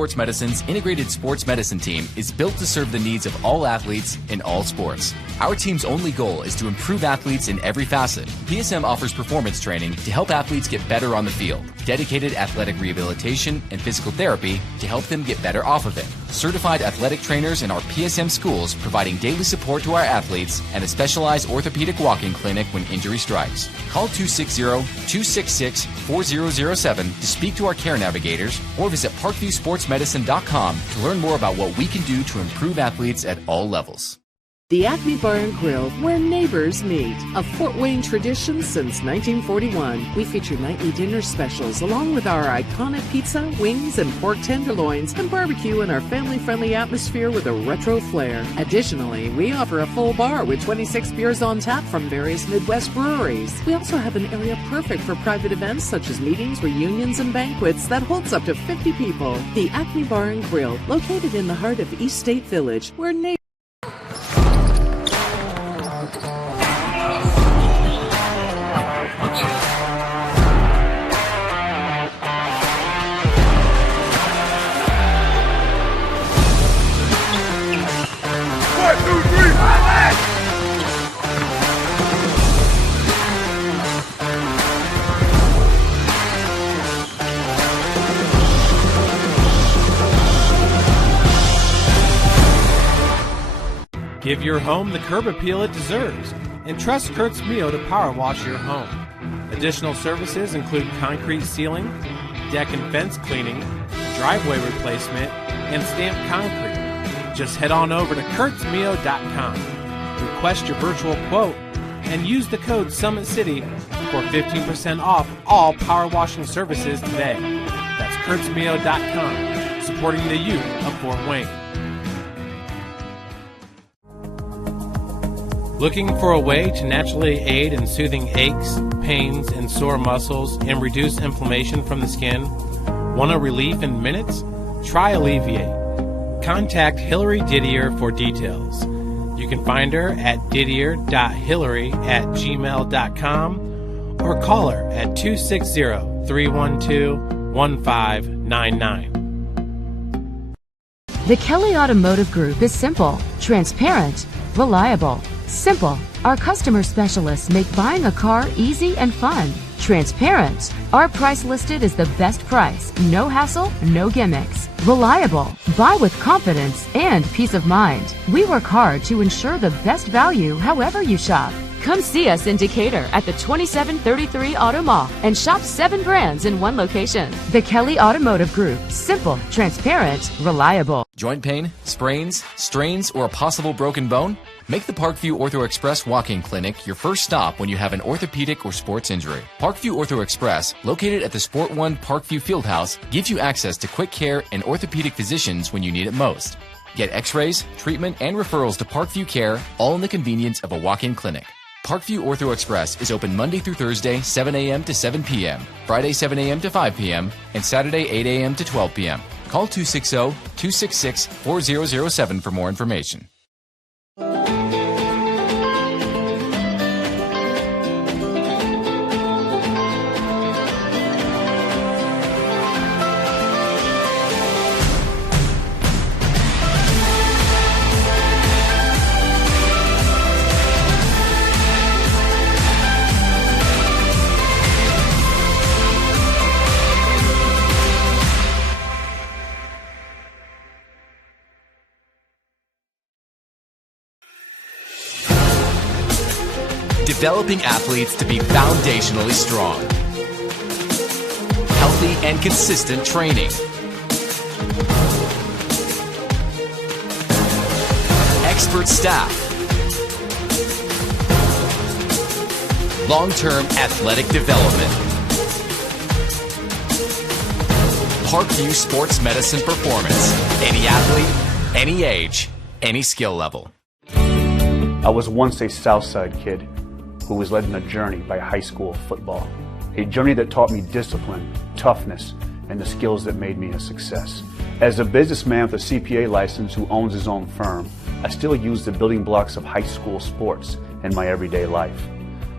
Sports Medicine's integrated sports medicine team is built to serve the needs of all athletes in all sports. Our team's only goal is to improve athletes in every facet. PSM offers performance training to help athletes get better on the field, dedicated athletic rehabilitation and physical therapy to help them get better off of it, certified athletic trainers in our PSM schools providing daily support to our athletes, and a specialized orthopedic walk-in clinic when injury strikes. Call 260-266-4007 to speak to our care navigators or visit parkviewsportsmedicine.com to learn more about what we can do to improve athletes at all levels. The Acme Bar and Grill, where neighbors meet. A Fort Wayne tradition since 1941. We feature nightly dinner specials along with our iconic pizza, wings, and pork tenderloins, and barbecue in our family-friendly atmosphere with a retro flair. Additionally, we offer a full bar with 26 beers on tap from various Midwest breweries. We also have an area perfect for private events such as meetings, reunions, and banquets that holds up to 50 people. The Acme Bar and Grill, located in the heart of East State Village, where neighbors Give your home the curb appeal it deserves and trust Kurt's Mio to power wash your home. Additional services include concrete sealing, deck and fence cleaning, driveway replacement, and stamped concrete. Just head on over to kurtzmio.com. Request your virtual quote and use the code SummitCity for 15% off all power washing services today. That's kurtzmio.com, supporting the youth of Fort Wayne. Looking for a way to naturally aid in soothing aches, pains, and sore muscles and reduce inflammation from the skin? Want a relief in minutes? Try Alleviate. Contact Hillary Didier for details. You can find her at didier.hillary@gmail.com or call her at 260-312-1599. The Kelly Automotive Group is simple, transparent, reliable. Simple. Our customer specialists make buying a car easy and fun. Transparent. Our price listed is the best price. No hassle, no gimmicks. Reliable. Buy with confidence and peace of mind. We work hard to ensure the best value however you shop. Come see us in Decatur at the 2733 Auto Mall and shop 7 brands in one location. The Kelly Automotive Group. Simple, transparent, reliable. Joint pain, sprains, strains, or a possible broken bone? Make the Parkview Ortho Express walk-in clinic your first stop when you have an orthopedic or sports injury. Parkview Ortho Express, located at the Sport One Parkview Fieldhouse, gives you access to quick care and orthopedic physicians when you need it most. Get x-rays, treatment, and referrals to Parkview Care, all in the convenience of a walk-in clinic. Parkview Ortho Express is open Monday through Thursday, 7 a.m. to 7 p.m., Friday, 7 a.m. to 5 p.m., and Saturday, 8 a.m. to 12 p.m. Call 260-266-4007 for more information. Developing athletes to be foundationally strong. Healthy and consistent training. Expert staff. Long-term athletic development. Parkview Sports Medicine Performance. Any athlete, any age, any skill level. I was once a Southside kid who was led on a journey by high school football. A journey that taught me discipline, toughness, and the skills that made me a success. As a businessman with a CPA license who owns his own firm, I still use the building blocks of high school sports in my everyday life.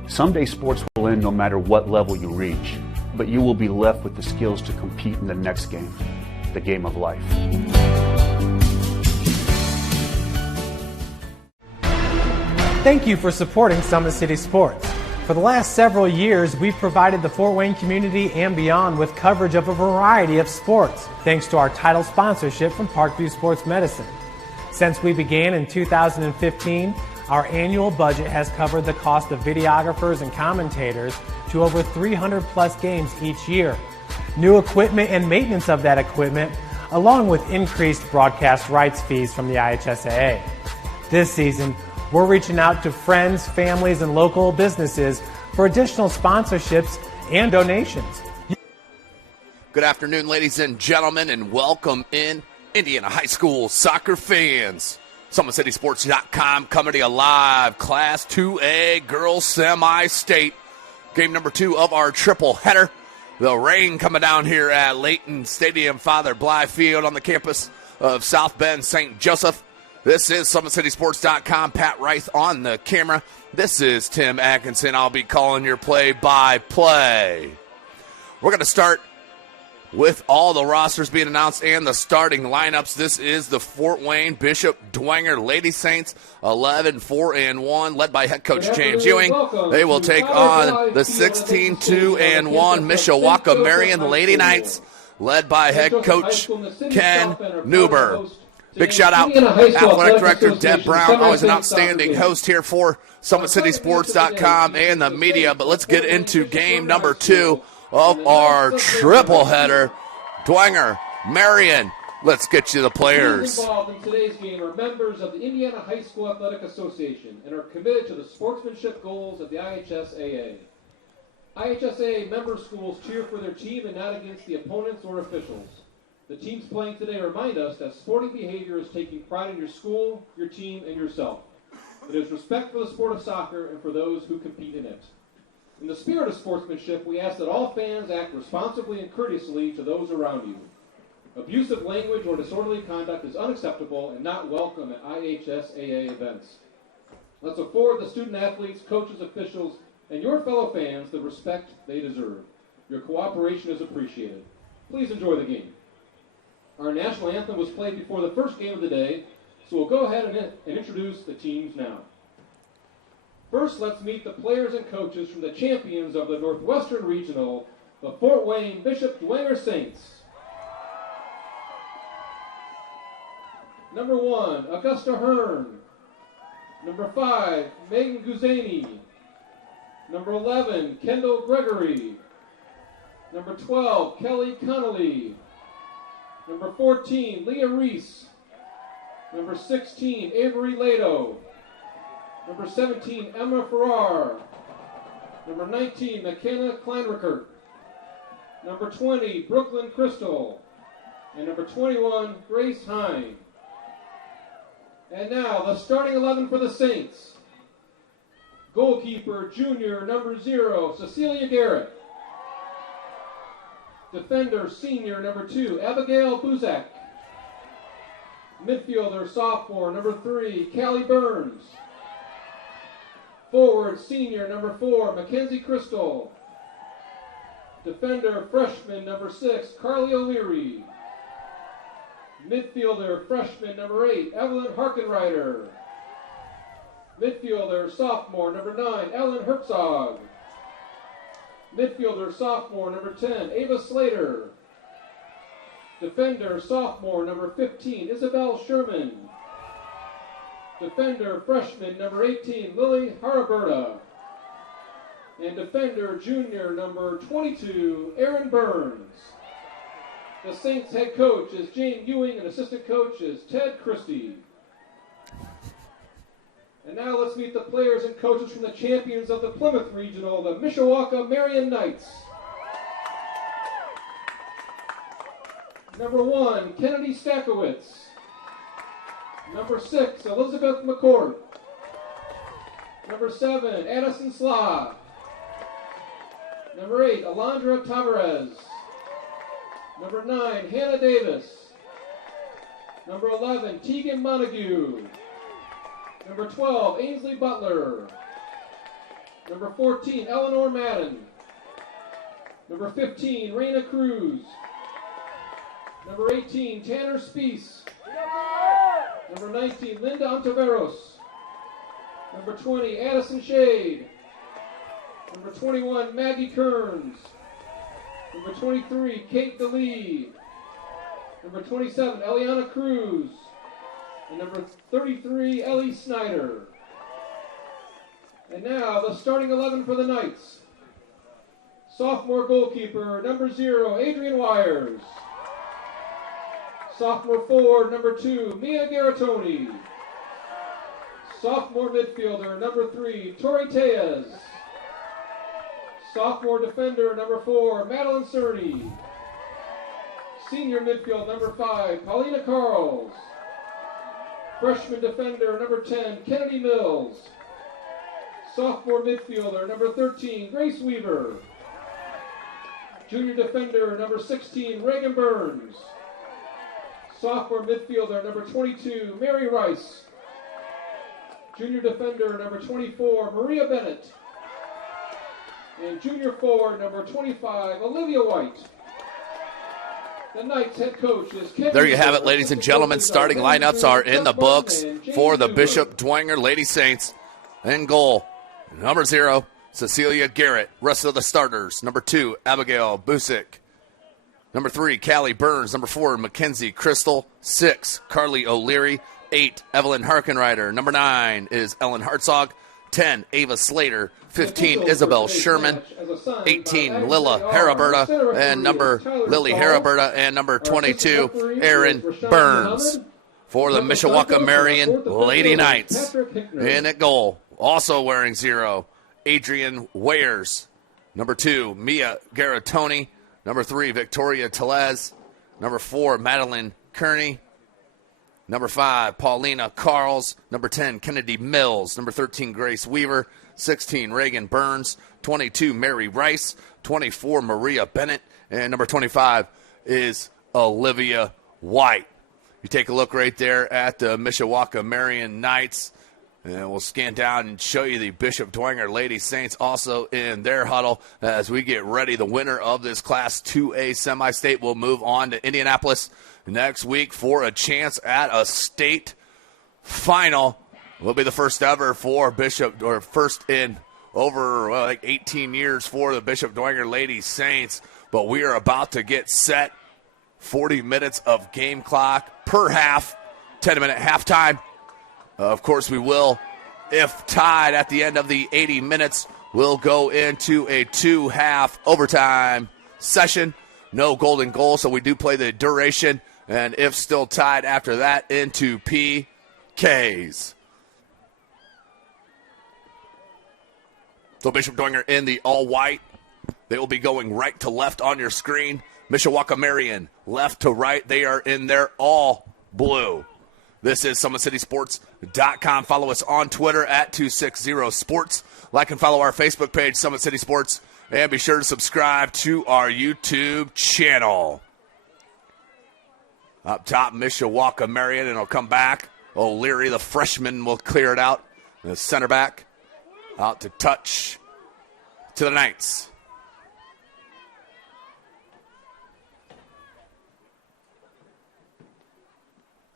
Someday sports will end no matter what level you reach, but you will be left with the skills to compete in the next game. the game of life. Thank you for supporting Summit City Sports. For the last several years, we've provided the Fort Wayne community and beyond with coverage of a variety of sports, thanks to our title sponsorship from Parkview Sports Medicine. Since we began in 2015, our annual budget has covered the cost of videographers and commentators to over 300 plus games each year. New equipment and maintenance of that equipment, along with increased broadcast rights fees from the IHSAA. This season, we're reaching out to friends, families, and local businesses for additional sponsorships and donations. Good afternoon, ladies and gentlemen, and welcome in Indiana High School soccer fans. SummitCitySports.com coming to you live. Class 2A Girls Semi-State. Game number 2 of our triple header. The rain coming down here at Layton Stadium, Father Bly Field on the campus of South Bend St. Joseph. This is SummitCitySports.com. Pat Reith on the camera. This is Tim Atkinson. I'll be calling your play-by-play. We're going to start with all the rosters being announced and the starting lineups. This is the Fort Wayne Bishop Dwenger Lady Saints, 11-4-1, led by head coach James Ewing. They will take on the 16-2-1 Mishawaka Marian Lady Knights, led by head coach Ken Newber. Big shout out, Athletic Director Deb Brown, always an outstanding host here for SummitCitySports.com and the media. But let's get into game number 2 of our triple header. Dwenger, Marian, let's get you the players. Involved in today's game are members of the Indiana High School Athletic Association and are committed to the sportsmanship goals of the IHSAA. IHSAA member schools cheer for their team and not against the opponents or officials. The teams playing today remind us that sporting behavior is taking pride in your school, your team, and yourself. It is respect for the sport of soccer and for those who compete in it. In the spirit of sportsmanship, we ask that all fans act responsibly and courteously to those around you. Abusive language or disorderly conduct is unacceptable and not welcome at IHSAA events. Let's afford the student athletes, coaches, officials, and your fellow fans the respect they deserve. Your cooperation is appreciated. Please enjoy the game. Our national anthem was played before the first game of the day, so we'll go ahead and introduce the teams now. First, let's meet the players and coaches from the champions of the Northwestern Regional, the Fort Wayne Bishop Dwenger Saints. Number 1, Augusta Hearn. Number 5, Megan Guzani. Number 11, Kendall Gregory. Number 12, Kelly Connolly. Number 14, Leah Reese. Number 16, Avery Lato. Number 17, Emma Farrar. Number 19, McKenna Kleinrickert. Number 20, Brooklyn Crystal. And number 21, Grace Hine. And now, the starting 11 for the Saints. Goalkeeper, junior, number 0, Cecilia Garrett. Defender, senior, number 2, Abigail Buzak. Midfielder, sophomore, number 3, Callie Burns. Forward, senior, number 4, Mackenzie Crystal. Defender, freshman, number 6, Carly O'Leary. Midfielder, freshman, number 8, Evelyn Harkenreiter. Midfielder, sophomore, number 9, Ellen Herzog. Midfielder, sophomore, number 10, Ava Slater. Defender, sophomore, number 15, Isabel Sherman. Defender, freshman, number 18, Lily Haraberta. And defender, junior, number 22, Aaron Burns. The Saints head coach is Jane Ewing and assistant coach is Ted Christie. And now let's meet the players and coaches from the champions of the Plymouth Regional, the Mishawaka Marian Knights. Number 1, Kennedy Stakowitz. Number 6, Elizabeth McCord. Number 7, Addison Slaw. Number 8, Alondra Tavares. Number 9, Hannah Davis. Number 11, Tegan Montague. Number 12, Ainsley Butler. Number 14, Eleanor Madden. Number 15, Raina Cruz. Number 18, Tanner Spees. Number 19, Linda Ontiveros. Number 20, Addison Shade. Number 21, Maggie Kearns. Number 23, Kate DeLee. Number 27, Eliana Cruz. And number 33, Ellie Snyder. And now the starting 11 for the Knights. Sophomore goalkeeper, number 0, Adrian Wires. Sophomore forward, number 2, Mia Garatoni. Sophomore midfielder, number 3, Tori Tejas. Sophomore defender, number 4, Madeline Cerny. Senior midfield, number 5, Paulina Carls. Freshman defender, number 10, Kennedy Mills. Sophomore midfielder, number 13, Grace Weaver. Junior defender, number 16, Reagan Burns. Sophomore midfielder, number 22, Mary Rice. Junior defender, number 24, Maria Bennett. And junior forward, number 25, Olivia White. The Knights head coach is Ken. There you have it, ladies and gentlemen. Starting lineups are in the books for the Bishop Dwenger Lady Saints. In goal, number 0, Cecilia Garrett. Rest of the starters, number 2, Abigail Busick. Number 3, Callie Burns. Number 4, Mackenzie Crystal. 6, Carly O'Leary. 8, Evelyn Harkenrider. Number 9 is Ellen Hartzog. 10, Ava Slater. 15, Isabel Sherman. 18, Lila Haraberta. And number Lily Haraberta. And number 22, Erin Burns. For the Mishawaka Marian Lady Knights. In at goal, also wearing 0, Adrian Wayers. Number 2, Mia Garatoni. Number 3, Victoria Telez. Number 4, Madeline Kearney. Number 5, Paulina Carls. Number 10, Kennedy Mills. Number 13, Grace Weaver. 16, Reagan Burns. 22, Mary Rice. 24, Maria Bennett. And number 25 is Olivia White. You take a look right there at the Mishawaka Marian Knights. And we'll scan down and show you the Bishop Dwenger Lady Saints also in their huddle as we get ready. The winner of this Class 2A semi-state will move on to Indianapolis next week for a chance at a state final. Will be the first ever for Bishop, or first in over 18 years for the Bishop Dwenger Lady Saints. But we are about to get set. 40 minutes of game clock per half, 10-minute halftime. Of course, we will, if tied at the end of the 80 minutes, we'll go into a 2-half overtime session. No golden goal, so we do play the duration. And if still tied after that, into PKs. So Bishop Dwenger in the all-white. They will be going right to left on your screen. Mishawaka Marian, left to right. They are in their all-blue. This is SummitCitySports.com. Follow us on Twitter at 260sports. Like and follow our Facebook page, Summit City Sports. And be sure to subscribe to our YouTube channel. Up top, Mishawaka Marian, and it'll come back. O'Leary, the freshman, will clear it out. The center back out to touch to the Knights.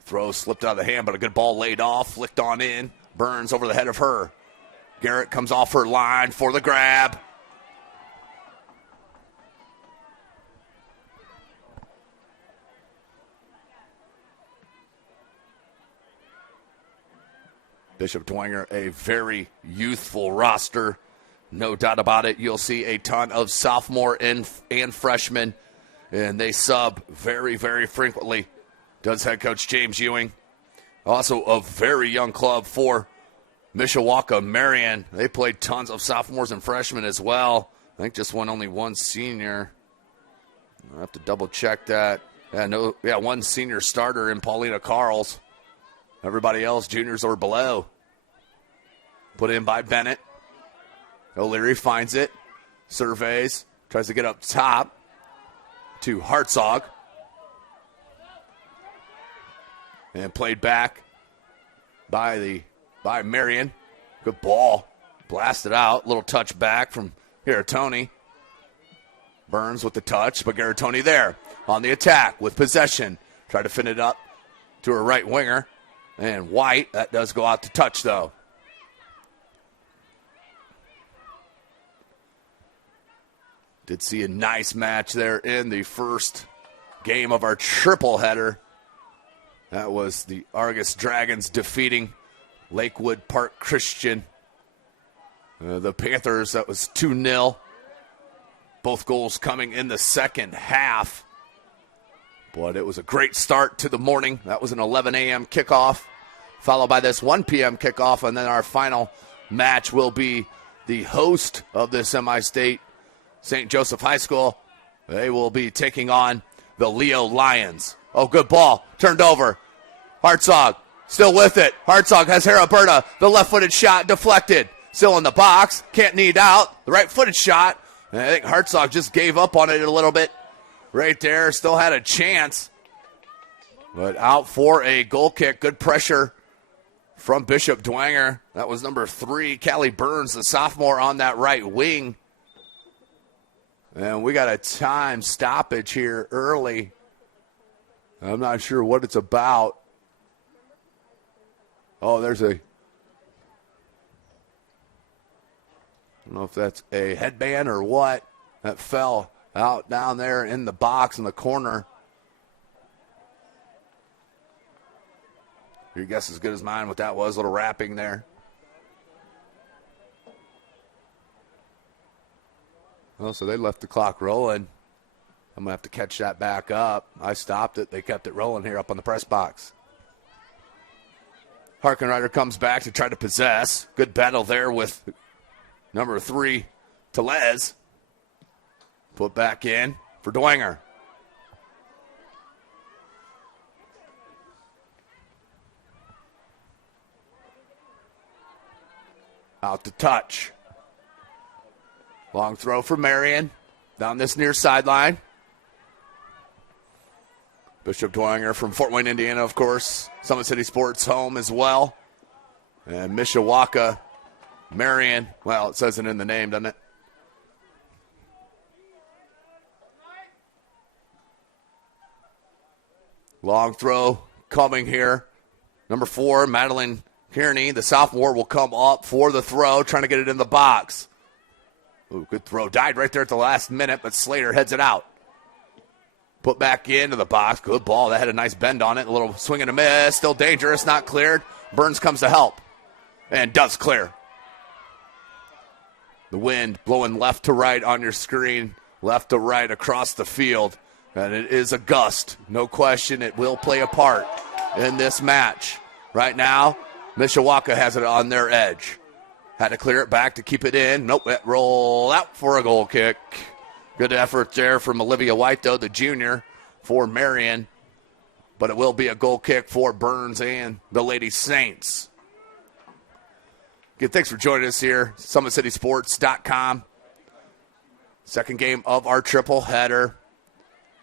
Throw slipped out of the hand, but a good ball laid off, flicked on in. Burns over the head of her. Garrett comes off her line for the grab. Bishop Dwenger, a very youthful roster. No doubt about it. You'll see a ton of sophomore and freshmen, and they sub very, very frequently. Does head coach James Ewing. Also a very young club for Mishawaka Marian. They played tons of sophomores and freshmen as well. I think just only one senior. I'll have to double check that. One senior starter in Paulina Carls. Everybody else, juniors or below. Put in by Bennett. O'Leary finds it. Surveys. Tries to get up top to Hartzog. And played back by Marian. Good ball. Blasted out. Little touch back from Garatoni. Burns with the touch, but Garatoni there. on the attack with possession. Try to fin it up to her right winger. And White, that does go out to touch, though. Did see a nice match there in the first game of our triple header. That was the Argus Dragons defeating Lakewood Park Christian. The Panthers, that was 2-0. Both goals coming in the second half. But it was a great start to the morning. That was an 11 a.m. kickoff, followed by this 1 p.m. kickoff. And then our final match will be the host of the semi-state, St. Joseph High School. They will be taking on the Leo Lions. Oh, good ball. Turned over. Hartzog still with it. Hartzog has Heriberta. The left-footed shot deflected. Still in the box. Can't need out. The right-footed shot. And I think Hartzog just gave up on it a little bit right there. Still had a chance. But out for a goal kick. Good pressure from Bishop Dwenger. That was number 3, Callie Burns, the sophomore on that right wing. And we got a time stoppage here early. I'm not sure what it's about. Oh, there's a... I don't know if that's a headband or what. That fell out down there in the box in the corner. Your guess is as good as mine what that was. A little wrapping there. Oh, so they left the clock rolling. I'm going to have to catch that back up. I stopped it. They kept it rolling here up on the press box. Harkenrider comes back to try to possess. Good battle there with number 3, Telez. Put back in for Dwenger. Out to touch. Long throw for Marian. Down this near sideline. Bishop Dwenger from Fort Wayne, Indiana, of course. Summit City Sports home as well. And Mishawaka, Marian. Well, it says it in the name, doesn't it? Long throw coming here. Number 4, Madeline Kearney, the sophomore, will come up for the throw, trying to get it in the box. Ooh, good throw. Died right there at the last minute, but Slater heads it out. Put back into the box. Good ball. That had a nice bend on it. A little swing and a miss. Still dangerous. Not cleared. Burns comes to help. And does clear. The wind blowing left to right on your screen. Left to right across the field. And it is a gust. No question. It will play a part in this match. Right now, Mishawaka has it on their edge. Had to clear it back to keep it in. Nope, it rolled out for a goal kick. Good effort there from Olivia White, though, the junior, for Marian. But it will be a goal kick for Burns and the Lady Saints. Good, thanks for joining us here. SummitCitySports.com. Second game of our triple header.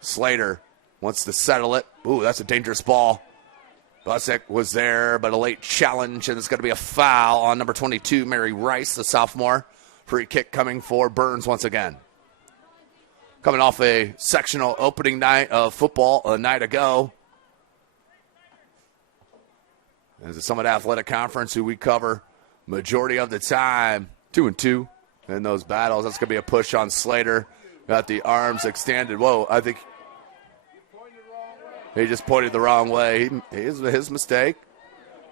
Slater wants to settle it. Ooh, that's a dangerous ball. Busick was there, but a late challenge, and it's going to be a foul on number 22, Mary Rice, the sophomore. Free kick coming for Burns once again. Coming off a sectional opening night of football a night ago. As the Summit Athletic Conference, who we cover majority of the time, 2-2 in those battles. That's going to be a push on Slater. Got the arms extended. Whoa, I think he just pointed the wrong way. His mistake.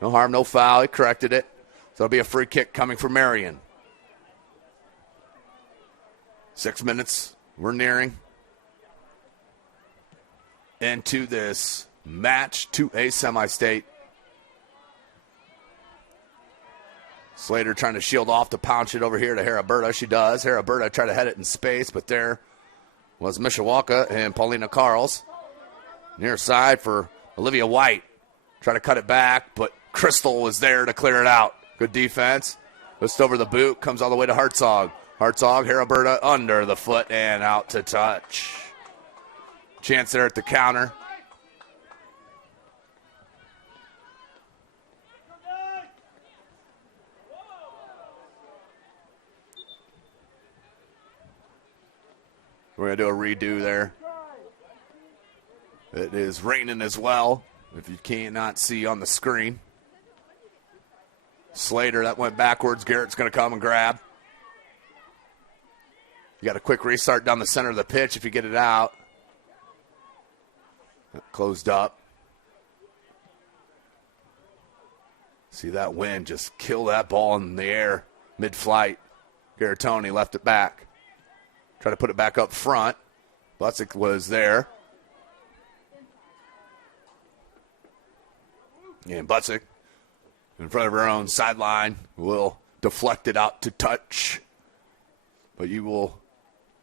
No harm, no foul. He corrected it. So it'll be a free kick coming for Marian. 6 minutes. We're nearing into this match to a semi-state. Slater trying to shield off to pounce it over here to Heriberta. She does. Heriberta tried to head it in space, but there was Mishawaka and Paulina Carls. Near side for Olivia White. Try to cut it back, but Crystal was there to clear it out. Good defense. Just over the boot. Comes all the way to Hartzog. Hartzog, Heriberta under the foot and out to touch. Chance there at the counter. We're going to do a redo there. It is raining as well, if you cannot see on the screen. Slater, that went backwards. Garrett's going to come and grab. You got a quick restart down the center of the pitch if you get it out. Closed up. See that wind just kill that ball in the air mid-flight. Garrettoni left it back. Try to put it back up front. Butzik was there. And Butzik, in front of her own sideline, will deflect it out to touch. But you will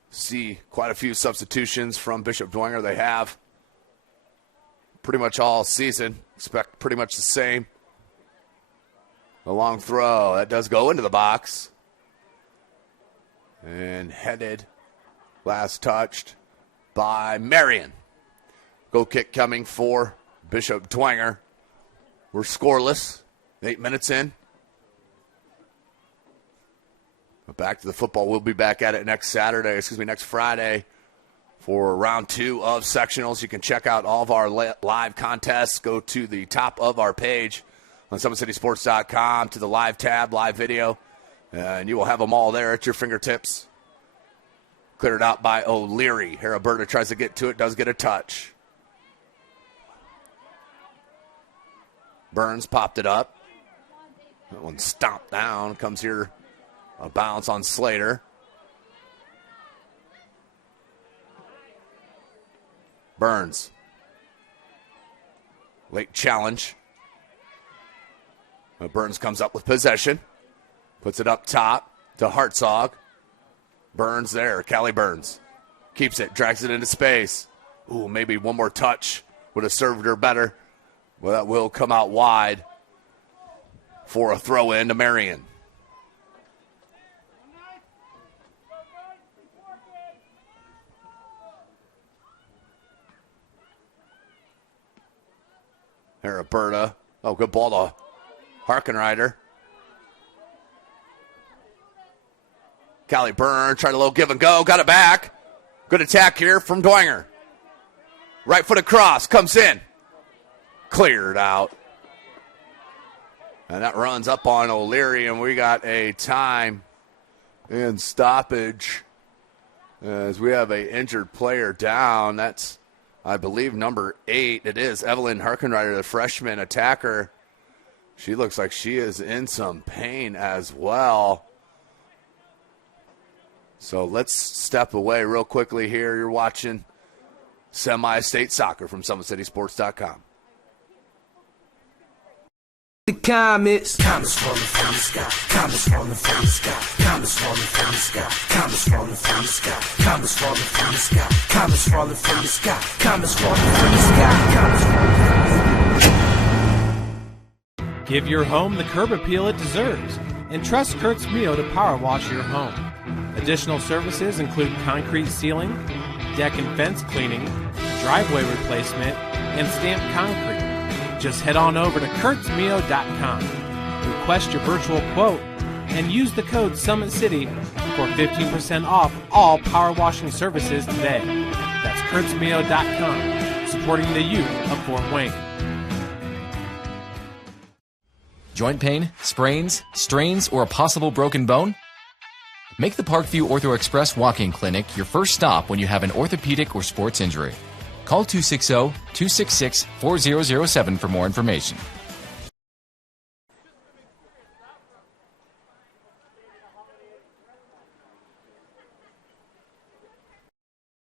see quite a few substitutions from Bishop Dwenger. They have pretty much all season. Expect pretty much the same. A long throw. That does go into the box. And headed, last touched by Marian. Goal kick coming for Bishop Dwenger. We're scoreless. 8 minutes in. But back to the football. We'll be back at it next Friday for round 2 of sectionals. You can check out all of our live contests. Go to the top of our page on SummitCitySports.com to the live tab, live video, and you will have them all there at your fingertips. Cleared out by O'Leary. Heriberta tries to get to it, does get a touch. Burns popped it up. That one stomped down. Comes here, a bounce on Slater. Burns. Late challenge. Burns comes up with possession. Puts it up top to Hartzog. Burns there. Callie Burns. Keeps it. Drags it into space. Ooh, maybe one more touch would have served her better. Well, that will come out wide for a throw-in to Marian. Heriberta. Oh, good ball to Harkenrider. Callie Burns tried a little give and go. Got it back. Good attack here from Dwenger. Right foot across. Comes in. Cleared out. And that runs up on O'Leary, and we got a time and stoppage as we have an injured player down. That's, I believe, number 8. It is Evelyn Harkenrider, the freshman attacker. She looks like she is in some pain as well. So let's step away real quickly here. You're watching Semi-State Soccer from SummitCitySports.com. The comets falling from the sky, comets falling from the sky, comets falling from the sky, comets falling from the sky, comets falling from the sky, comets falling from the sky, comets falling from the sky, comets falling from the sky. Give your home the curb appeal it deserves, and trust Kurt's Mio to power wash your home. Additional services include concrete sealing, deck and fence cleaning, driveway replacement, and stamped concrete. Just head on over to kurtzmio.com, request your virtual quote, and use the code SummitCity for 15% off all power washing services today. That's kurtzmio.com, supporting the youth of Fort Wayne. Joint pain, sprains, strains, or a possible broken bone? Make the Parkview Ortho Express walk-in clinic your first stop when you have an orthopedic or sports injury. Call 260-266-4007 for more information.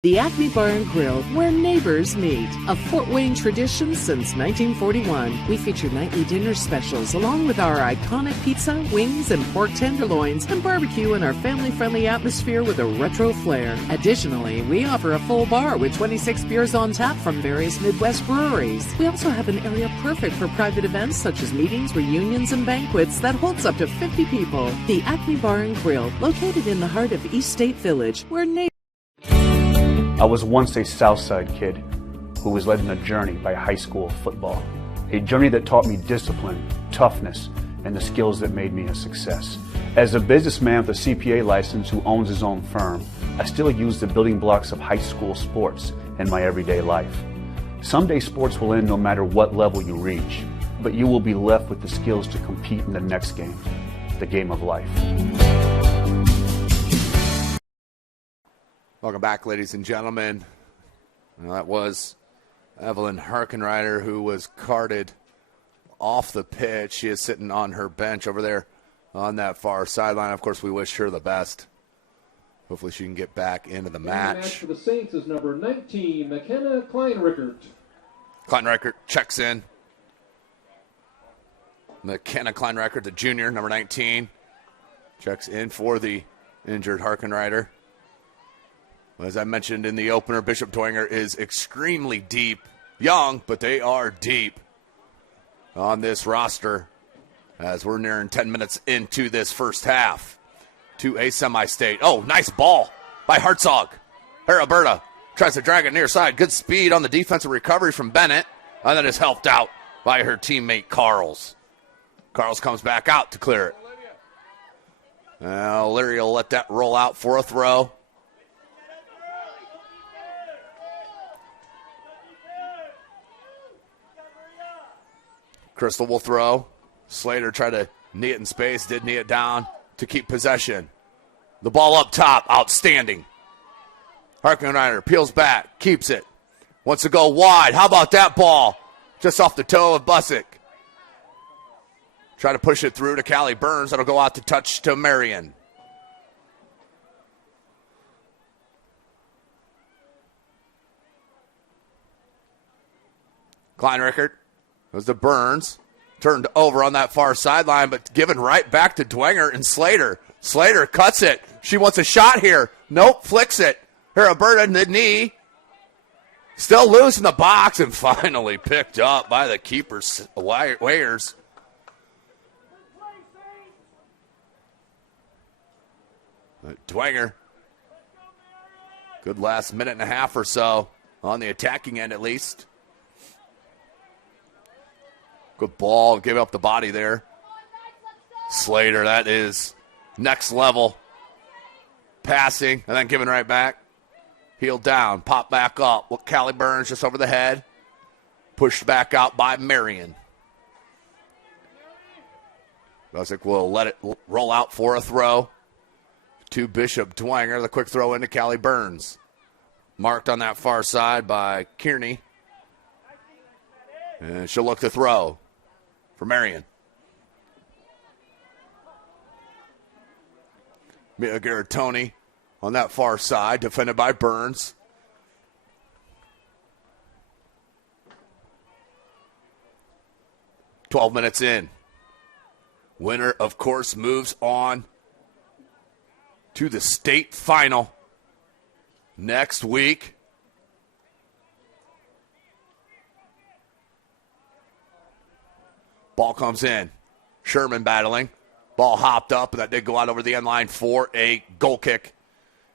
The Acme Bar and Grill, where neighbors meet. A Fort Wayne tradition since 1941. We feature nightly dinner specials along with our iconic pizza, wings, and pork tenderloins, and barbecue in our family-friendly atmosphere with a retro flair. Additionally, we offer a full bar with 26 beers on tap from various Midwest breweries. We also have an area perfect for private events such as meetings, reunions, and banquets that holds up to 50 people. The Acme Bar and Grill, located in the heart of East State Village, where neighbors... I was once a Southside kid who was led on a journey by high school football. A journey that taught me discipline, toughness, and the skills that made me a success. As a businessman with a CPA license who owns his own firm, I still use the building blocks of high school sports in my everyday life. Someday sports will end no matter what level you reach, but you will be left with the skills to compete in the next game, the game of life. Welcome back, ladies and gentlemen. That was Evelyn Harkenrider, who was carted off the pitch. She is sitting on her bench over there on that far sideline. Of course, we wish her the best. Hopefully she can get back into the match. The match for the Saints is number 19, McKenna Kleinrickert. Kleinrickert checks in. McKenna Kleinrickert, the junior, number 19, checks in for the injured Harkenrider. As I mentioned in the opener, Bishop Dwenger is extremely deep. Young, but they are deep on this roster as we're nearing 10 minutes into this first half to a semi-state. Oh, nice ball by Hartzog. Alberta tries to drag it near side. Good speed on the defensive recovery from Bennett, and that is helped out by her teammate Carls. Carls comes back out to clear it. Now Leary will let that roll out for a throw. Crystal will throw. Slater tried to knee it in space, did knee it down to keep possession. The ball up top, outstanding. Harkenrider peels back, keeps it. Wants to go wide. How about that ball? Just off the toe of Busick. Try to push it through to Callie Burns. That'll go out to touch to Marian. Kleinrickert goes to Burns. Turned over on that far sideline, but given right back to Dwenger and Slater. Slater cuts it. She wants a shot here. Nope, flicks it. Alberta in the knee. Still loose in the box and finally picked up by the keepers, Wayers. Dwenger. Good last minute and a half or so on the attacking end at least. Good ball, give up the body there. Slater, that is next level. Passing, and then giving right back. Heel down, pop back up. With Callie Burns just over the head. Pushed back out by Marian. Busick will let it roll out for a throw. To Bishop Dwenger, the quick throw into Callie Burns. Marked on that far side by Kearney. And she'll look to throw for Marian. Mia Garatoni on that far side, defended by Burns. "12 minutes in. Winner, of course, moves on to the state final next week. Ball comes in. Sherman battling. Ball hopped up, and that did go out over the end line for a goal kick.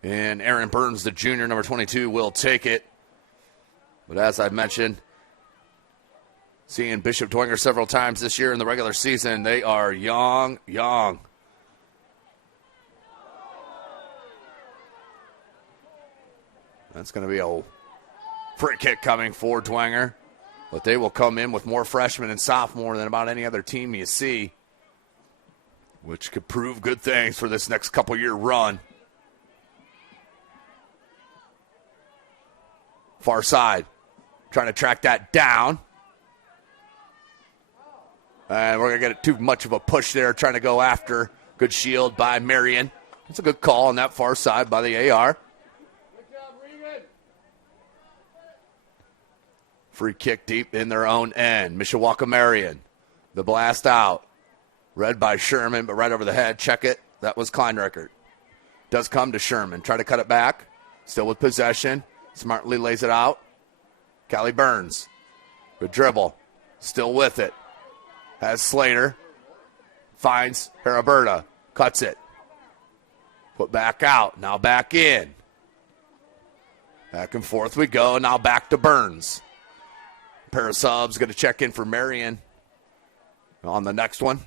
And Aaron Burns, the junior, number 22, will take it. But as I mentioned, seeing Bishop Dwenger several times this year in the regular season, they are young. That's going to be a free kick coming for Dwenger. But they will come in with more freshmen and sophomore than about any other team you see, which could prove good things for this next couple-year run. Far side, trying to track that down. And we're going to get too much of a push there, trying to go after. Good shield by Marian. That's a good call on that far side by the AR. Free kick deep in their own end. Mishawaka Marian. The blast out. Read by Sherman, but right over the head. Check it. That was Kleinrickert. Does come to Sherman. Try to cut it back. Still with possession. Smartly lays it out. Callie Burns. Good dribble. Still with it. Has Slater. Finds Heriberta. Cuts it. Put back out. Now back in. Back and forth we go. Now back to Burns. Pair of subs going to check in for Marian on the next one.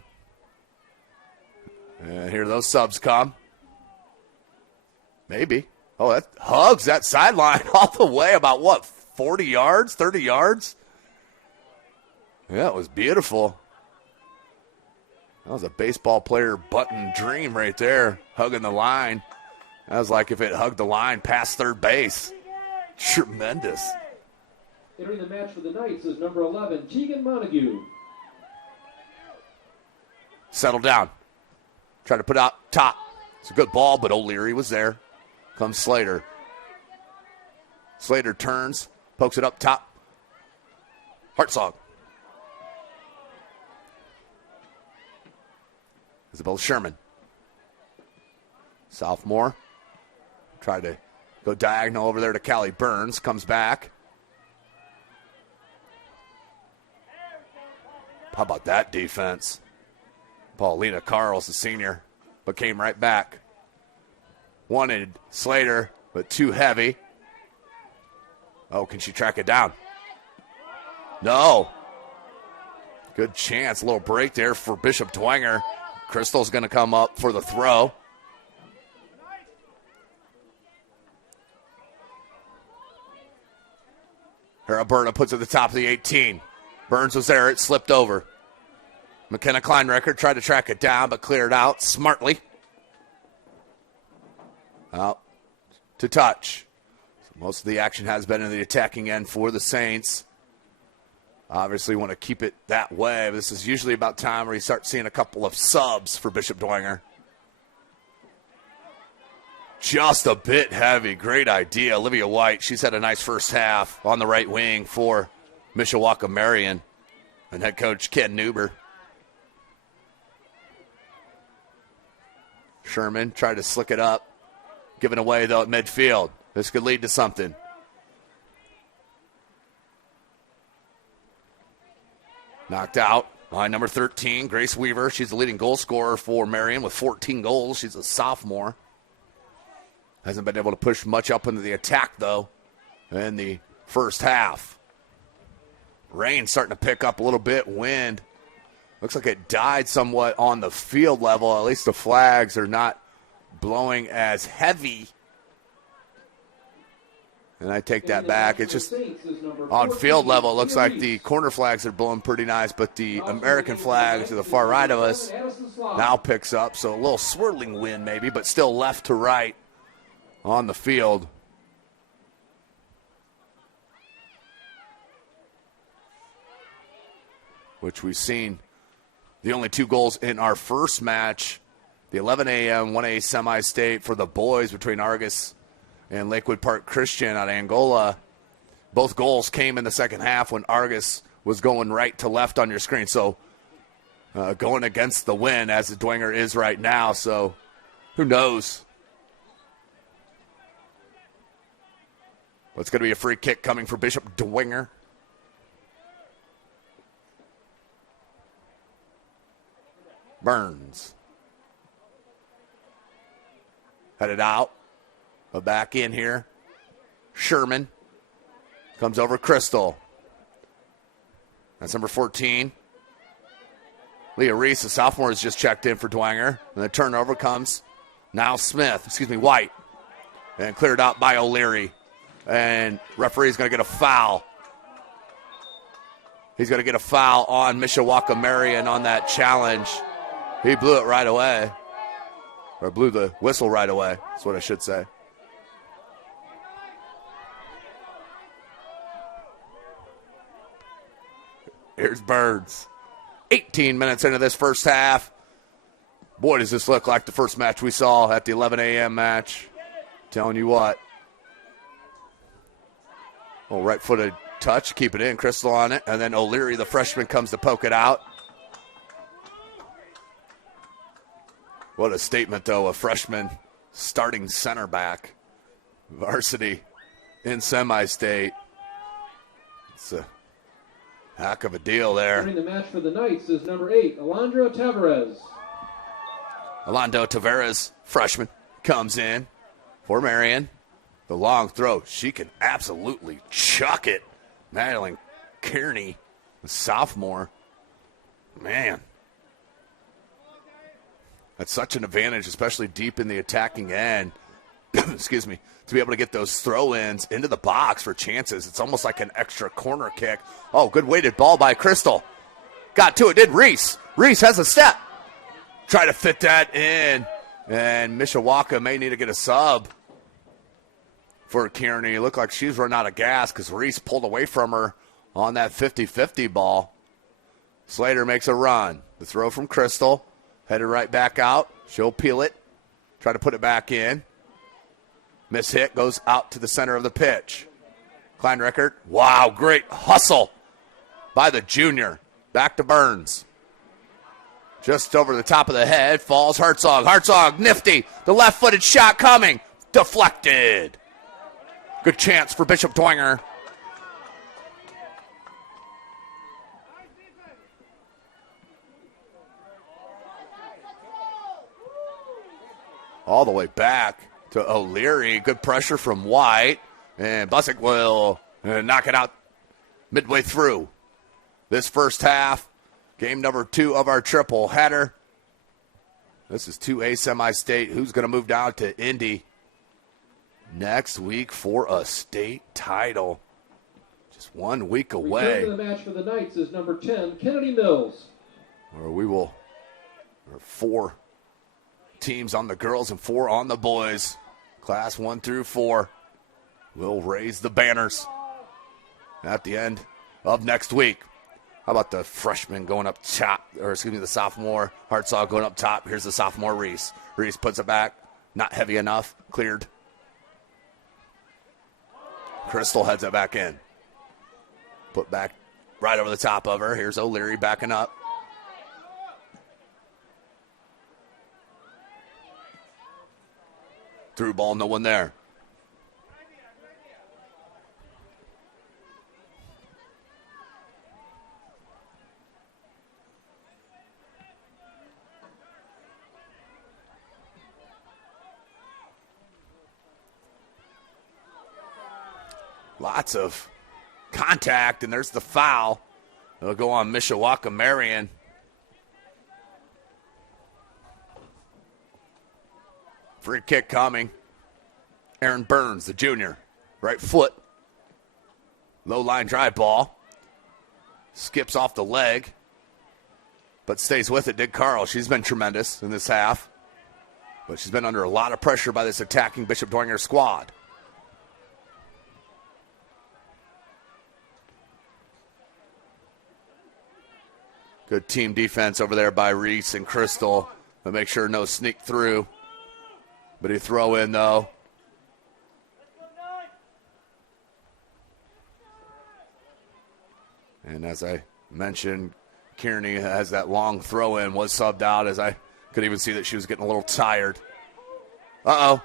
And here those subs come. Maybe. Oh, that hugs that sideline all the way about, 40 yards, 30 yards. Yeah, it was beautiful. That was a baseball player button dream right there, hugging the line. That was like if it hugged the line past third base. Tremendous. Entering the match for the Knights is number 11, Tegan Montague. Settle down. Try to put out top. It's a good ball, but O'Leary was there. Comes Slater. Slater turns, pokes it up top. Hartzog. Isabel Sherman. Sophomore. Tried to go diagonal over there to Callie Burns. Comes back. How about that defense? Paulina Carls, the senior, but came right back. Wanted Slater, but too heavy. Oh, can she track it down? No. Good chance. A little break there for Bishop Dwenger. Crystal's going to come up for the throw. Heraberta puts it at the top of the 18. Burns was there. It slipped over. McKenna Kleinrecker tried to track it down, but cleared out smartly. Out to touch. So most of the action has been in the attacking end for the Saints. Obviously want to keep it that way. This is usually about time where you start seeing a couple of subs for Bishop Dwenger. Just a bit heavy. Great idea. Olivia White, she's had a nice first half on the right wing for Mishawaka Marian and head coach Ken Newber. Sherman tried to slick it up. Giving away, though, at midfield. This could lead to something. Knocked out by number 13, Grace Weaver. She's the leading goal scorer for Marian with 14 goals. She's a sophomore. Hasn't been able to push much up into the attack, though, in the first half. Rain starting to pick up a little bit. Wind. Looks like it died somewhat on the field level. At least the flags are not blowing as heavy. And I take that back. It's just on field level, it looks like the corner flags are blowing pretty nice, but the American flag to the far right of us now picks up. So a little swirling wind maybe, but still left to right on the field. Which we've seen the only 2 goals in our first match. The 11 a.m. 1A semi-state for the boys between Argus and Lakewood Park Christian out of Angola. Both goals came in the second half when Argus was going right to left on your screen. So going against the wind as the Dwenger is right now. So who knows? But it's going to be a free kick coming for Bishop Dwenger. Burns. Headed out. But back in here. Sherman. Comes over Crystal. That's number 14. Leah Reese, the sophomore, has just checked in for Dwenger. And the turnover comes now White. And cleared out by O'Leary. And referee's going to get a foul. He's going to get a foul on Mishawaka Marian on that challenge. He blew it right away. Or blew the whistle right away. That's what I should say. Here's Burns. 18 minutes into this first half. Boy, does this look like the first match we saw at the 11 a.m. match. Telling you what. Little right-footed touch. Keep it in. Crystal on it. And then O'Leary, the freshman, comes to poke it out. What a statement, though, a freshman starting center back, varsity in semi-state. It's a heck of a deal there. Winning the match for the Knights is number 8, Alondra Tavares. Alondra Tavares, freshman, comes in for Marian. The long throw. She can absolutely chuck it. Madeline Kearney, the sophomore. Man. That's such an advantage, especially deep in the attacking end. excuse me, to be able to get those throw-ins into the box for chances. It's almost like an extra corner kick. Oh, good weighted ball by Crystal. Got to it, did Reese. Reese has a step. Try to fit that in. And Mishawaka may need to get a sub for Kearney. It looked like she's run out of gas because Reese pulled away from her on that 50-50 ball. Slater makes a run. The throw from Crystal. Headed right back out. She'll peel it. Try to put it back in. Miss hit goes out to the center of the pitch. Kleinreckert. Wow, great hustle by the junior. Back to Burns. Just over the top of the head falls Hartzog. Hartzog, nifty. The left-footed shot coming. Deflected. Good chance for Bishop Dwenger. All the way back to O'Leary. Good pressure from White. And Busick will knock it out midway through this first half. Game number 2 of our triple header. This is 2A semi-state. Who's going to move down to Indy next week for a state title? Just 1 week away. Returning to the match for the Knights is number 10, Kennedy Mills. Or we will. There are 4 teams on the girls and 4 on the boys. Class 1 through 4 will raise the banners at the end of next week. How about the freshman going up top, or excuse me, the sophomore, Hartzog going up top. Here's the sophomore, Reese. Reese puts it back. Not heavy enough. Cleared. Crystal heads it back in. Put back right over the top of her. Here's O'Leary backing up. Through ball, no one there. Lots of contact, and there's the foul. It'll go on Mishawaka Marian. Free kick coming. Aaron Burns, the junior. Right foot. Low line drive ball. Skips off the leg. But stays with it, did Carl. She's been tremendous in this half. But she's been under a lot of pressure by this attacking Bishop Dwenger squad. Good team defense over there by Reese and Crystal to make sure no sneak through. But he throw in, though. And as I mentioned, Kearney has that long throw in, was subbed out, as I could even see that she was getting a little tired. Uh-oh.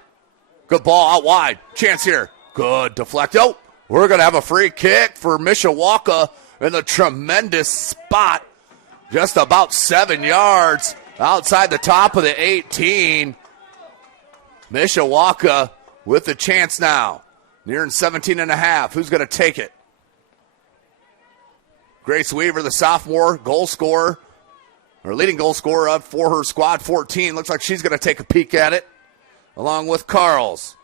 Good ball out wide. Chance here. Good deflect. Oh, we're going to have a free kick for Mishawaka in a tremendous spot. Just about 7 yards outside the top of the 18. Mishawaka with the chance now. Nearing 17 and a half. Who's going to take it? Grace Weaver, the sophomore goal scorer, or leading goal scorer up for her squad, 14. Looks like she's going to take a peek at it, along with Carls.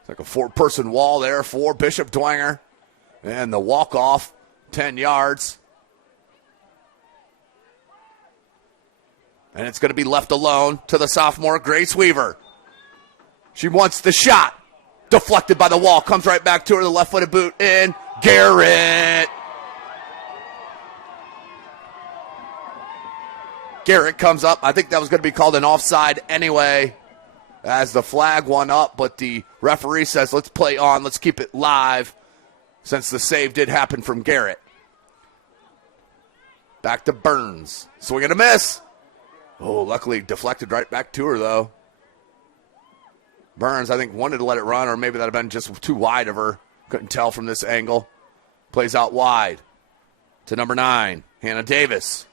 It's like a 4-person wall there for Bishop Dwenger. And the walk-off, 10 yards. And it's going to be left alone to the sophomore, Grace Weaver. She wants the shot. Deflected by the wall. Comes right back to her. The left-footed boot in. Garrett. Garrett comes up. I think that was going to be called an offside anyway, as the flag went up. But the referee says, let's play on. Let's keep it live, since the save did happen from Garrett. Back to Burns. Swing and a miss. Oh, luckily deflected right back to her, though. Burns, I think, wanted to let it run, or maybe that would have been just too wide of her. Couldn't tell from this angle. Plays out wide to number 9, Hannah Davis.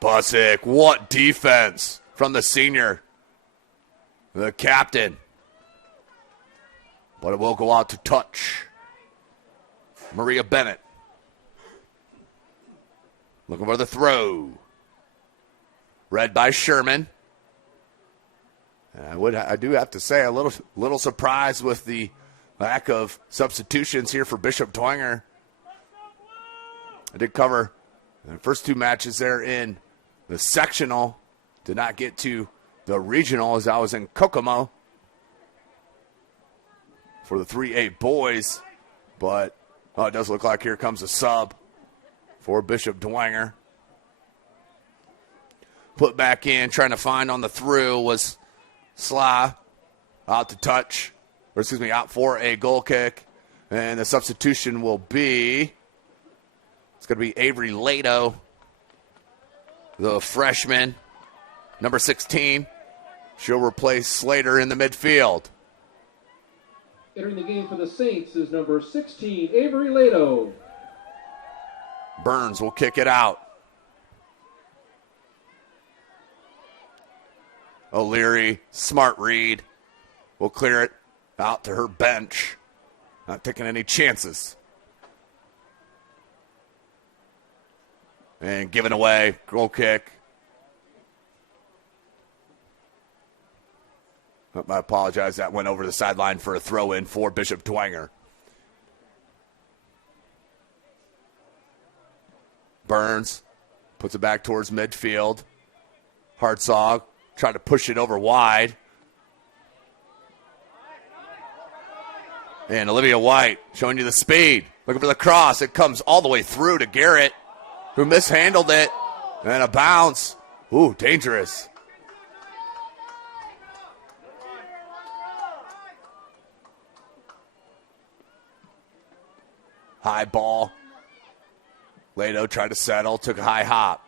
Busick, what defense from the senior, the captain. But it will go out to touch. Maria Bennett. Looking for the throw. read by Sherman. And I do have to say, a little surprised with the lack of substitutions here for Bishop Dwenger. I did cover the first two matches there in the sectional. Did not get to the regional as I was in Kokomo for the 3A boys. But it does look like here comes a sub for Bishop Dwenger. Put back in, trying to find on the through was Sly. Out for a goal kick. And the substitution will be, it's going to be Avery Lato, the freshman, number 16. She'll replace Slater in the midfield. Entering the game for the Saints is number 16, Avery Lato. Burns will kick it out. O'Leary, smart read, will clear it out to her bench. Not taking any chances. And giving away, goal kick. I apologize, that went over the sideline for a throw-in for Bishop Dwenger. Burns puts it back towards midfield. Hartzog tried to push it over wide. And Olivia White showing you the speed. Looking for the cross. It comes all the way through to Garrett, who mishandled it. And a bounce. Ooh, dangerous. High ball. Lato tried to settle, took a high hop.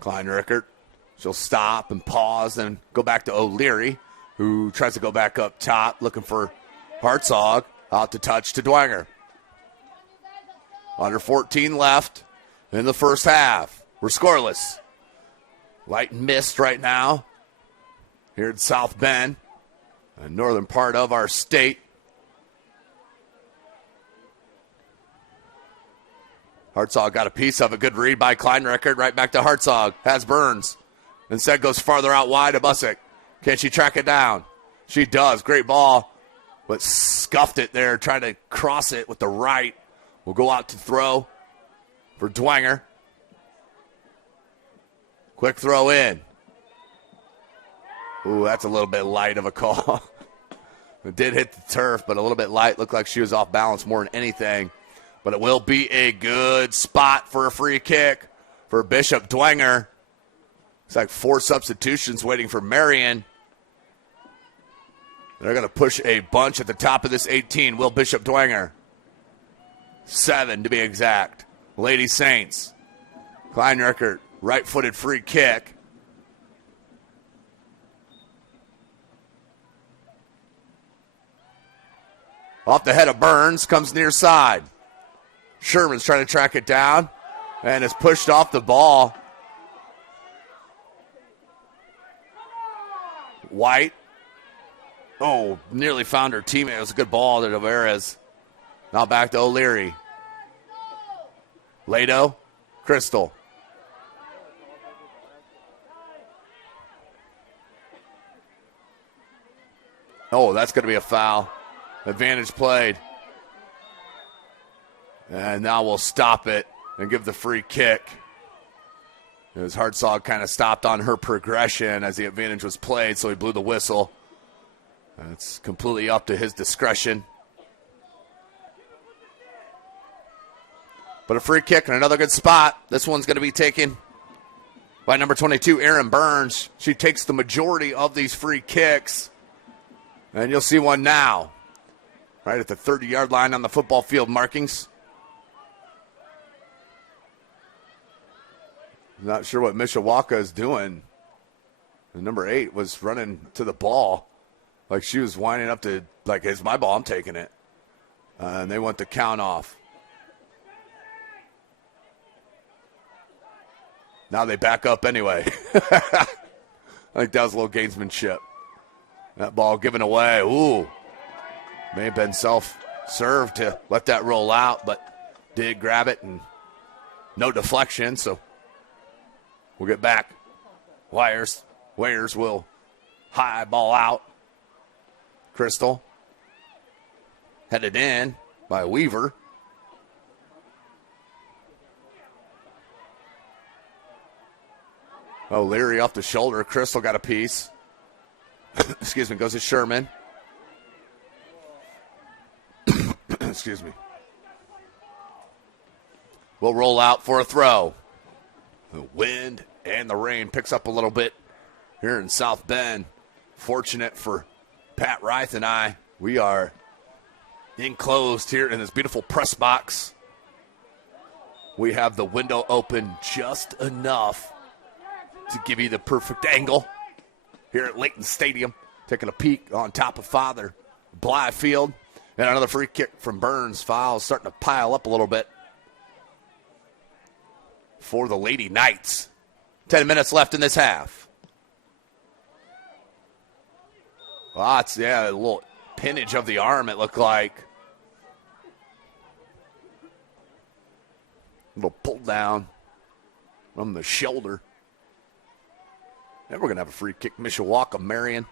Klein-Rickert, she'll stop and pause and go back to O'Leary, who tries to go back up top, looking for Hartzog. Out to touch to Dwenger. Under 14 left in the first half. We're scoreless. Light mist right now here in South Bend, a northern part of our state. Hartzog got a piece of it. Good read by Klein-Rickert. Right back to Hartzog. Has Burns. Instead goes farther out wide to Busick. Can she track it down? She does. Great ball. But scuffed it there. Trying to cross it with the right. Will go out to throw for Dwenger. Quick throw in. Ooh, that's a little bit light of a call. It did hit the turf, but a little bit light. Looked like she was off balance more than anything. But it will be a good spot for a free kick for Bishop Dwenger. It's like 4 substitutions waiting for Marian. They're going to push a bunch at the top of this 18. Will Bishop Dwenger. 7 to be exact. Lady Saints. Klein-Rickert, right-footed free kick. Off the head of Burns, comes near side. Sherman's trying to track it down and is pushed off the ball. White. Oh, nearly found her teammate. It was a good ball to Tavares. Now back to O'Leary. Lato. Crystal. Oh, that's going to be a foul. Advantage played. And now we'll stop it and give the free kick. As Hartzog kind of stopped on her progression as the advantage was played, so he blew the whistle. And it's completely up to his discretion. But a free kick and another good spot. This one's going to be taken by number 22, Erin Burns. She takes the majority of these free kicks. And you'll see one now. Right at the 30-yard line on the football field markings. Not sure what Mishawaka is doing. And number 8 was running to the ball. Like she was winding up to, like, it's my ball, I'm taking it. And they want the count off. Now they back up anyway. I think that was a little gamesmanship. That ball given away. Ooh. May have been serve to let that roll out, but did grab it and no deflection, so we'll get back. Wires will high ball out. Crystal headed in by Weaver. O'Leary off the shoulder. Crystal got a piece. Excuse me, goes to Sherman. Excuse me. Will roll out for a throw. The wind and the rain picks up a little bit here in South Bend. Fortunate for Pat Reith and I, we are enclosed here in this beautiful press box. We have the window open just enough to give you the perfect angle here at Layton Stadium. Taking a peek on top of Father Blythe Field. And another free kick from Burns. Fouls starting to pile up a little bit for the Lady Knights. 10 minutes left in this half. Lots, a little pinnage of the arm, it looked like. A little pull down from the shoulder. And we're going to have a free kick, Mishawaka, Marian.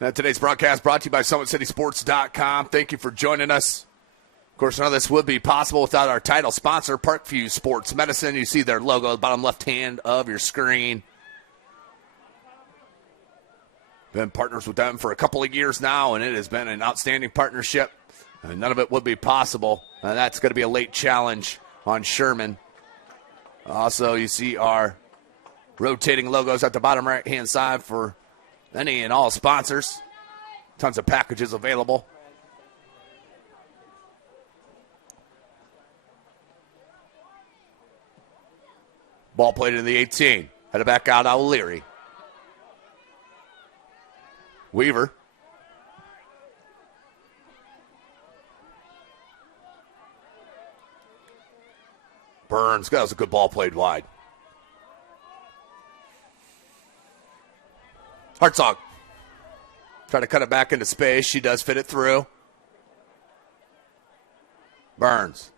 Now, today's broadcast brought to you by SummitCitySports.com. Thank you for joining us. Of course, none of this would be possible without our title sponsor, Parkview Sports Medicine. You see their logo at the bottom left hand of your screen. Been partners with them for a couple of years now, and it has been an outstanding partnership. And none of it would be possible. And that's going to be a late challenge on Sherman. Also, you see our rotating logos at the bottom right-hand side for any and all sponsors. Tons of packages available. Ball played in the 18. Headed back out, O'Leary. Weaver. Burns. That was a good ball played wide. Hartzog. Try to cut it back into space. She does fit it through. Burns.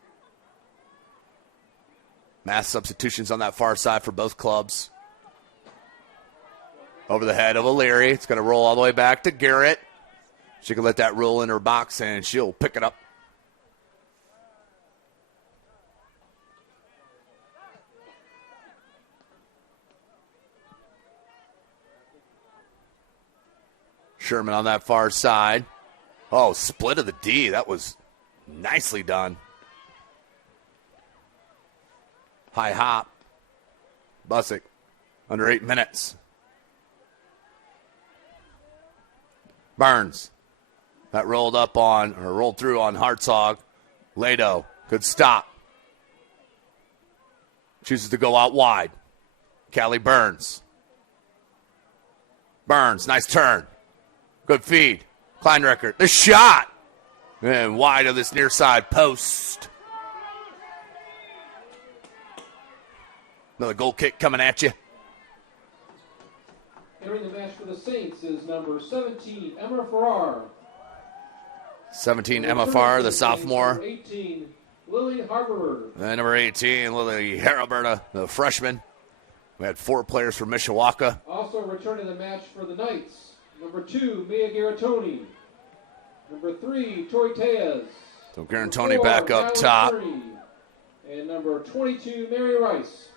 Mass substitutions on that far side for both clubs. Over the head of O'Leary. It's going to roll all the way back to Garrett. She can let that roll in her box, and she'll pick it up. Sherman on that far side. Oh, split of the D. That was nicely done. High hop. Busick. Under 8 minutes. Burns. That rolled through on Hartzog. Lado. Good stop. Chooses to go out wide. Callie Burns. Burns. Nice turn. Good feed. Kleinrecker. The shot. And wide of this near side post. Another goal kick coming at you. Entering the match for the Saints is number 17, Emma Farrar. 17, Emma Farrar, the sophomore. Number 18, Lily Harberger. And number 18, Lily Haraberta, the freshman. We had 4 players from Mishawaka. Also returning the match for the Knights, number 2, Mia Garatoni. Number 3, Tori Tejas. So Garatoni back up top. And number 22, Mary Rice.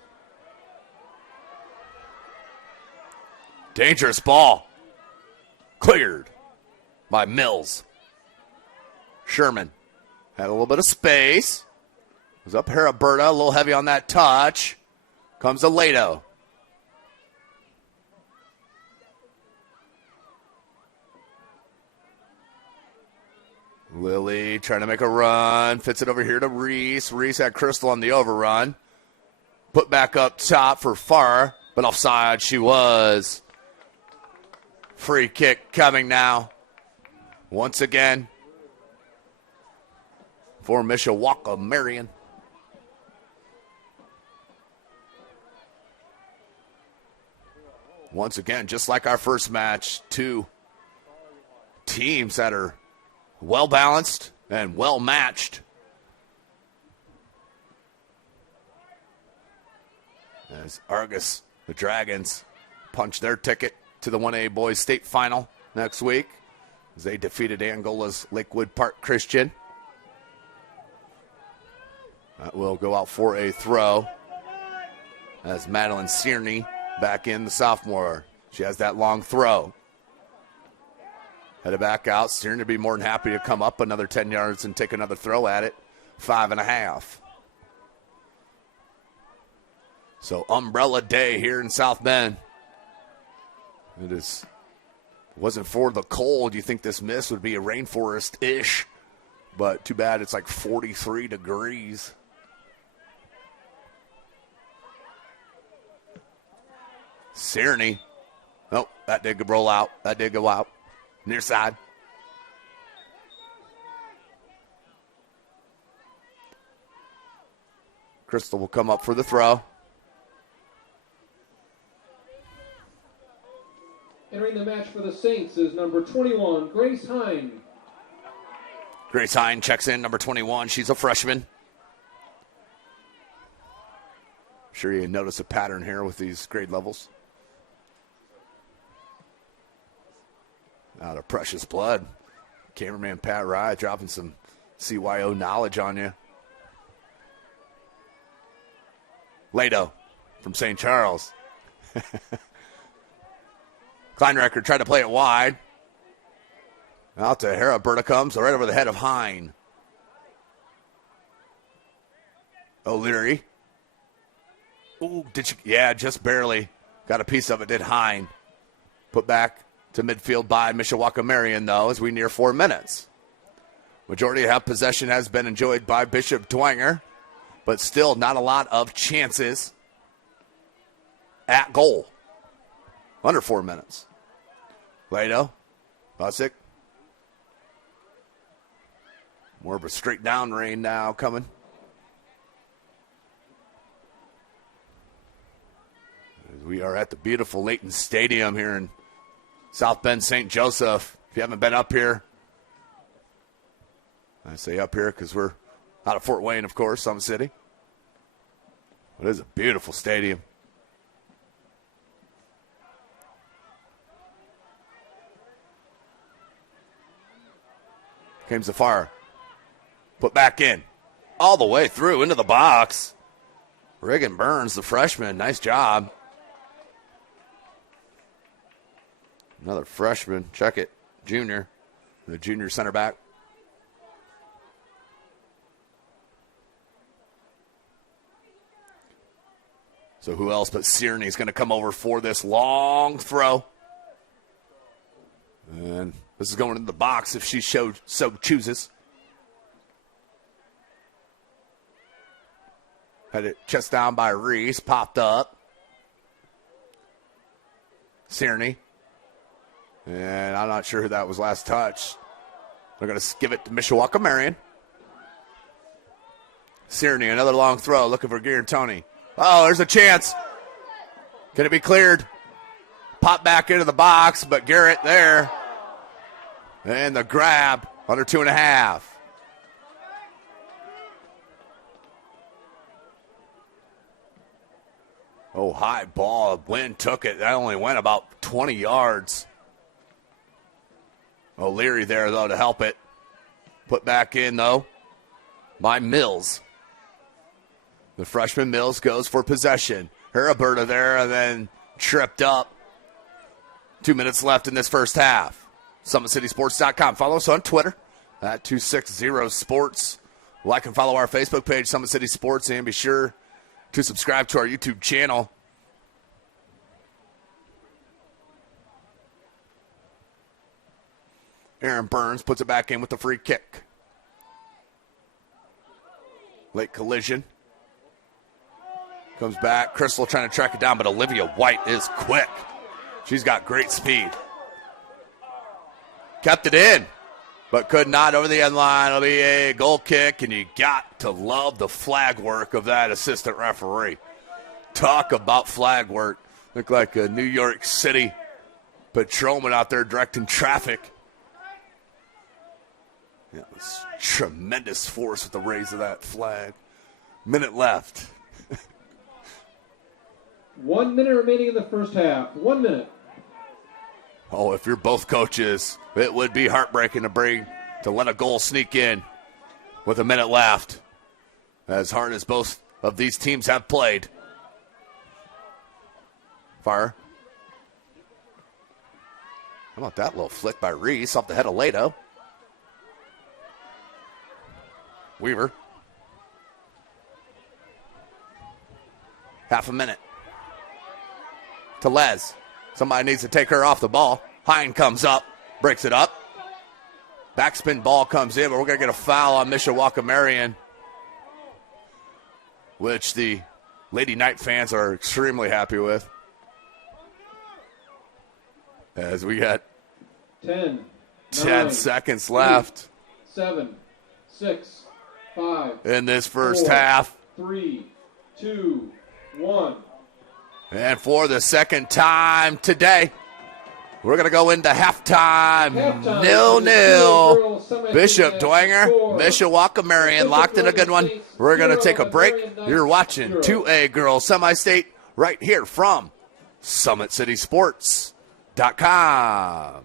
Dangerous ball. Cleared by Mills. Sherman had a little bit of space. Was up Haraberta, a little heavy on that touch. Comes to Lado. Lily trying to make a run. Fits it over here to Reese. Reese had Crystal on the overrun. Put back up top for Farr, but offside she was. Free kick coming now. Once again for Mishawaka Marian. Once again, just like our first match, 2 teams that are well-balanced and well-matched. As Argus, the Dragons, punch their ticket to the 1A Boys State Final next week as they defeated Angola's Lakewood Park Christian. That will go out for a throw as Madeline Searney back in, the sophomore. She has that long throw. Headed back out. Searney would be more than happy to come up another 10 yards and take another throw at it. 5.5. So umbrella day here in South Bend. It is. If it wasn't for the cold, you think this mist would be a rainforest-ish. But too bad it's like 43 degrees. Searney. Nope, that did roll out. That did go out. Near side. Crystal will come up for the throw. Entering the match for the Saints is number 21, Grace Hine. Grace Hine checks in, number 21. She's a freshman. I'm sure you notice a pattern here with these grade levels. Out of precious blood. Cameraman Pat Rye dropping some CYO knowledge on you. Lado from St. Charles. Kleinrecker tried to play it wide. Out to Heraberta comes right over the head of Hine. O'Leary. Ooh, did she? Yeah, just barely. Got a piece of it, did Hine. Put back to midfield by Mishawaka Marian, though, as we near 4 minutes. Majority of possession has been enjoyed by Bishop Dwenger, but still not a lot of chances at goal. Under 4 minutes. Lado, Busick. More of a straight down rain now coming. We are at the beautiful Layton Stadium here in South Bend, St. Joseph. If you haven't been up here, I say up here because we're out of Fort Wayne, of course, Summit City. But it is a beautiful stadium. Came Zafar. Put back in. All the way through into the box. Reagan Burns, the freshman. Nice job. Another freshman. Check it. Junior. The junior center back. So who else but Searney is going to come over for this long throw. And this is going into the box if she so chooses. Had it chest down by Reese. Popped up. Searney. And I'm not sure who that was last touch. They're going to give it to Mishawaka Marian. Searney, another long throw, looking for Garantoni. Oh, there's a chance. Can it be cleared? Pop back into the box, but Garrett there. And the grab, under 2.5. Oh, high ball. Wind took it. That only went about 20 yards. O'Leary there, though, to help it. Put back in, though, by Mills. The freshman Mills goes for possession. Heraberta there, and then tripped up. 2 minutes left in this first half. SummitCitySports.com. Follow us on Twitter at 260sports. Like and follow our Facebook page, Summit City Sports, and be sure to subscribe to our YouTube channel. Aaron Burns puts it back in with the free kick. Late collision. Comes back. Crystal trying to track it down, but Olivia White is quick. She's got great speed. Kept it in, but could not over the end line. It'll be a goal kick, and you got to love the flag work of that assistant referee. Talk about flag work. Look like a New York City patrolman out there directing traffic. It was tremendous force with the raise of that flag. Minute left. 1 minute remaining in the first half. 1 minute. Oh, if you're both coaches, it would be heartbreaking to let a goal sneak in with a minute left. As hard as both of these teams have played. Fire. How about that little flick by Reese off the head of Lato? Weaver. Half a minute. To Les. Somebody needs to take her off the ball. Hine comes up, breaks it up. Backspin ball comes in, but we're going to get a foul on Mishawaka Marian, which the Lady Knight fans are extremely happy with. As we got 10 seconds left. 7, 6, 5. In this first 4, half. 3, 2, 1. And for the second time today, we're going to go into halftime. 0-0. Bishop Dwenger, Mishawaka Marian locked in a good one. We're going to take a break. You're watching 2A Girls Semi-State right here from SummitCitySports.com.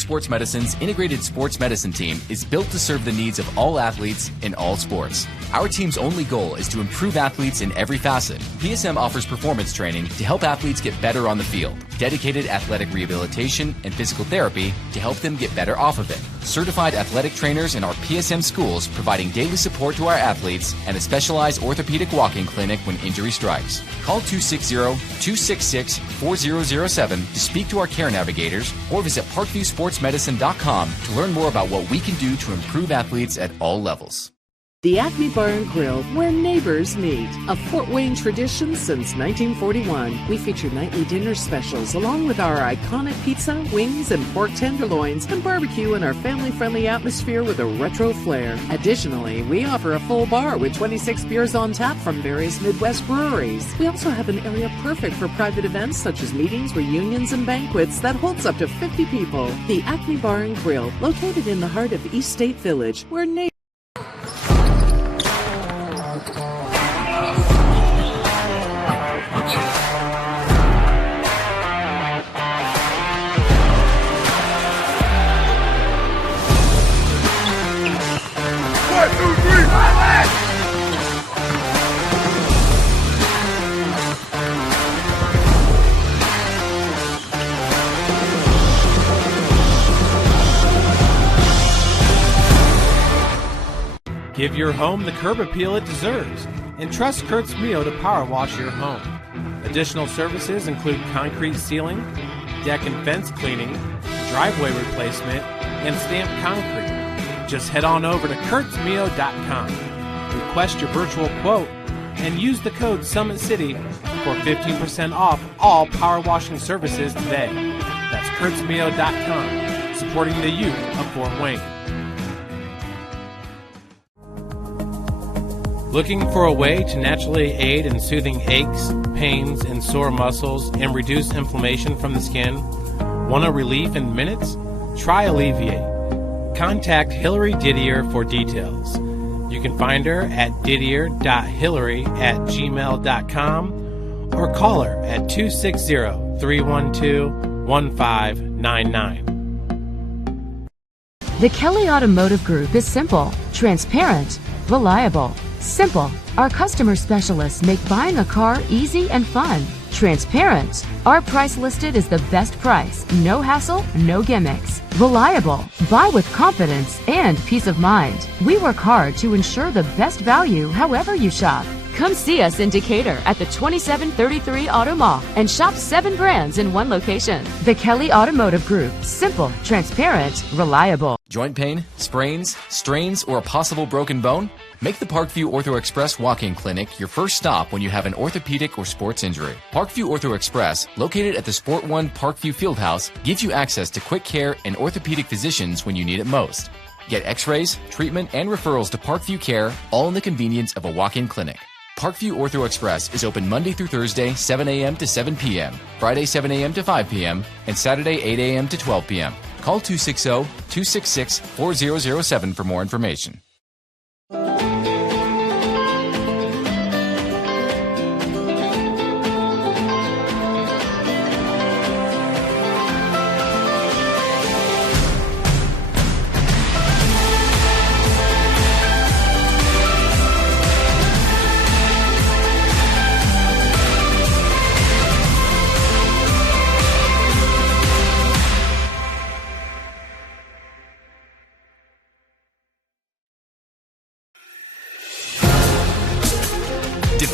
Sports Medicine's integrated sports medicine team is built to serve the needs of all athletes in all sports. Our team's only goal is to improve athletes in every facet. PSM offers performance training to help athletes get better on the field, dedicated athletic rehabilitation and physical therapy to help them get better off of it, certified athletic trainers in our PSM schools providing daily support to our athletes, and a specialized orthopedic walk-in clinic when injury strikes. Call 260-266-4007 to speak to our care navigators or visit ParkviewSportsMedicine.com to learn more about what we can do to improve athletes at all levels. The Acme Bar and Grill, where neighbors meet. A Fort Wayne tradition since 1941. We feature nightly dinner specials along with our iconic pizza, wings, and pork tenderloins, and barbecue in our family-friendly atmosphere with a retro flair. Additionally, we offer a full bar with 26 beers on tap from various Midwest breweries. We also have an area perfect for private events such as meetings, reunions, and banquets that holds up to 50 people. The Acme Bar and Grill, located in the heart of East State Village, where neighbors Give your home the curb appeal it deserves, and trust Kurt's Mio to power wash your home. Additional services include concrete sealing, deck and fence cleaning, driveway replacement, and stamped concrete. Just head on over to kurtzmio.com, request your virtual quote, and use the code SummitCity for 15% off all power washing services today. That's kurtzmio.com, supporting the youth of Fort Wayne. Looking for a way to naturally aid in soothing aches, pains, and sore muscles and reduce inflammation from the skin? Want a relief in minutes? Try Alleviate. Contact Hillary Didier for details. You can find her at didier.hillary@gmail.com or call her at 260-312-1599. The Kelly Automotive Group is simple, transparent, reliable. Simple. Our customer specialists make buying a car easy and fun. Transparent. Our price listed is the best price. No hassle, no gimmicks. Reliable. Buy with confidence and peace of mind. We work hard to ensure the best value however you shop. Come see us in Decatur at the 2733 Auto Mall and shop 7 brands in one location. The Kelly Automotive Group. Simple, transparent, reliable. Joint pain, sprains, strains, or a possible broken bone? Make the Parkview Ortho Express walk-in clinic your first stop when you have an orthopedic or sports injury. Parkview Ortho Express, located at the Sport 1 Parkview Fieldhouse, gives you access to quick care and orthopedic physicians when you need it most. Get x-rays, treatment, and referrals to Parkview Care, all in the convenience of a walk-in clinic. Parkview Ortho Express is open Monday through Thursday, 7 a.m. to 7 p.m., Friday, 7 a.m. to 5 p.m., and Saturday, 8 a.m. to 12 p.m. Call 260-266-4007 for more information.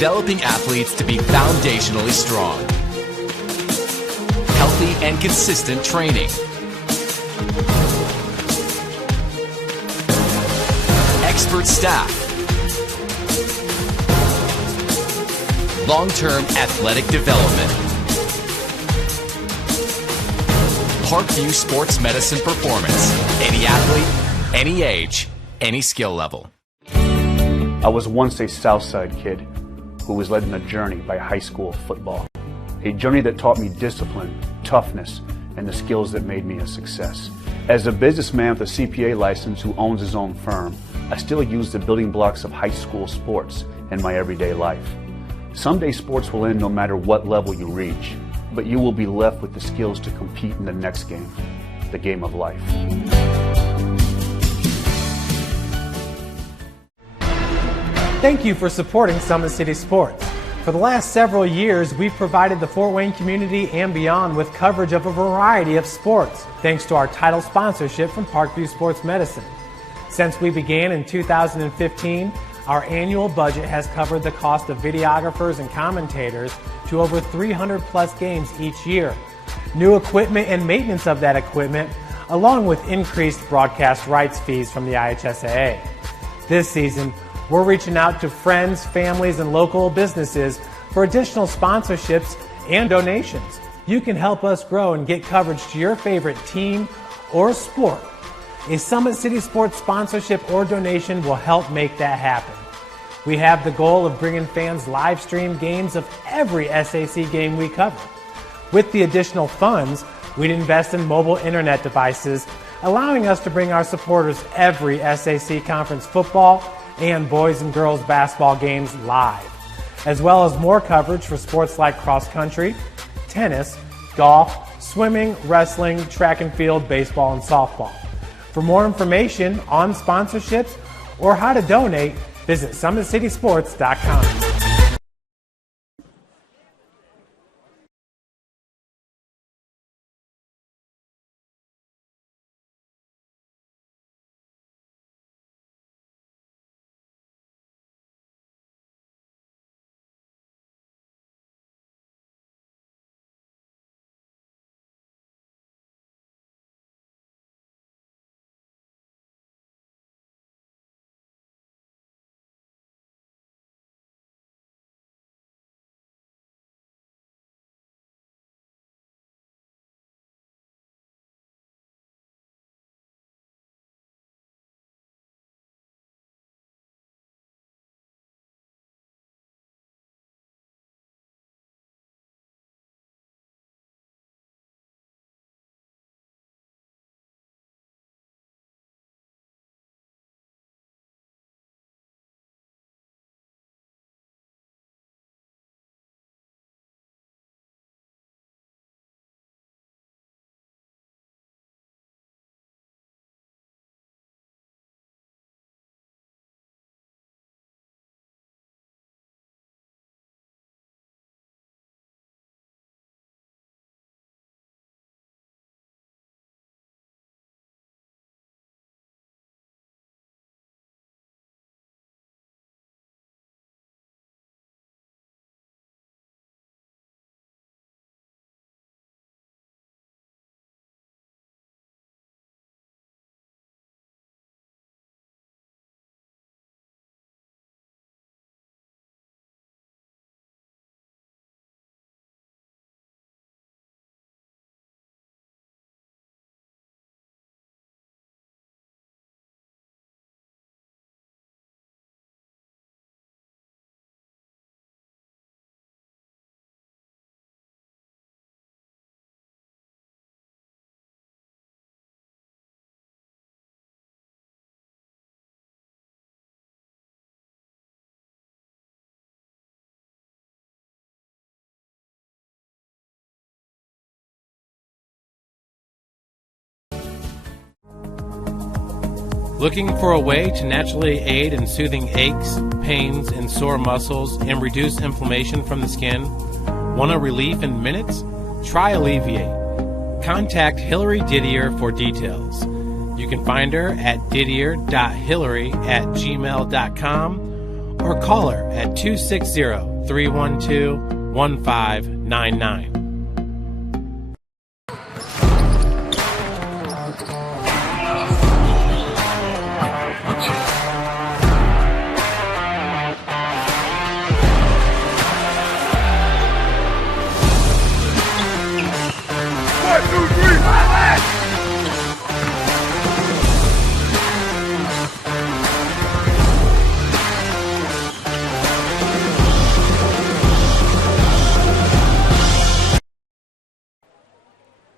Developing athletes to be foundationally strong. Healthy and consistent training. Expert staff. Long-term athletic development. Parkview Sports Medicine Performance. Any athlete, any age, any skill level. I was once a Southside kid who was led on a journey by high school football. A journey that taught me discipline, toughness, and the skills that made me a success. As a businessman with a CPA license who owns his own firm, I still use the building blocks of high school sports in my everyday life. Someday sports will end no matter what level you reach, but you will be left with the skills to compete in the next game, the game of life. Thank you for supporting Summit City Sports. For the last several years, we've provided the Fort Wayne community and beyond with coverage of a variety of sports, thanks to our title sponsorship from Parkview Sports Medicine. Since we began in 2015, our annual budget has covered the cost of videographers and commentators to over 300 plus games each year. New equipment and maintenance of that equipment, along with increased broadcast rights fees from the IHSAA. This season, we're reaching out to friends, families, and local businesses for additional sponsorships and donations. You can help us grow and get coverage to your favorite team or sport. A Summit City Sports sponsorship or donation will help make that happen. We have the goal of bringing fans live stream games of every SAC game we cover. With the additional funds, we'd invest in mobile internet devices, allowing us to bring our supporters every SAC conference football and boys and girls basketball games live, as well as more coverage for sports like cross country, tennis, golf, swimming, wrestling, track and field, baseball, and softball. For more information on sponsorships or how to donate, visit SummitCitySports.com. Looking for a way to naturally aid in soothing aches, pains, and sore muscles and reduce inflammation from the skin? Want a relief in minutes? Try Alleviate. Contact Hillary Didier for details. You can find her at didier.hillary@gmail.com or call her at 260-312-1599.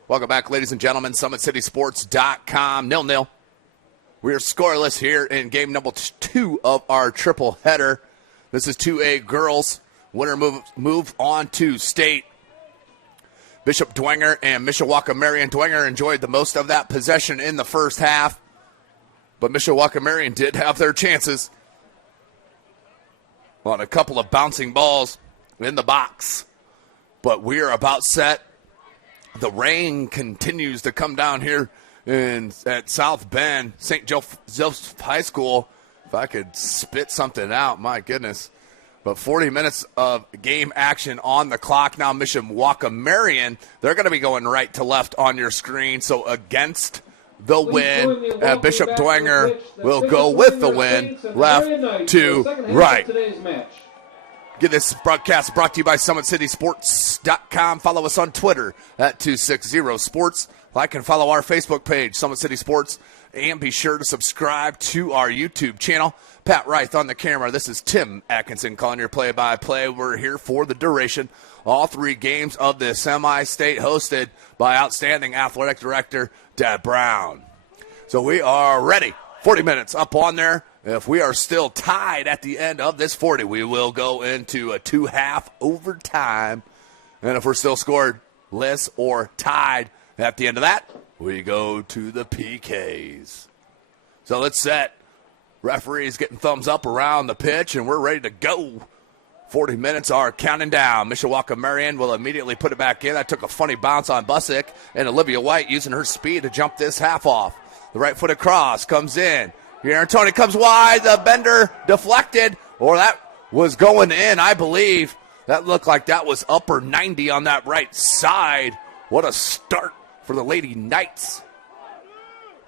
Welcome back, ladies and gentlemen. SummitCitySports.com. 0-0. We are scoreless here in game number 2 of our triple header. This is 2A girls. Winner move on to state. Bishop Dwenger and Mishawaka Marian. Dwenger enjoyed the most of that possession in the first half, but Mishawaka Marian did have their chances on a couple of bouncing balls in the box. But we are about set. The rain continues to come down here at South Bend, St. Joseph High School. If I could spit something out, my goodness. But 40 minutes of game action on the clock now. Mishawaka Marian, they're going to be going right to left on your screen. So against the win, Bishop Dwenger will go with the win, left to right. Get this broadcast brought to you by SummitCitySports.com. Follow us on Twitter at 260sports. Like and follow our Facebook page, Summit City Sports. And be sure to subscribe to our YouTube channel. Pat Reith on the camera. This is Tim Atkinson calling your play-by-play. We're here for the duration. All 3 games of the semi-state hosted by outstanding athletic director Dad Brown. So we are ready. 40 minutes up on there. If we are still tied at the end of this 40, we will go into a 2-half overtime. And if we're still scoreless or tied at the end of that, we go to the PKs. So let's set. Referees getting thumbs up around the pitch, and we're ready to go. 40 minutes are counting down. Mishawaka Marian will immediately put it back in. That took a funny bounce on Busick, and Olivia White using her speed to jump this half off. The right-footed cross comes in. Here, Tony comes wide. The bender deflected, or that was going in, I believe. That looked like that was upper 90 on that right side. What a start for the Lady Knights.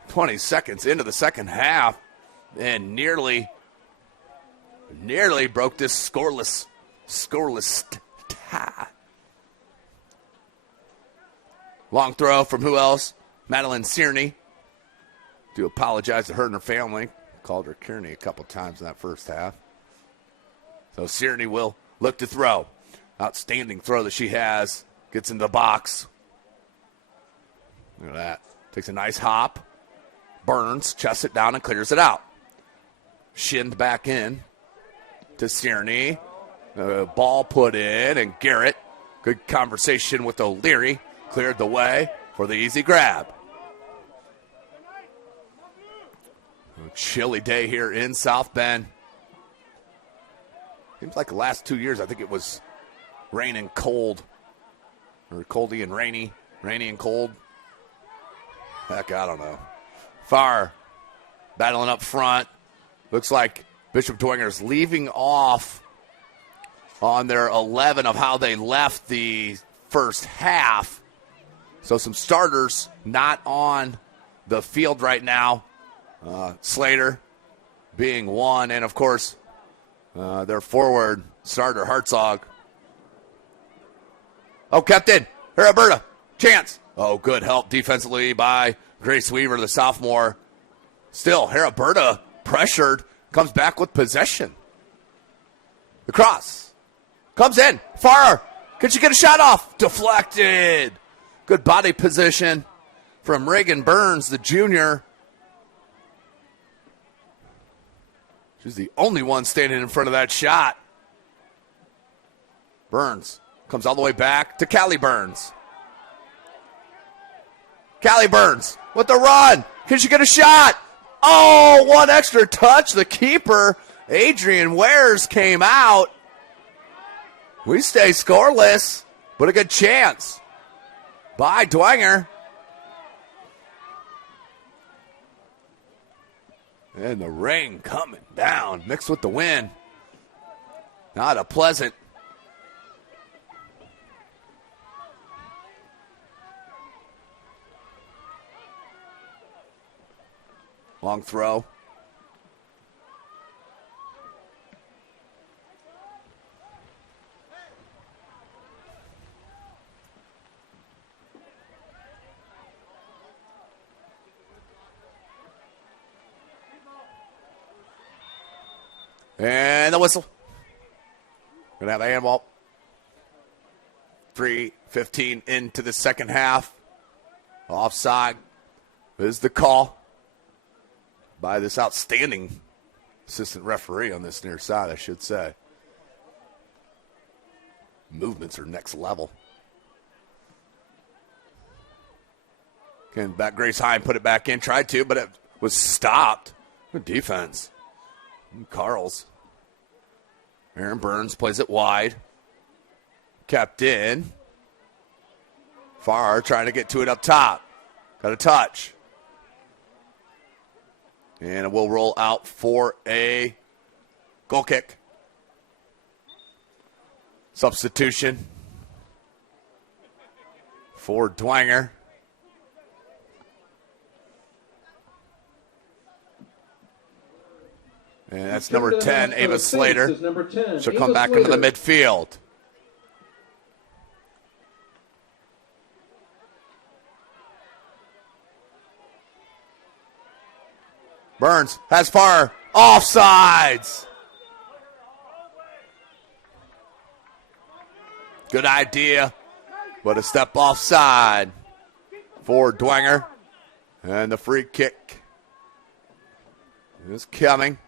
20 seconds into the second half, and nearly broke this scoreless tie. Long throw from who else? Madeline Cierney. Do apologize to her and her family. Called her Kearney a couple times in that first half. So Cierney will look to throw. Outstanding throw that she has. Gets in the box. Look at that. Takes a nice hop. Burns, chests it down, and clears it out. Shinned back in to Cierney. Ball put in, and Garrett. Good conversation with O'Leary. Cleared the way for the easy grab. A chilly day here in South Bend. Seems like the last 2 years, I think it was rain and cold. Or coldy and rainy. Rainy and cold. Heck, I don't know. Farr battling up front. Looks like Bishop Dwenger's leaving off on their 11 of how they left the first half. So some starters not on the field right now. Slater being one, and of course, their forward starter, Hartzog. Oh, kept in. Heriberta, chance. Oh, good help defensively by Grace Weaver, the sophomore. Still, Heriberta pressured, comes back with possession. The cross comes in. Farr, can she get a shot off? Deflected. Good body position from Reagan Burns, the junior. She's the only one standing in front of that shot. Burns comes all the way back to Callie Burns. Callie Burns with the run. Can she get a shot? Oh, one extra touch. The keeper, Adrian Wares, came out. We stay scoreless, but a good chance by Dwenger. And the rain coming down, mixed with the wind. Not a pleasant. Long throw. And the whistle. Going to have a handball. 3:15 into the second half. Offside is the call by this outstanding assistant referee on this near side, I should say. Movements are next level. Again, back Grace High and put it back in. Tried to, but it was stopped. Good defense. Carls. Aaron Burns plays it wide. Kept in. Farr trying to get to it up top. Got a touch. And it will roll out for a goal kick. Substitution for Dwenger. And that's number 10, Ava Slater. She'll come back into the midfield. Burns has Farr. Offsides. Good idea, but a step offside for Dwenger. And the free kick is coming.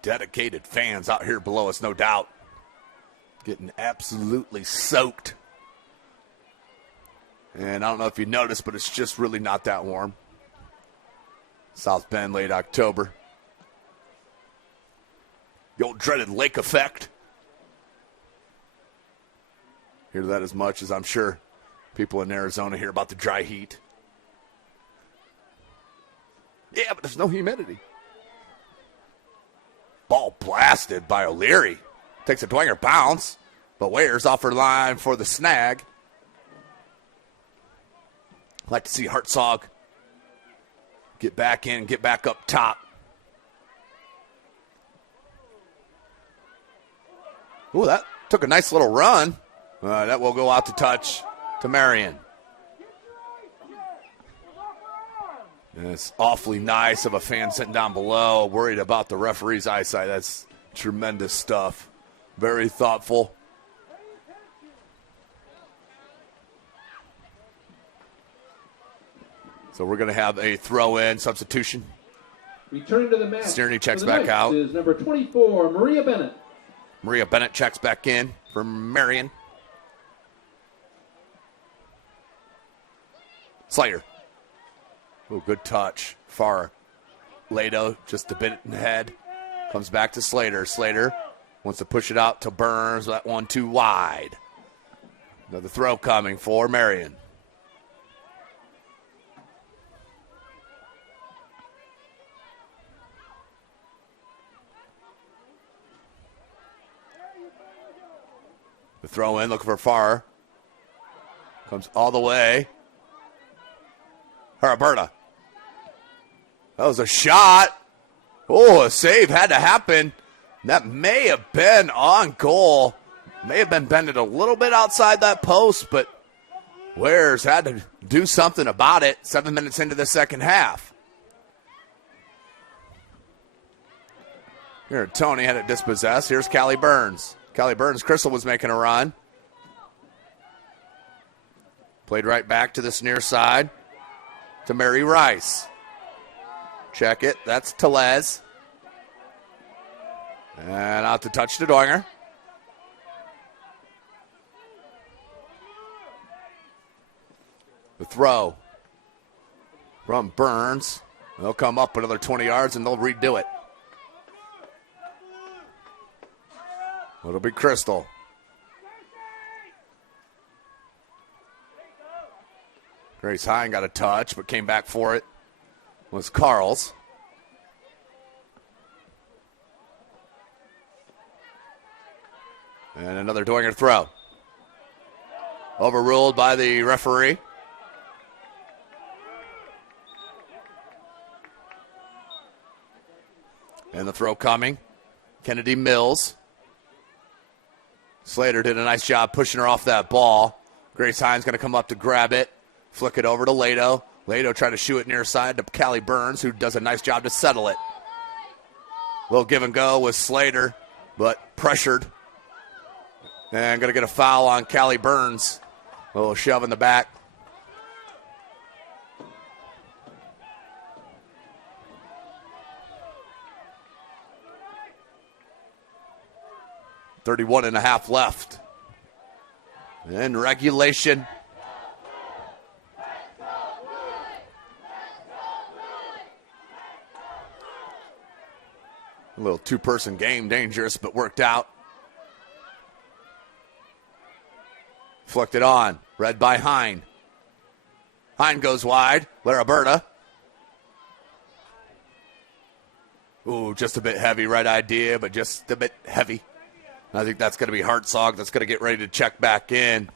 Dedicated fans out here below us, no doubt. Getting absolutely soaked. And I don't know if you noticed, but it's just really not that warm. South Bend, late October. The old dreaded lake effect. Hear that as much as I'm sure people in Arizona hear about the dry heat. Yeah, but there's no humidity. Ball blasted by O'Leary. Takes a Dwenger bounce, but Wares off her line for the snag. I'd like to see Hartzog get back in, get back up top. Ooh, that took a nice little run. That will go out to touch to Marian. And it's awfully nice of a fan sitting down below, worried about the referee's eyesight. That's tremendous stuff. Very thoughtful. So we're going to have a throw-in substitution. Returning to the match. Stearney checks back out. Is number 24, Maria Bennett. Maria Bennett checks back in for Marian. Slater. Oh, good touch. Far. Lado just a bit in the head. Comes back to Slater. Slater wants to push it out to Burns. That one too wide. Another throw coming for Marian. The throw in, looking for Farr. Comes all the way. Haraberta. That was a shot. Oh, a save had to happen. That may have been on goal. May have been bended a little bit outside that post, but Wares had to do something about it 7 minutes into the second half. Here, Tony had it dispossessed. Here's Callie Burns. Callie Burns, Crystal was making a run. Played right back to this near side to Mary Rice. Check it. That's Telez. And out to touch to Dwenger. The throw from Burns. They'll come up another 20 yards and they'll redo it. It'll be Crystal. Grace Hine got a touch, but came back for it. Was Carls. And another Dwenger throw. Overruled by the referee. And the throw coming. Kennedy Mills. Slater did a nice job pushing her off that ball. Grace Hines going to come up to grab it. Flick it over to Lato. Lato trying to shoot it near side to Callie Burns, who does a nice job to settle it. Little give and go with Slater, but pressured. And going to get a foul on Callie Burns. A little shove in the back. .31.5 left. In regulation. A little two-person game, dangerous, but worked out. Flicked it on, read by Hine. Hine goes wide, Laraberta. Ooh, just a bit heavy, right idea, but just a bit heavy. I think that's going to be Hartzog that's going to get ready to check back in.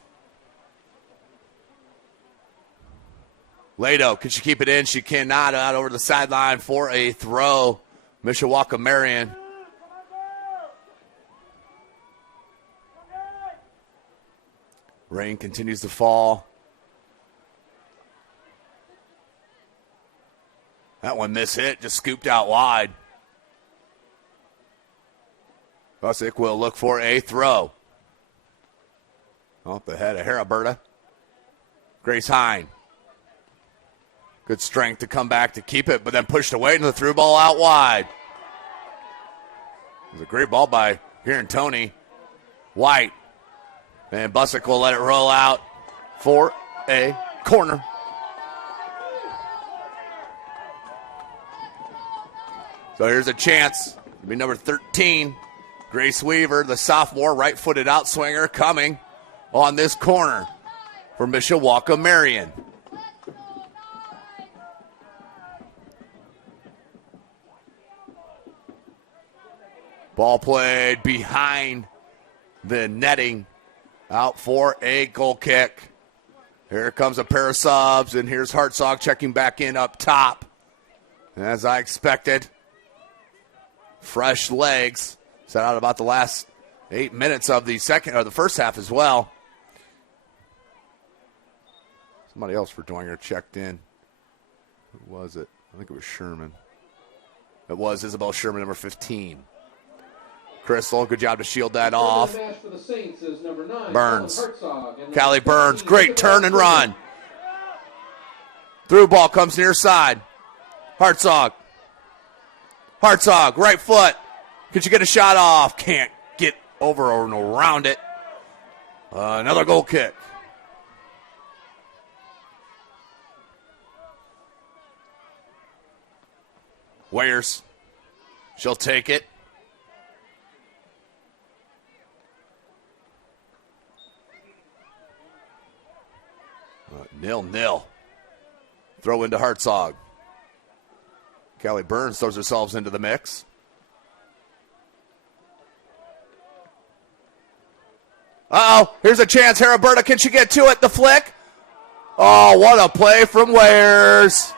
Lato, can she keep it in? She cannot. Out over the sideline for a throw. Mishawaka Marian. Rain continues to fall. That one mishit, just scooped out wide. Busick will look for a throw. Off the head of Haraberta. Grace Hine. Good strength to come back to keep it, but then pushed away and the through ball out wide. It was a great ball by Tony White. And Busick will let it roll out for a corner. So here's a chance. It'll be number 13. Grace Weaver, the sophomore, right-footed outswinger, coming on this corner for Mishawaka Marian. Ball played behind the netting. Out for a goal kick. Here comes a pair of subs, and here's Hartzog checking back in up top. As I expected, fresh legs. Set out about the last 8 minutes of the first half as well. Somebody else for Dwenger checked in. Who was it? I think it was Sherman. It was Isabel Sherman, number 15. Crystal, good job to shield that off. Burns. Callie Burns, great turn and run. Through ball comes near side. Hartzog, right foot. Could you get a shot off? Can't get over or around it. Another goal kick. Wayers. She'll take it. 0-0. Throw into Hartzog. Callie Burns throws herself into the mix. Uh-oh, here's a chance. Haraberta, can she get to it? The flick. Oh, what a play from Wayers.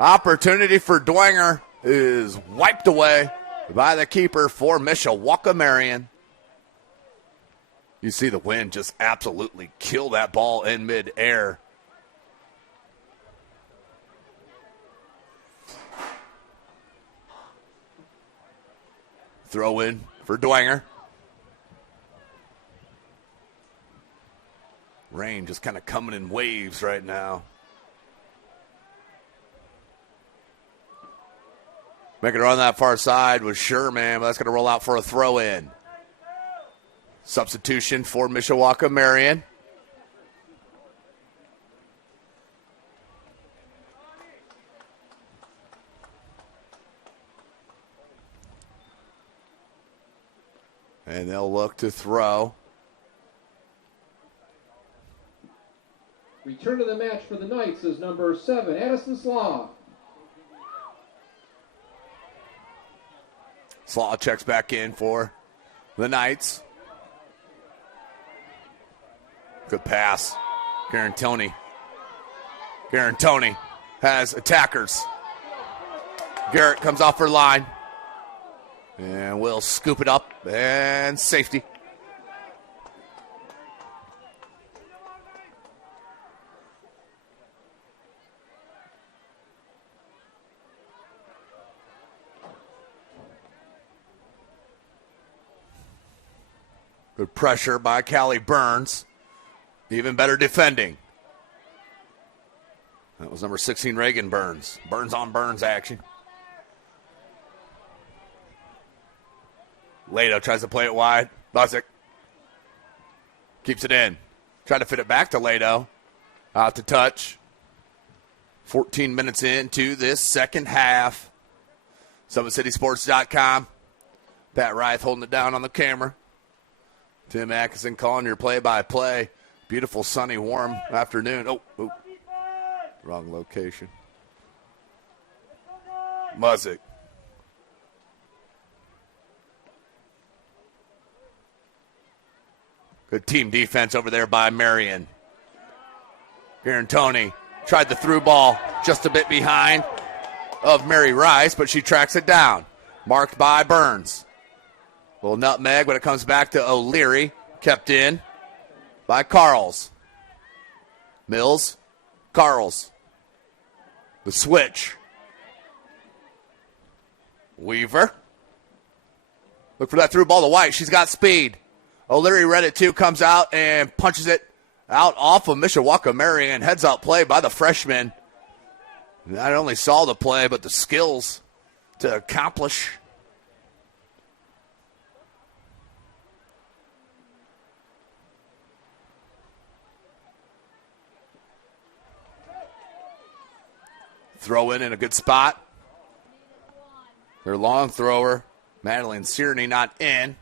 Opportunity for Dwenger is wiped away by the keeper for Mishawaka Marian. You see the wind just absolutely kill that ball in midair. Throw in for Dwenger. Rain just kind of coming in waves right now. Making it on that far side was Sherman, but that's going to roll out for a throw in. Substitution for Mishawaka Marian. And they'll look to throw. Return to the match for the Knights is number 7, Addison Slaw. Slaw checks back in for the Knights. Good pass. Garantoni has attackers. Garrett comes off her line. And we'll scoop it up. And safety. Good pressure by Callie Burns. Even better defending. That was number 16, Reagan Burns. Burns on Burns action. Lado tries to play it wide. Busick keeps it in. Try to fit it back to Lado. Out to touch. 14 minutes into this second half. SummitCitySports.com. Pat Reith holding it down on the camera. Tim Atkinson calling your play-by-play. Beautiful, sunny, warm afternoon. Oh, wrong location. Muzzick. Good team defense over there by Marian. Garantoni tried the through ball just a bit behind of Mary Rice, but she tracks it down. Marked by Burns. Little nutmeg, but it comes back to O'Leary. Kept in by Carls. Mills, Carls. The switch. Weaver. Look for that through ball to White. She's got speed. O'Leary read it too, comes out and punches it out off of Mishawaka Marian. Heads out play by the freshman. Not only saw the play, but the skills to accomplish. Throw in a good spot. Their long thrower, Madeline Sierney, not in.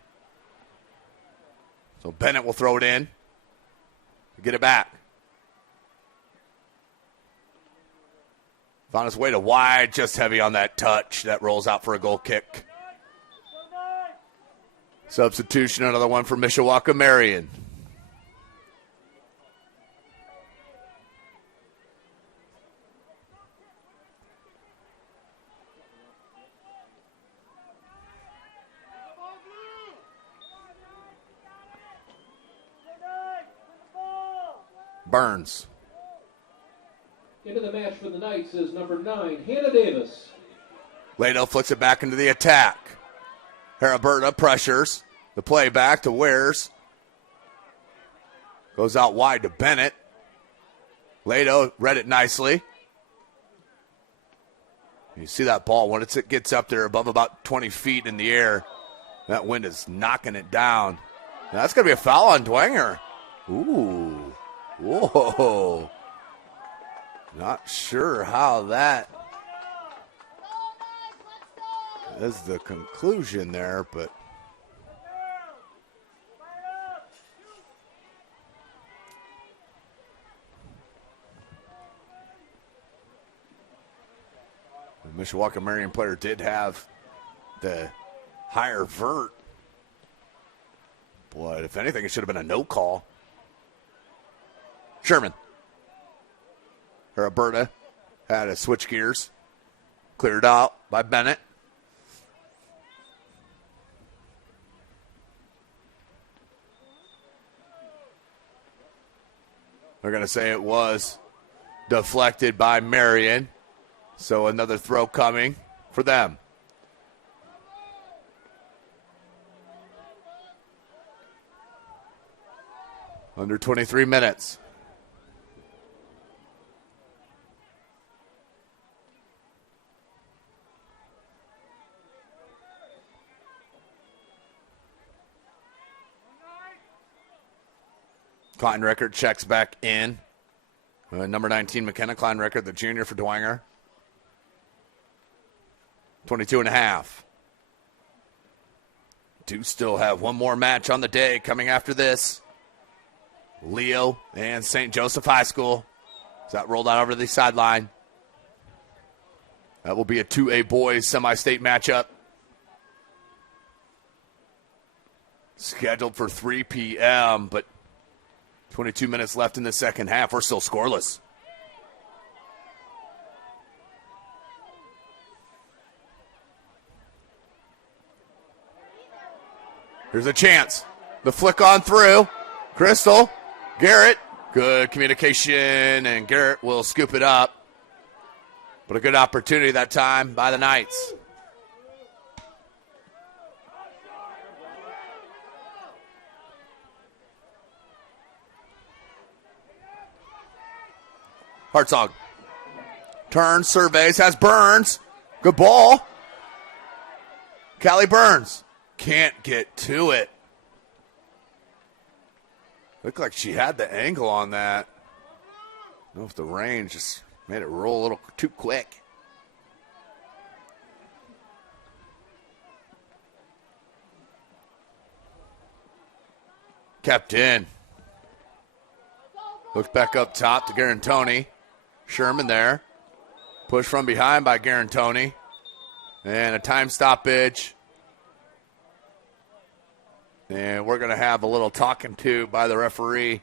So Bennett will throw it in. Get it back. Found his way to wide, just heavy on that touch. That rolls out for a goal kick. Substitution, another one for Mishawaka Marian. Burns. Into the match for the Knights is number 9, Hannah Davis. Lado flicks it back into the attack. Haraberta pressures. The play back to Wares. Goes out wide to Bennett. Lado read it nicely. You see that ball, when it gets up there above about 20 feet in the air, that wind is knocking it down. Now, that's going to be a foul on Dwenger. Ooh. Whoa. Not sure how that is the conclusion there, but the Mishawaka Marian player did have the higher vert, but if anything, it should have been a no call. Sherman. Haraberta had to switch gears. Cleared out by Bennett. They're going to say it was deflected by Marian. So another throw coming for them. Under 23 minutes. Kleinrecord checks back in. Number 19, McKenna Kleinrecord, the junior for Dwenger. 22.5. Do still have one more match on the day coming after this. Leo and St. Joseph High School. Is that rolled out over the sideline? That will be a 2A boys semi-state matchup. Scheduled for 3 p.m., but 22 minutes left in the second half. We're still scoreless. Here's a chance. The flick on through. Crystal, Garrett. Good communication, and Garrett will scoop it up. But a good opportunity that time by the Knights. Hartzog. Turns, surveys, has Burns. Good ball. Callie Burns. Can't get to it. Looked like she had the angle on that. I don't know if the range just made it roll a little too quick. Kept in. Looks back up top to Garantoni. Sherman there. Push from behind by Garantoni. And a time stoppage. And we're going to have a little talking to by the referee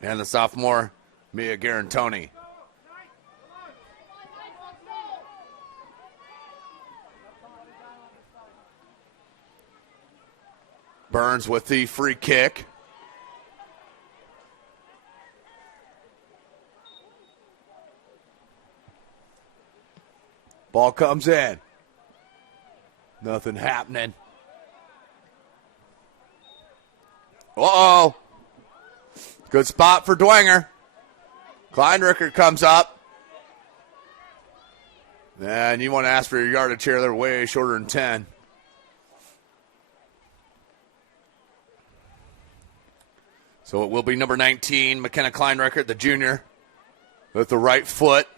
and the sophomore, Mia Garantoni. Burns with the free kick. Ball comes in. Nothing happening. Uh-oh. Good spot for Dwenger. Kleinricker comes up. And you want to ask for your yardage here. They're way shorter than 10. So it will be number 19, McKenna Kleinricker, the junior, with the right foot.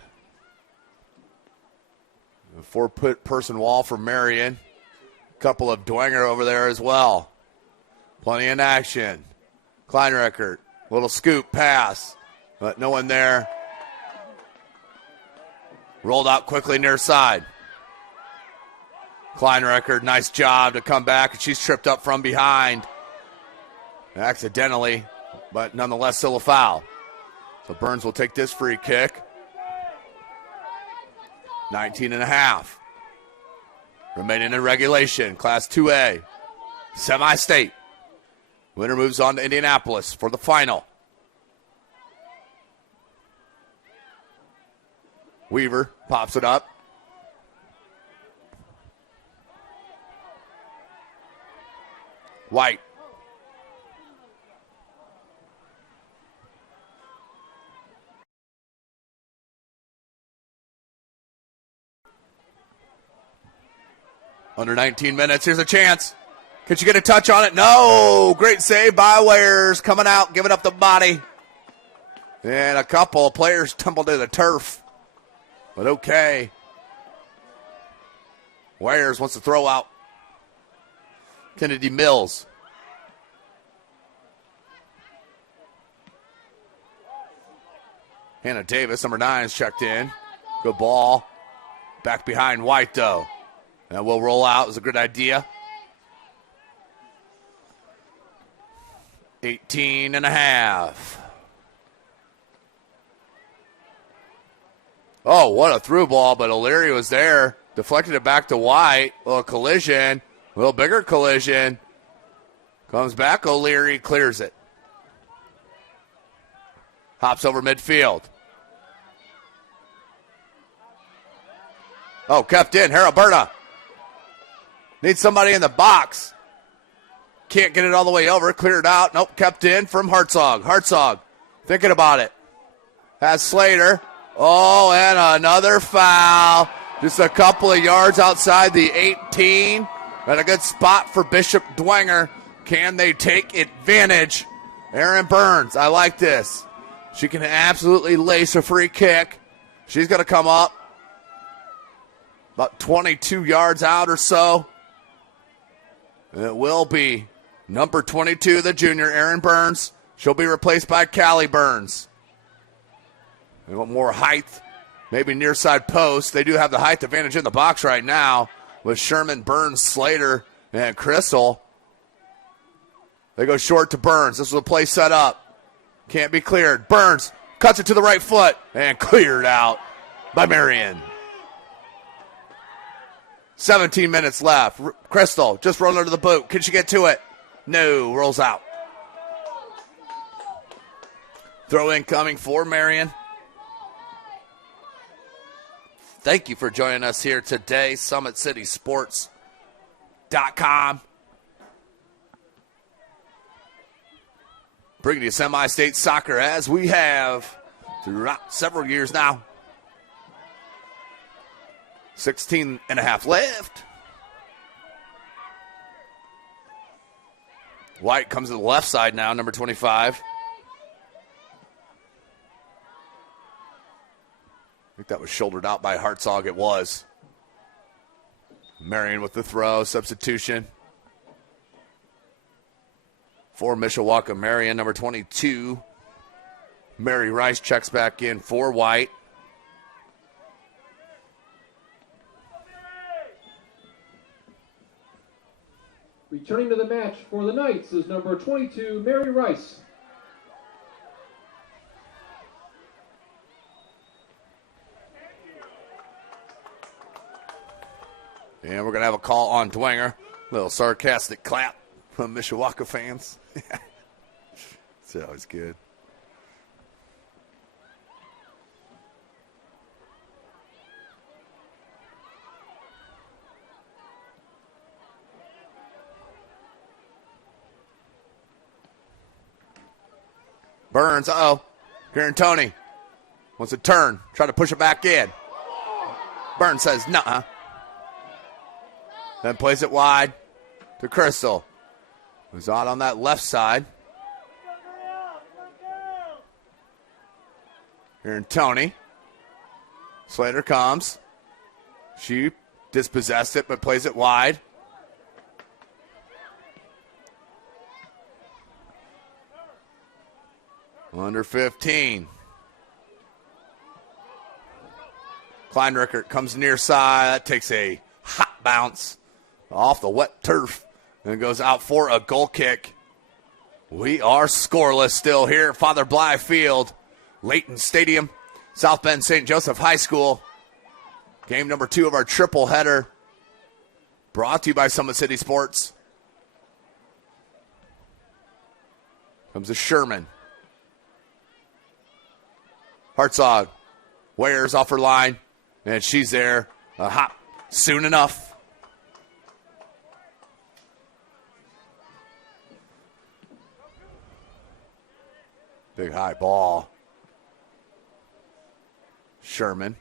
A 4-person wall for Marian. A couple of Dwenger over there as well. Plenty in action. Kleinricker, little scoop pass, but no one there. Rolled out quickly near side. Kleinricker, nice job to come back, and she's tripped up from behind. Accidentally, but nonetheless still a foul. So Burns will take this free kick. 19.5. Remaining in regulation, Class 2A, semi-state. Winner moves on to Indianapolis for the final. Weaver pops it up. White. Under 19 minutes. Here's a chance. Could you get a touch on it? No. Great save by Weyers. Coming out, giving up the body. And a couple of players tumbled to the turf. But okay. Weyers wants to throw out. Kennedy Mills. Hannah Davis, number 9, is checked in. Good ball. Back behind White, though. And we'll roll out. It was a good idea. 18.5. Oh, what a through ball, but O'Leary was there. Deflected it back to White. A little collision. A little bigger collision. Comes back, O'Leary clears it. Hops over midfield. Oh, kept in. Haraberta. Needs somebody in the box. Can't get it all the way over. Cleared out. Nope, kept in from Hartzog. Hartzog thinking about it. Has Slater. Oh, and another foul. Just a couple of yards outside the 18. And a good spot for Bishop Dwenger. Can they take advantage? Aaron Burns, I like this. She can absolutely lace a free kick. She's going to come up about 22 yards out or so. It will be number 22, the junior, Aaron Burns. She'll be replaced by Callie Burns. They want more height, maybe near side post. They do have the height advantage in the box right now with Sherman, Burns, Slater, and Crystal. They go short to Burns. This was a play set up. Can't be cleared. Burns cuts it to the right foot and cleared out by Marian. 17 minutes left. Crystal just rolling under the boot. Can she get to it? No, rolls out. Throw in coming for Marian. Thank you for joining us here today. SummitCitySports.com. Bringing you semi-state soccer as we have throughout several years now. 16 and a half left. White comes to the left side now, number 25. I think that was shouldered out by Hartzog. It was. Marian with the throw, substitution. For Mishawaka, Marian, number 22. Mary Rice checks back in for White. Returning to the match for the Knights is number 22, Mary Rice. And we're going to have a call on Dwenger. Little sarcastic clap from Mishawaka fans. It's always good. Burns, Karen Tony wants to turn, try to push it back in. Burns says, nuh-uh. Then plays it wide to Crystal, who's out on that left side. Karen Tony. Slater comes. She dispossessed it, but plays it wide. Under 15. Kleinrickert comes near side. That takes a hot bounce off the wet turf and goes out for a goal kick. We are scoreless still here at Father Bly Field, Layton Stadium, South Bend St. Joseph High School. Game number 2 of our triple header, brought to you by Summit City Sports. Comes to Sherman. Hartzog wears off her line, and she's there. A hop soon enough. Big high ball. Sherman.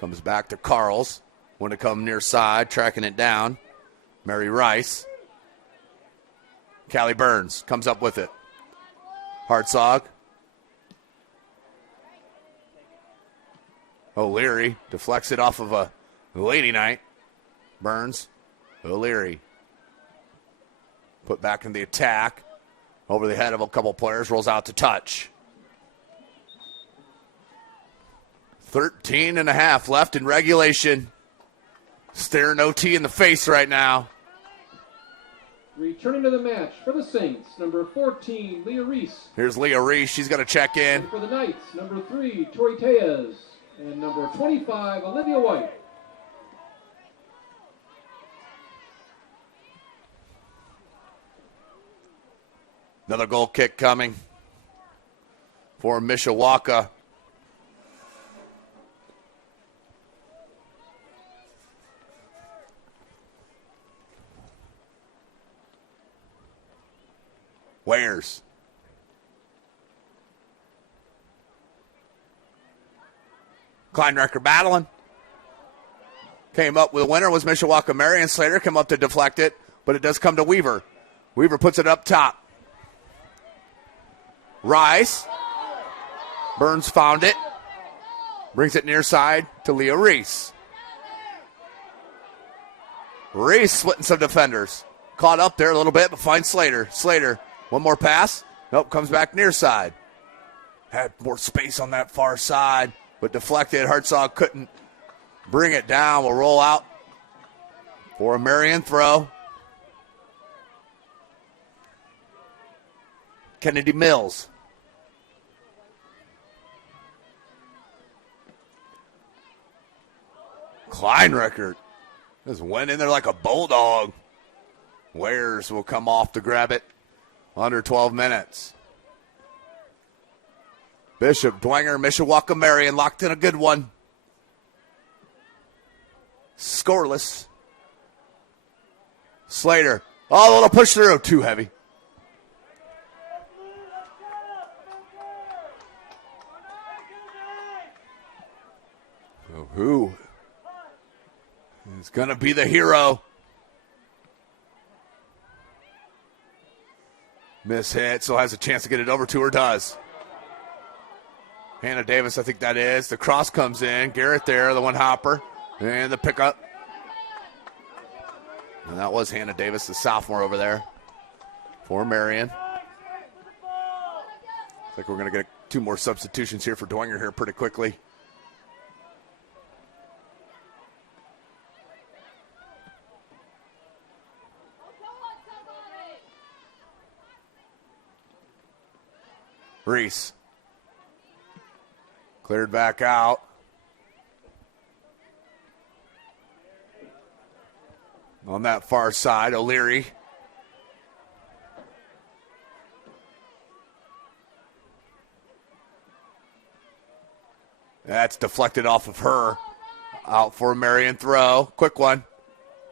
Comes back to Carls. Want to come near side, tracking it down. Mary Rice. Callie Burns comes up with it. Hartzog. O'Leary deflects it off of a Lady Knight. Burns. O'Leary. Put back in the attack. Over the head of a couple players. Rolls out to touch. 13 and a half left in regulation. Staring OT in the face right now. Returning to the match for the Saints, number 14, Leah Reese. Here's Leah Reese. She's going to check in. And for the Knights, number 3, Tori Tejas. And number 25, Olivia White. Another goal kick coming for Mishawaka. Wares. Kleinrecker battling. Came up with a winner was Mishawaka. Marian Slater come up to deflect it, but it does come to Weaver. Weaver puts it up top. Rice. Burns found it. Brings it near side to Leah Reese. Reese splitting some defenders. Caught up there a little bit, but finds Slater. Slater, one more pass. Nope, comes back near side. Had more space on that far side, but deflected. Hartzog couldn't bring it down. Will roll out for a Marian throw. Kennedy Mills. Kleinreckert just went in there like a bulldog. Wares will come off to grab it. Under 12 minutes. Bishop, Dwenger, Mishawaka, Marian locked in a good one. Scoreless. Slater. Oh, a little push through. Too heavy. So who is going to be the hero? Miss hit, so has a chance to get it over to her, does. Hannah Davis, I think that is. The cross comes in. Garrett there, the one hopper. And the pickup. And that was Hannah Davis, the sophomore over there for Marian. Looks like we're going to get 2 more substitutions here for Dwenger here pretty quickly. Reese. Cleared back out. On that far side, O'Leary. That's deflected off of her. Out for a Marian throw. Quick one.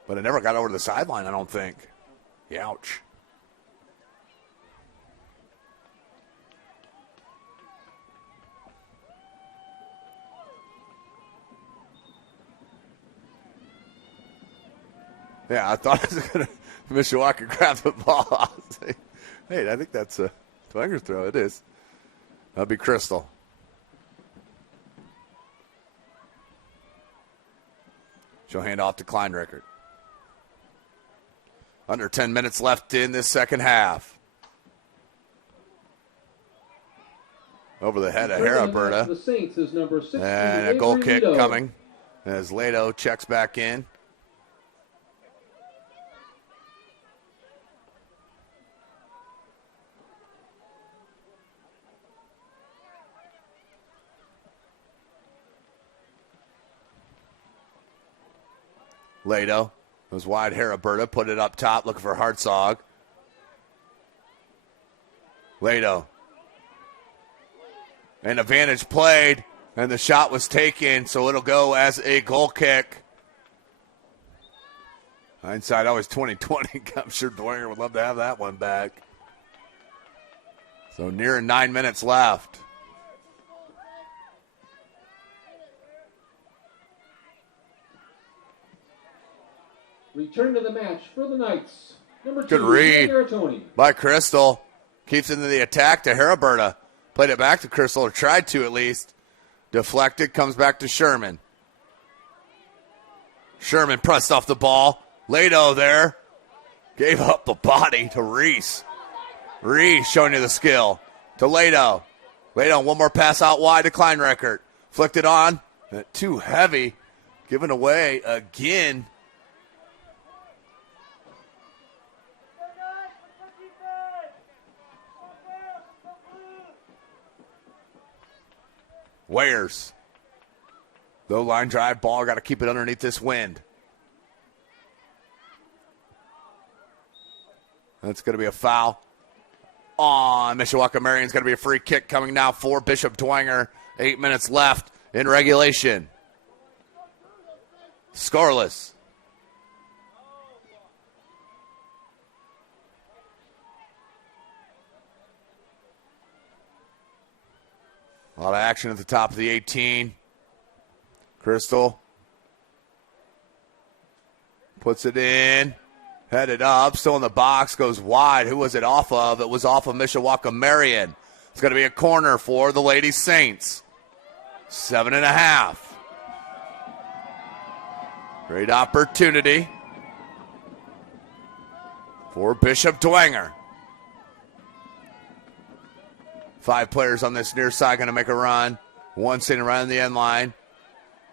But it never got over to the sideline, I don't think. Ouch. Yeah, I thought I was going to Mishawaka grab the ball. Hey, I think that's a Dwenger's throw. It is. That'll be Crystal. She'll hand off to Kleinreckert. Under 10 minutes left in this second half. Over the head of Heriberta. The Saints is number 6. And a goal kick coming as Lato checks back in. Lato was wide. Heriberta put it up top, looking for Hartzog. Lato. An advantage played, and the shot was taken, so it'll go as a goal kick. Hindsight always 20/20. I'm sure Dwenger would love to have that one back. So near 9 minutes left. Return to the match for the Knights. Number 2, good read Garatoni. by Crystal. Keeps into the attack to Heriberta. Played it back to Crystal, or tried to at least. Deflected, comes back to Sherman. Sherman pressed off the ball. Lato there. Gave up the body to Reese. Reese showing you the skill. To Lato. Lato, one more pass out wide to Kleinreckert. Flicked it on. Too heavy. Given away again. Wares. Low line drive ball. Got to keep it underneath this wind. That's going to be a foul on Mishawaka Marian's going to be a free kick coming now for Bishop Dwenger. 8 minutes left in regulation. Scoreless. A lot of action at the top of the 18. Crystal puts it in. Headed up. Still in the box. Goes wide. Who was it off of? It was off of Mishawaka Marian. It's going to be a corner for the Lady Saints. 7.5. Great opportunity. for Bishop Dwenger. 5 players on this near side going to make a run. One sitting right on the end line.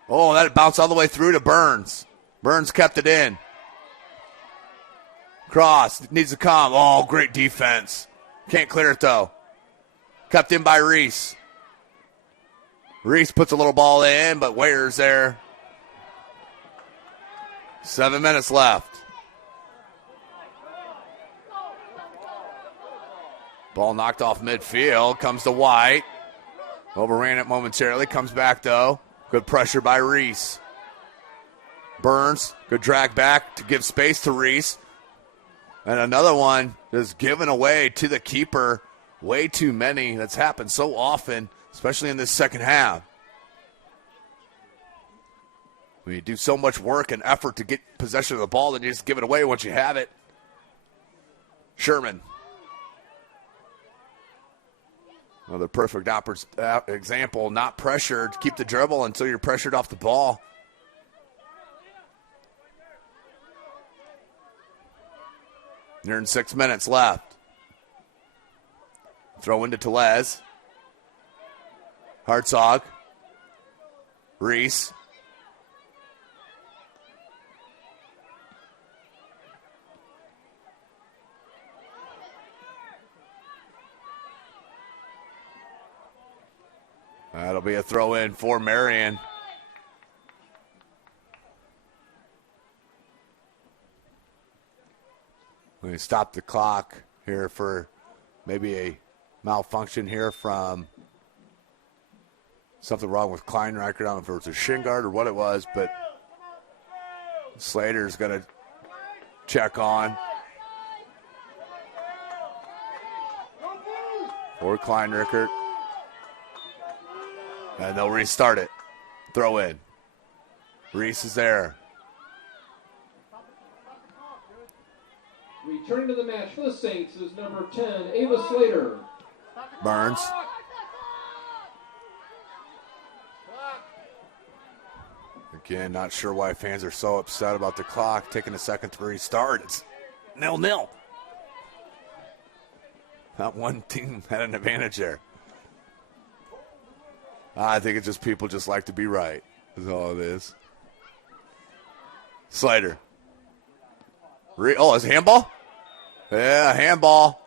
Oh, that bounced all the way through to Burns. Burns kept it in. Cross needs to come. Oh, great defense. Can't clear it, though. Kept in by Reese. Reese puts a little ball in, but Ware's there. 7 minutes left. Ball knocked off midfield. Comes to White. Overran it momentarily. Comes back, though. Good pressure by Reese. Burns. Good drag back to give space to Reese. And another one is given away to the keeper. Way too many. That's happened so often, especially in this second half. When you do so much work and effort to get possession of the ball, then you just give it away once you have it. Sherman. Another perfect example, not pressured. Keep the dribble until you're pressured off the ball. Nearing 6 minutes left. Throw into Telez. Hartzog. Reese. That'll be a throw in for Marian. We stop the clock here for maybe a malfunction here from something wrong with Kleinreicher. I don't know if it was a shin guard or what it was, but Slater's going to check on. Or Kleinreicher. And they'll restart it. Throw in. Reese is there. Returning to the match for the Saints is number 10, Ava Slater. Burns. Again, not sure why fans are so upset about the clock taking a second to restart. It's 0-0. Not one team had an advantage there. I think it's just people just like to be right, is all it is. Slater. It's a handball? Yeah, handball.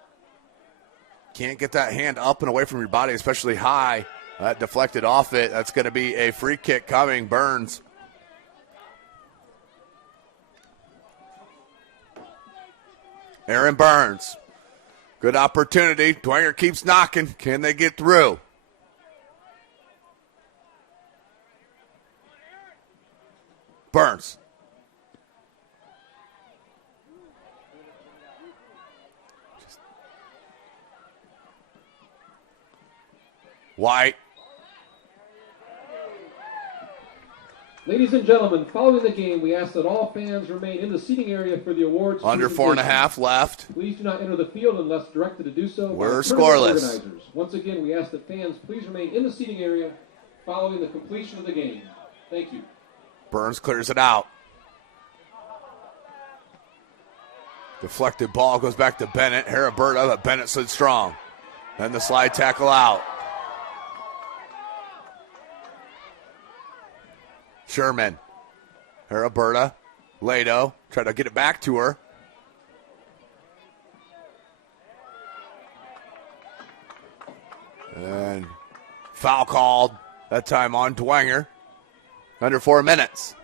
Can't get that hand up and away from your body, especially high. That deflected off it. That's going to be a free kick coming. Burns. Aaron Burns. Good opportunity. Dwenger keeps knocking. Can they get through? Burns. White. Ladies and gentlemen, following the game, we ask that all fans remain in the seating area for the awards. Under 4.5 left. Please do not enter the field unless directed to do so. We're scoreless. Organizers. Once again, we ask that fans please remain in the seating area following the completion of the game. Thank you. Burns clears it out. Deflected ball goes back to Bennett. Haraberta, but Bennett stood strong. Then the slide tackle out. Sherman. Haraberta. Lado. Try to get it back to her. And foul called. That time on Dwenger. Under 4 minutes.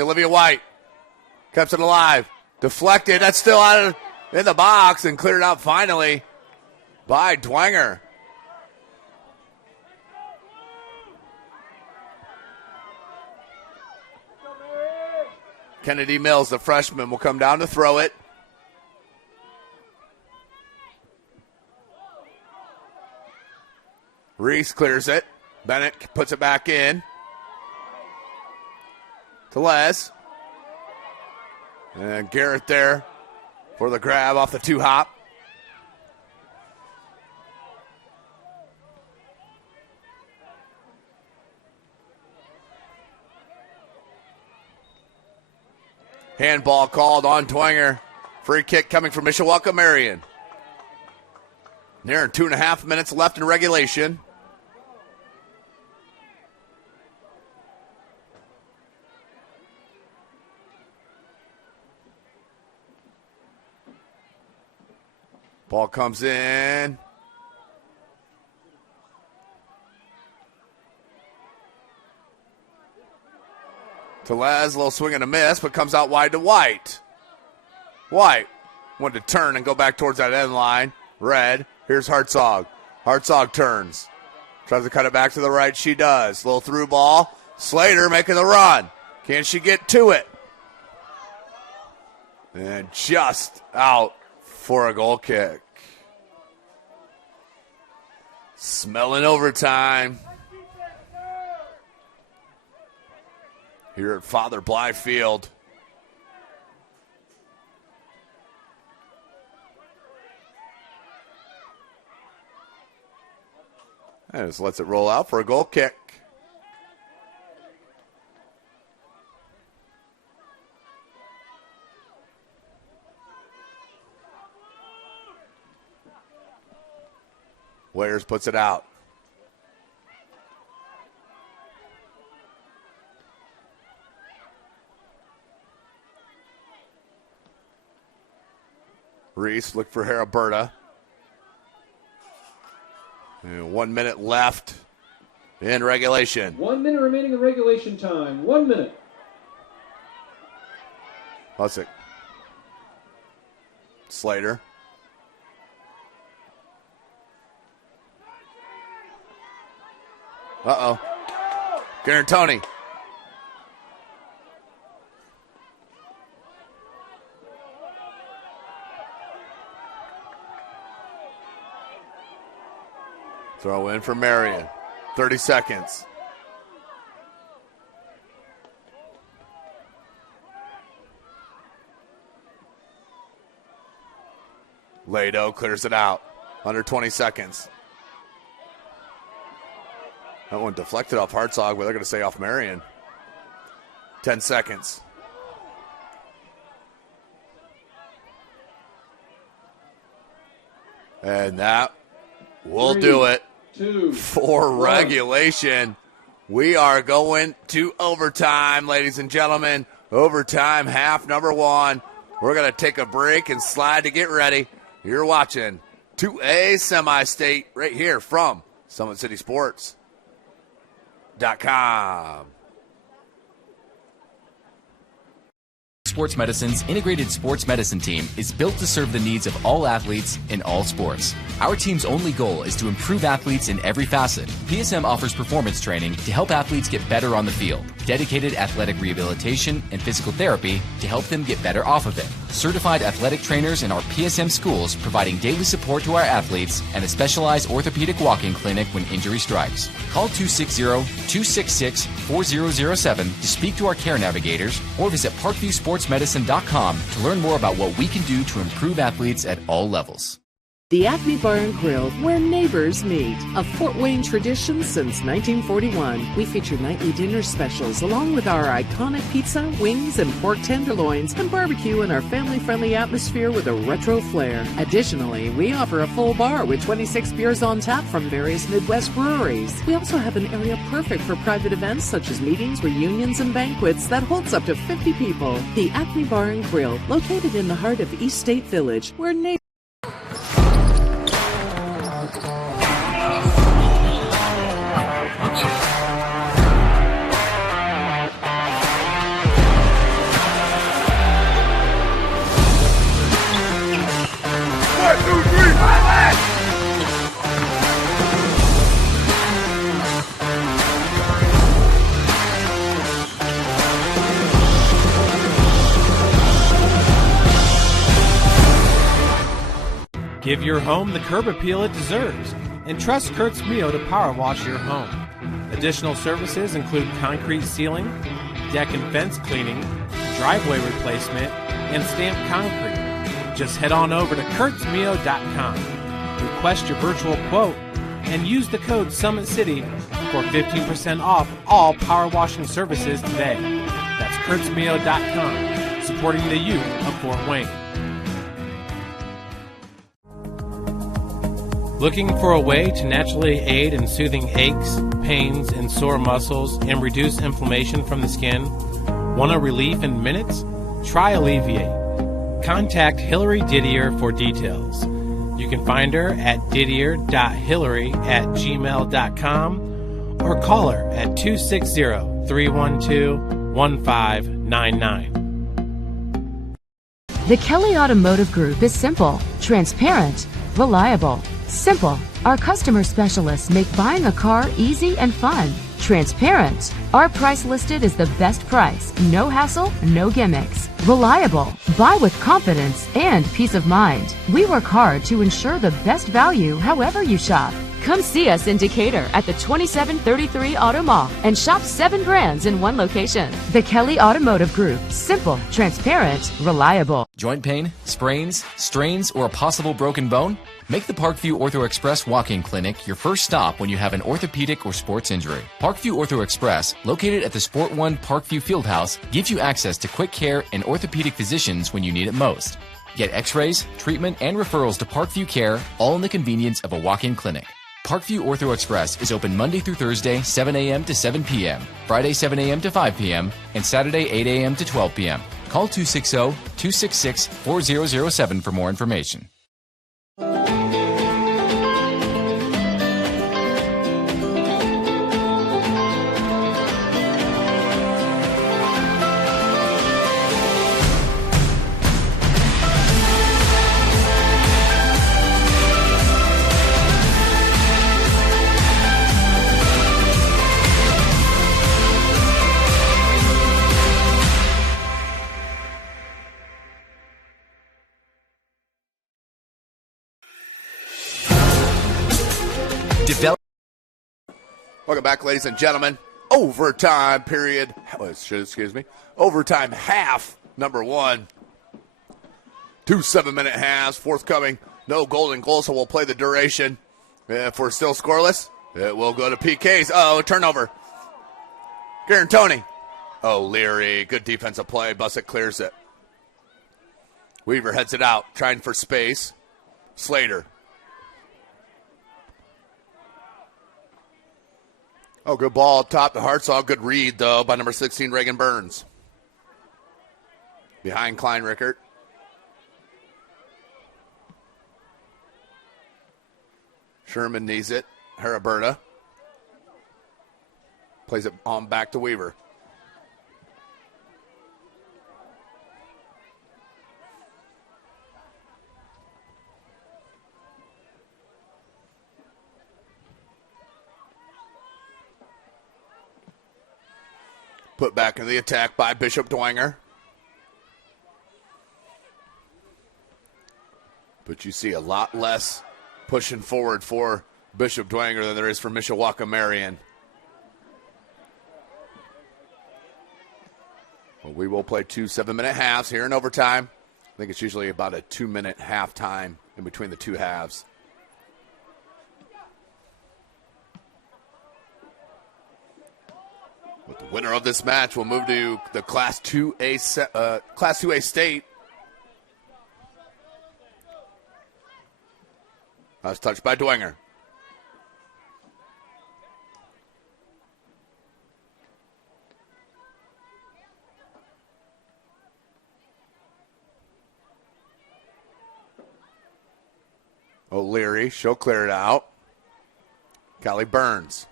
Olivia White. Kept it alive. Deflected. That's still out in the box and cleared out finally by Dwenger. Kennedy Mills, the freshman, will come down to throw it. Reese clears it. Bennett puts it back in. Telez. And Garrett there for the grab off the 2-hop. Handball called on Dwenger. Free kick coming from Mishawaka Marian. Nearing 2.5 minutes left in regulation. Ball comes in. Telez, a little swing and a miss, but comes out wide to White. White wanted to turn and go back towards that end line. Red, here's Hartzog. Hartzog turns. Tries to cut it back to the right. She does. Little through ball. Slater making the run. Can she get to it? And just out for a goal kick. Smelling overtime here at Father Blythe Field. And just lets it roll out for a goal kick. Wares puts it out. Reese look for Heriberta. And 1 minute left in regulation. 1 minute remaining in regulation time. 1 minute. Hussick. Slater. Uh-oh. Garantoni. Throw in for Marian. 30 seconds. Lado clears it out. Under 20 seconds. That one deflected off Hartzog, but they're going to say off Marian. 10 seconds. And that will do it for regulation. We are going to overtime, ladies and gentlemen. Overtime, half number one. We're going to take a break and slide to get ready. You're watching 2A Semi-State right here from SummitCitySports.com. Sports Medicine's integrated sports medicine team is built to serve the needs of all athletes in all sports. Our team's only goal is to improve athletes in every facet. PSM offers performance training to help athletes get better on the field, dedicated athletic rehabilitation and physical therapy to help them get better off of it, certified athletic trainers in our PSM schools providing daily support to our athletes, and a specialized orthopedic walk-in clinic when injury strikes. Call 260-266-4007 to speak to our care navigators or visit ParkviewSportsMedicine.com to learn more about what we can do to improve athletes at all levels. The Acme Bar and Grill, where neighbors meet. A Fort Wayne tradition since 1941. We feature nightly dinner specials along with our iconic pizza, wings, and pork tenderloins, and barbecue in our family-friendly atmosphere with a retro flair. Additionally, we offer a full bar with 26 beers on tap from various Midwest breweries. We also have an area perfect for private events such as meetings, reunions, and banquets that holds up to 50 people. The Acme Bar and Grill, located in the heart of East State Village, where neighbors... Give your home the curb appeal it deserves and trust Kurt's Mio to power wash your home. Additional services include concrete sealing, deck and fence cleaning, driveway replacement, and stamped concrete. Just head on over to kurtzmio.com. Request your virtual quote and use the code Summit City for 15% off all power washing services today. That's kurtzmio.com, supporting the youth of Fort Wayne. Looking for a way to naturally aid in soothing aches, pains, and sore muscles and reduce inflammation from the skin? Want a relief in minutes? Try Alleviate. Contact Hillary Didier for details. You can find her at didier.hillary@gmail.com or call her at 260-312-1599. The Kelly Automotive Group is simple, transparent, reliable. Simple. Our customer specialists make buying a car easy and fun. Transparent. Our price listed is the best price. No hassle, no gimmicks. Reliable. Buy with confidence and peace of mind. We work hard to ensure the best value however you shop. Come see us in Decatur at the 2733 Auto Mall and shop 7 brands in one location. The Kelly Automotive Group. Simple, transparent, reliable. Joint pain, sprains, strains, or a possible broken bone? Make the Parkview Ortho Express walk-in clinic your first stop when you have an orthopedic or sports injury. Parkview Ortho Express, located at the Sport One Parkview Fieldhouse, gives you access to quick care and orthopedic physicians when you need it most. Get x-rays, treatment, and referrals to Parkview Care, all in the convenience of a walk-in clinic. Parkview Ortho Express is open Monday through Thursday, 7 a.m. to 7 p.m., Friday, 7 a.m. to 5 p.m., and Saturday, 8 a.m. to 12 p.m. Call 260-266-4007 for more information. Welcome back, ladies and gentlemen. Overtime period. Overtime half, number 1. 2 7-minute halves forthcoming. No golden goal, so we'll play the duration. If we're still scoreless, it will go to PKs. Oh, a turnover. Garantoni. Oh, Leary. Good defensive play. Bussett clears it. Weaver heads it out, trying for space. Slater. Oh, good ball up top to Hartzog. Good read, though, by number 16, Reagan Burns. Behind Klein Rickert. Sherman needs it. Haraberta. Plays it on back to Weaver. Put back in the attack by Bishop Dwenger. But you see a lot less pushing forward for Bishop Dwenger than there is for Mishawaka Marian. Well, we will play 2 7-minute halves here in overtime. I think it's usually about a 2-minute halftime in between the two halves. But the winner of this match will move to the Class 2A state. That's touched by Dwenger. O'Leary, she'll clear it out. Callie Burns.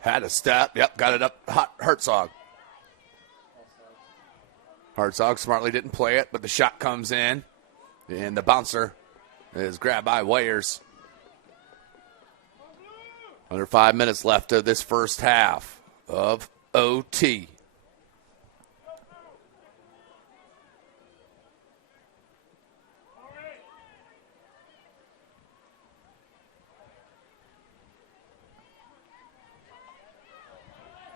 Had a step. Yep, got it up. Hartzog. Hartzog smartly didn't play it, but the shot comes in. And the bouncer is grabbed by Wayers. Under 5 minutes left of this first half of OT.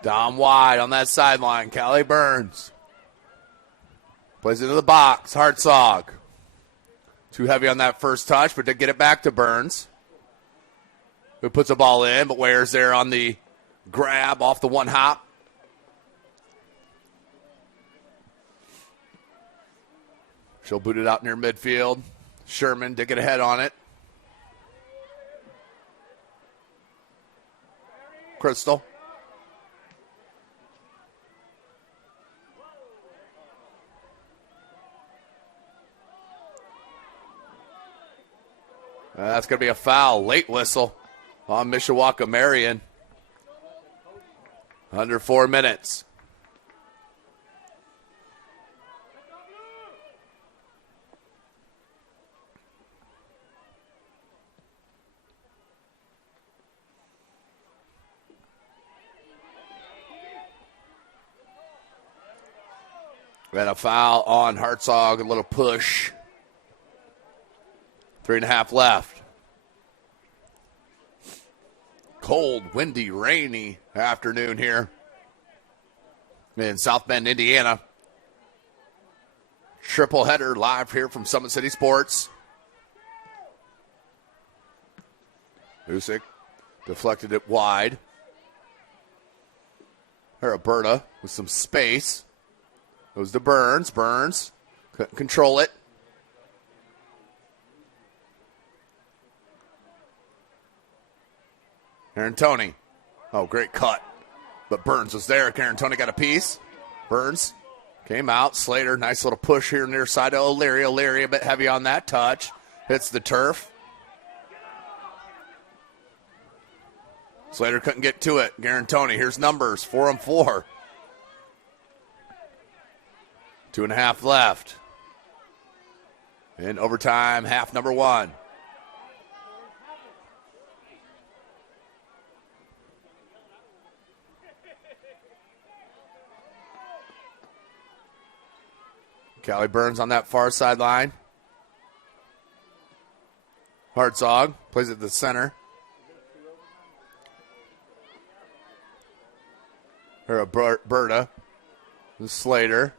Down wide on that sideline, Callie Burns. Plays into the box, Hartzog. Too heavy on that first touch, but did get it back to Burns, who puts the ball in, but Ware's there on the grab off the one hop. She'll boot it out near midfield. Sherman did get ahead on it. Crystal. That's going to be a foul. Late whistle on Mishawaka Marian. Under 4 minutes. And a foul on Hartzog, a little push. 3.5 left. Cold, windy, rainy afternoon here in South Bend, Indiana. Triple header live here from Summit City Sports. Usyk deflected it wide. Heriberta with some space. Goes to Burns. Burns couldn't control it. Karen Tony. Oh, great cut. But Burns was there. Karen Tony got a piece. Burns came out. Slater, nice little push here near side of O'Leary. O'Leary a bit heavy on that touch. Hits the turf. Slater couldn't get to it. Karen Tony, here's numbers. 4-on-4. 2.5 left. In overtime, half number 1. Callie Burns on that far sideline. Hartzog plays at the center. Berta. Slater.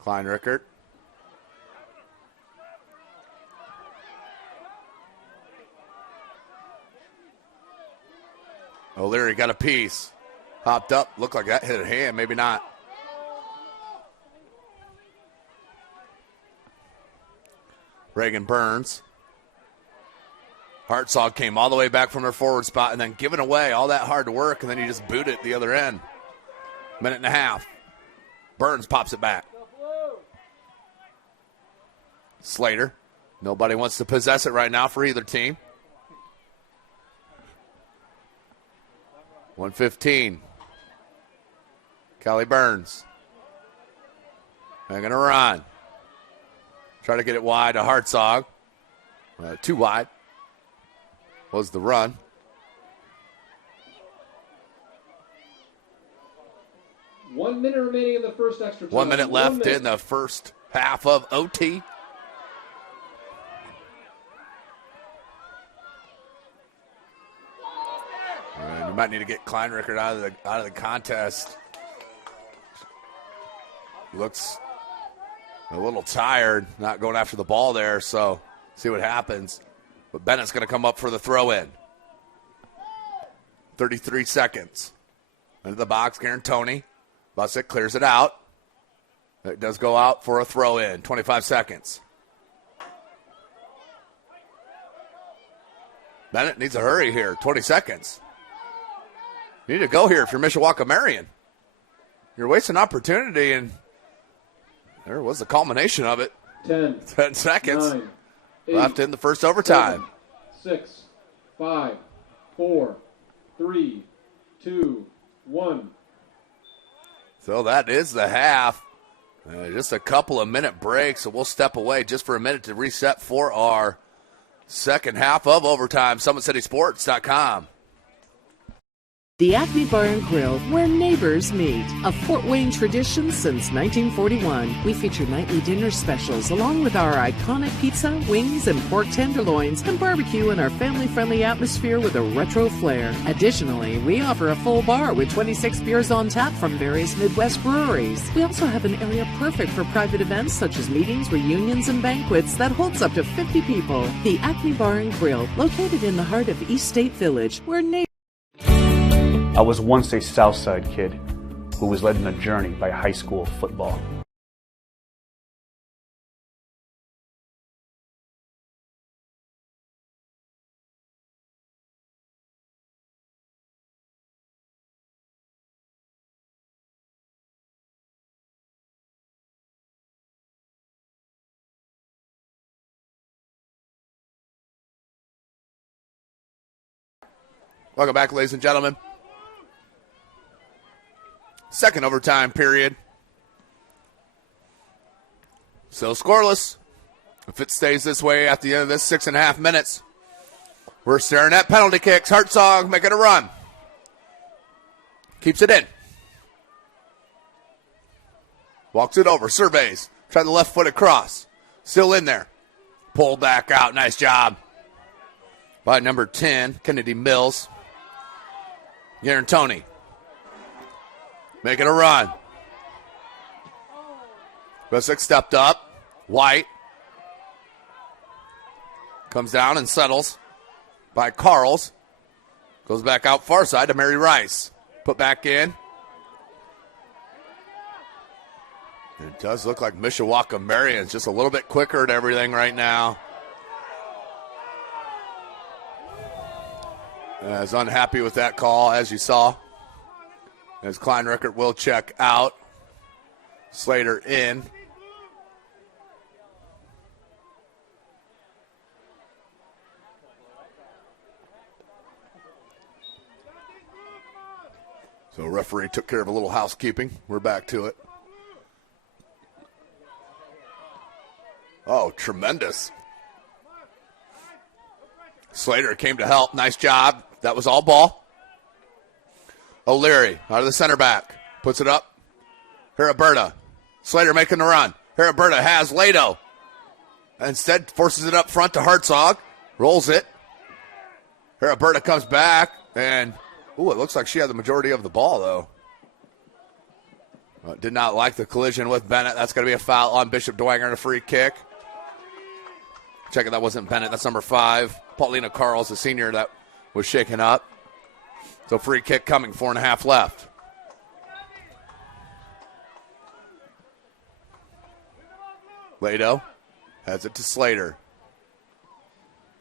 Klein Rickert. O'Leary got a piece. Hopped up. Looked like that hit a hand. Maybe not. Reagan Burns. Hartzog came all the way back from her forward spot and then giving away all that hard work, and then you just boot it the other end. 1.5. Burns pops it back. Slater. Nobody wants to possess it right now for either team. 1:15. Callie Burns. They're going to run. Try to get it wide to Hartzog. Too wide was the run. One minute remaining in the first extra time. 1 minute left in the first half of OT. And you might need to get Klein Rickert out of the contest. Looks a little tired, not going after the ball there, so see what happens. But Bennett's going to come up for the throw-in. 33 seconds. Into the box, Karen Tony. Bussick clears it out. It does go out for a throw-in. 25 seconds. Bennett needs a hurry here. 20 seconds. You need to go here if you're Mishawaka Marian. You're wasting opportunity, and there was the culmination of it. 10 seconds 9, 8, left in the first overtime. 7, 6, 5, 4, 3, 2, 1. So that is the half. Just a couple of minute breaks, so we'll step away just for a minute to reset for our second half of overtime. SummitCitySports.com. The Acme Bar and Grill, where neighbors meet. A Fort Wayne tradition since 1941. We feature nightly dinner specials along with our iconic pizza, wings, and pork tenderloins, and barbecue in our family-friendly atmosphere with a retro flair. Additionally, we offer a full bar with 26 beers on tap from various Midwest breweries. We also have an area perfect for private events such as meetings, reunions, and banquets that holds up to 50 people. The Acme Bar and Grill, located in the heart of East State Village, where neighbors... I was once a Southside kid who was led on a journey by high school football. Welcome back, ladies and gentlemen. Second overtime period. Still scoreless. If it stays this way at the end of this 6.5 minutes, we're staring at penalty kicks. Hartzog making a run. Keeps it in. Walks it over. Surveys. Try the left foot across. Still in there. Pulled back out. Nice job by number 10, Kennedy Mills. Tony making a run. Bessick stepped up. White comes down and settles by Carls. Goes back out far side to Mary Rice. Put back in. It does look like Mishawaka Marian's just a little bit quicker at everything right now. Is unhappy with that call, as you saw. As Klein Rickert will check out. Slater in. So referee took care of a little housekeeping. We're back to it. Oh, tremendous. Slater came to help. Nice job. That was all ball. O'Leary out of the center back. Puts it up. Heriberta. Slater making the run. Heriberta has Lado. Instead forces it up front to Hartzog. Rolls it. Heriberta comes back. And, it looks like she had the majority of the ball, though. Did not like the collision with Bennett. That's going to be a foul on Bishop Dwenger and a free kick. Checking that wasn't Bennett. That's number 5. Paulina Carls, the senior that was shaken up. So free kick coming, 4.5 left. Lado has it to Slater.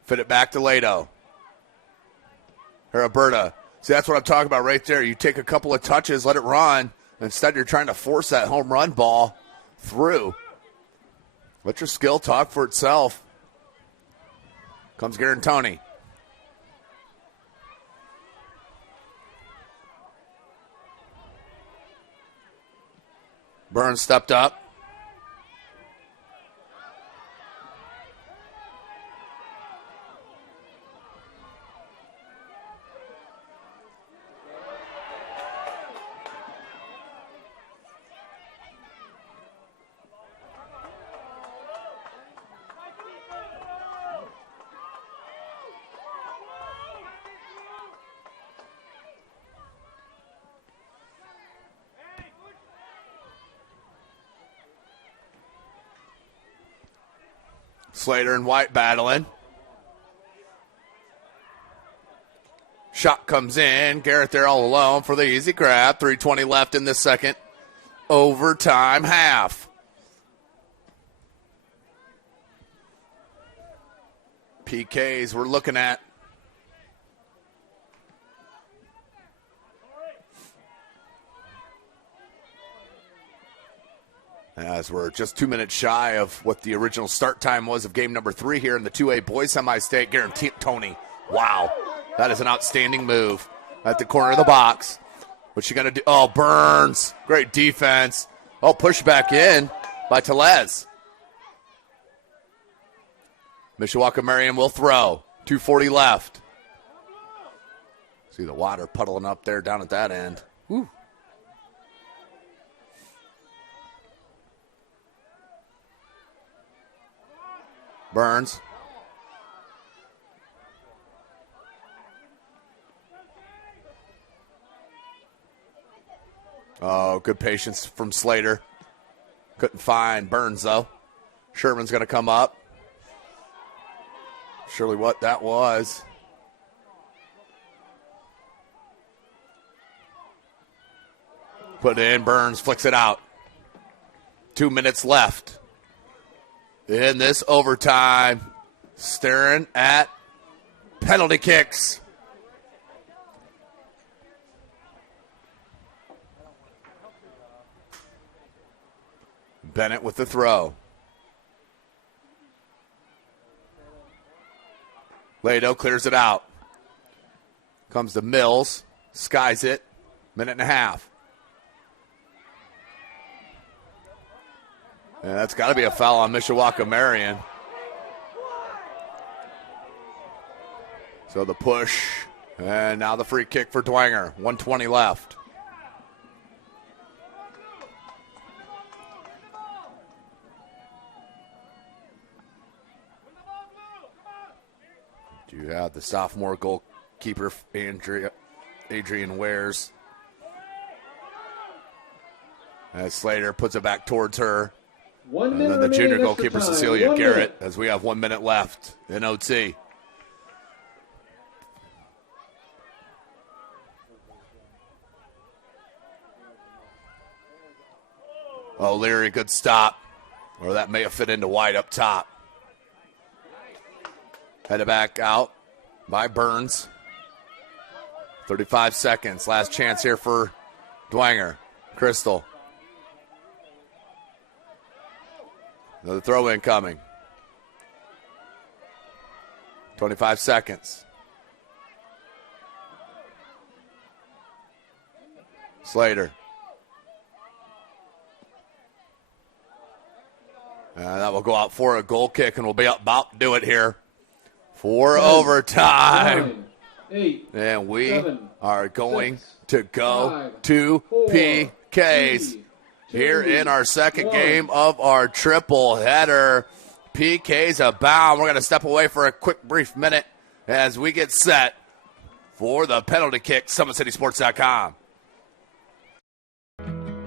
Fit it back to Lado. Heriberta. See, that's what I'm talking about right there. You take a couple of touches, let it run. Instead, you're trying to force that home run ball through. Let your skill talk for itself. Comes Garantoni. Burns stepped up. Slater and White battling. Shot comes in. Garrett there all alone for the easy grab. 3:20 left in this second overtime half. PKs we're looking at. As we're just 2 minutes shy of what the original start time was of game number 3 here in the 2A boys semi-state. Tony, wow, that is an outstanding move at the corner of the box. What's she going to do? Oh, Burns, great defense. Oh, push back in by Telez. Mishawaka Marian will throw. 2:40 left. See the water puddling up there down at that end. Woo. Burns. Oh, good patience from Slater. Couldn't find Burns, though. Sherman's going to come up. Surely what that was. Put it in. Burns flicks it out. 2 minutes left in this overtime. Staring at penalty kicks. Bennett with the throw. Lado clears it out. Comes to Mills. Skies it. Minute and a half. And that's got to be a foul on Mishawaka Marian. So the push. And now the free kick for Dwenger. 1:20 left. You have the sophomore goalkeeper, Adrian Wares. As Slater puts it back towards her. 1 minute and then the junior remaining extra goalkeeper, time. Cecilia 1 Garrett, minute. as we have 1 minute left in OT. O'Leary, good stop. Or that may have fit into wide up top. Headed back out by Burns. 35 seconds. Last chance here for Dwenger. Crystal. Another throw in coming. 25 seconds. Slater. That will go out for a goal kick, and we'll be about to do it here for overtime. 9, 8, and we 7, are going 6, to go 5, to 4, PKs 3, here 2, in our second 1. game of our triple header. PKs abound. We're going to step away for a quick, brief minute as we get set for the penalty kick. SummitCitySports.com.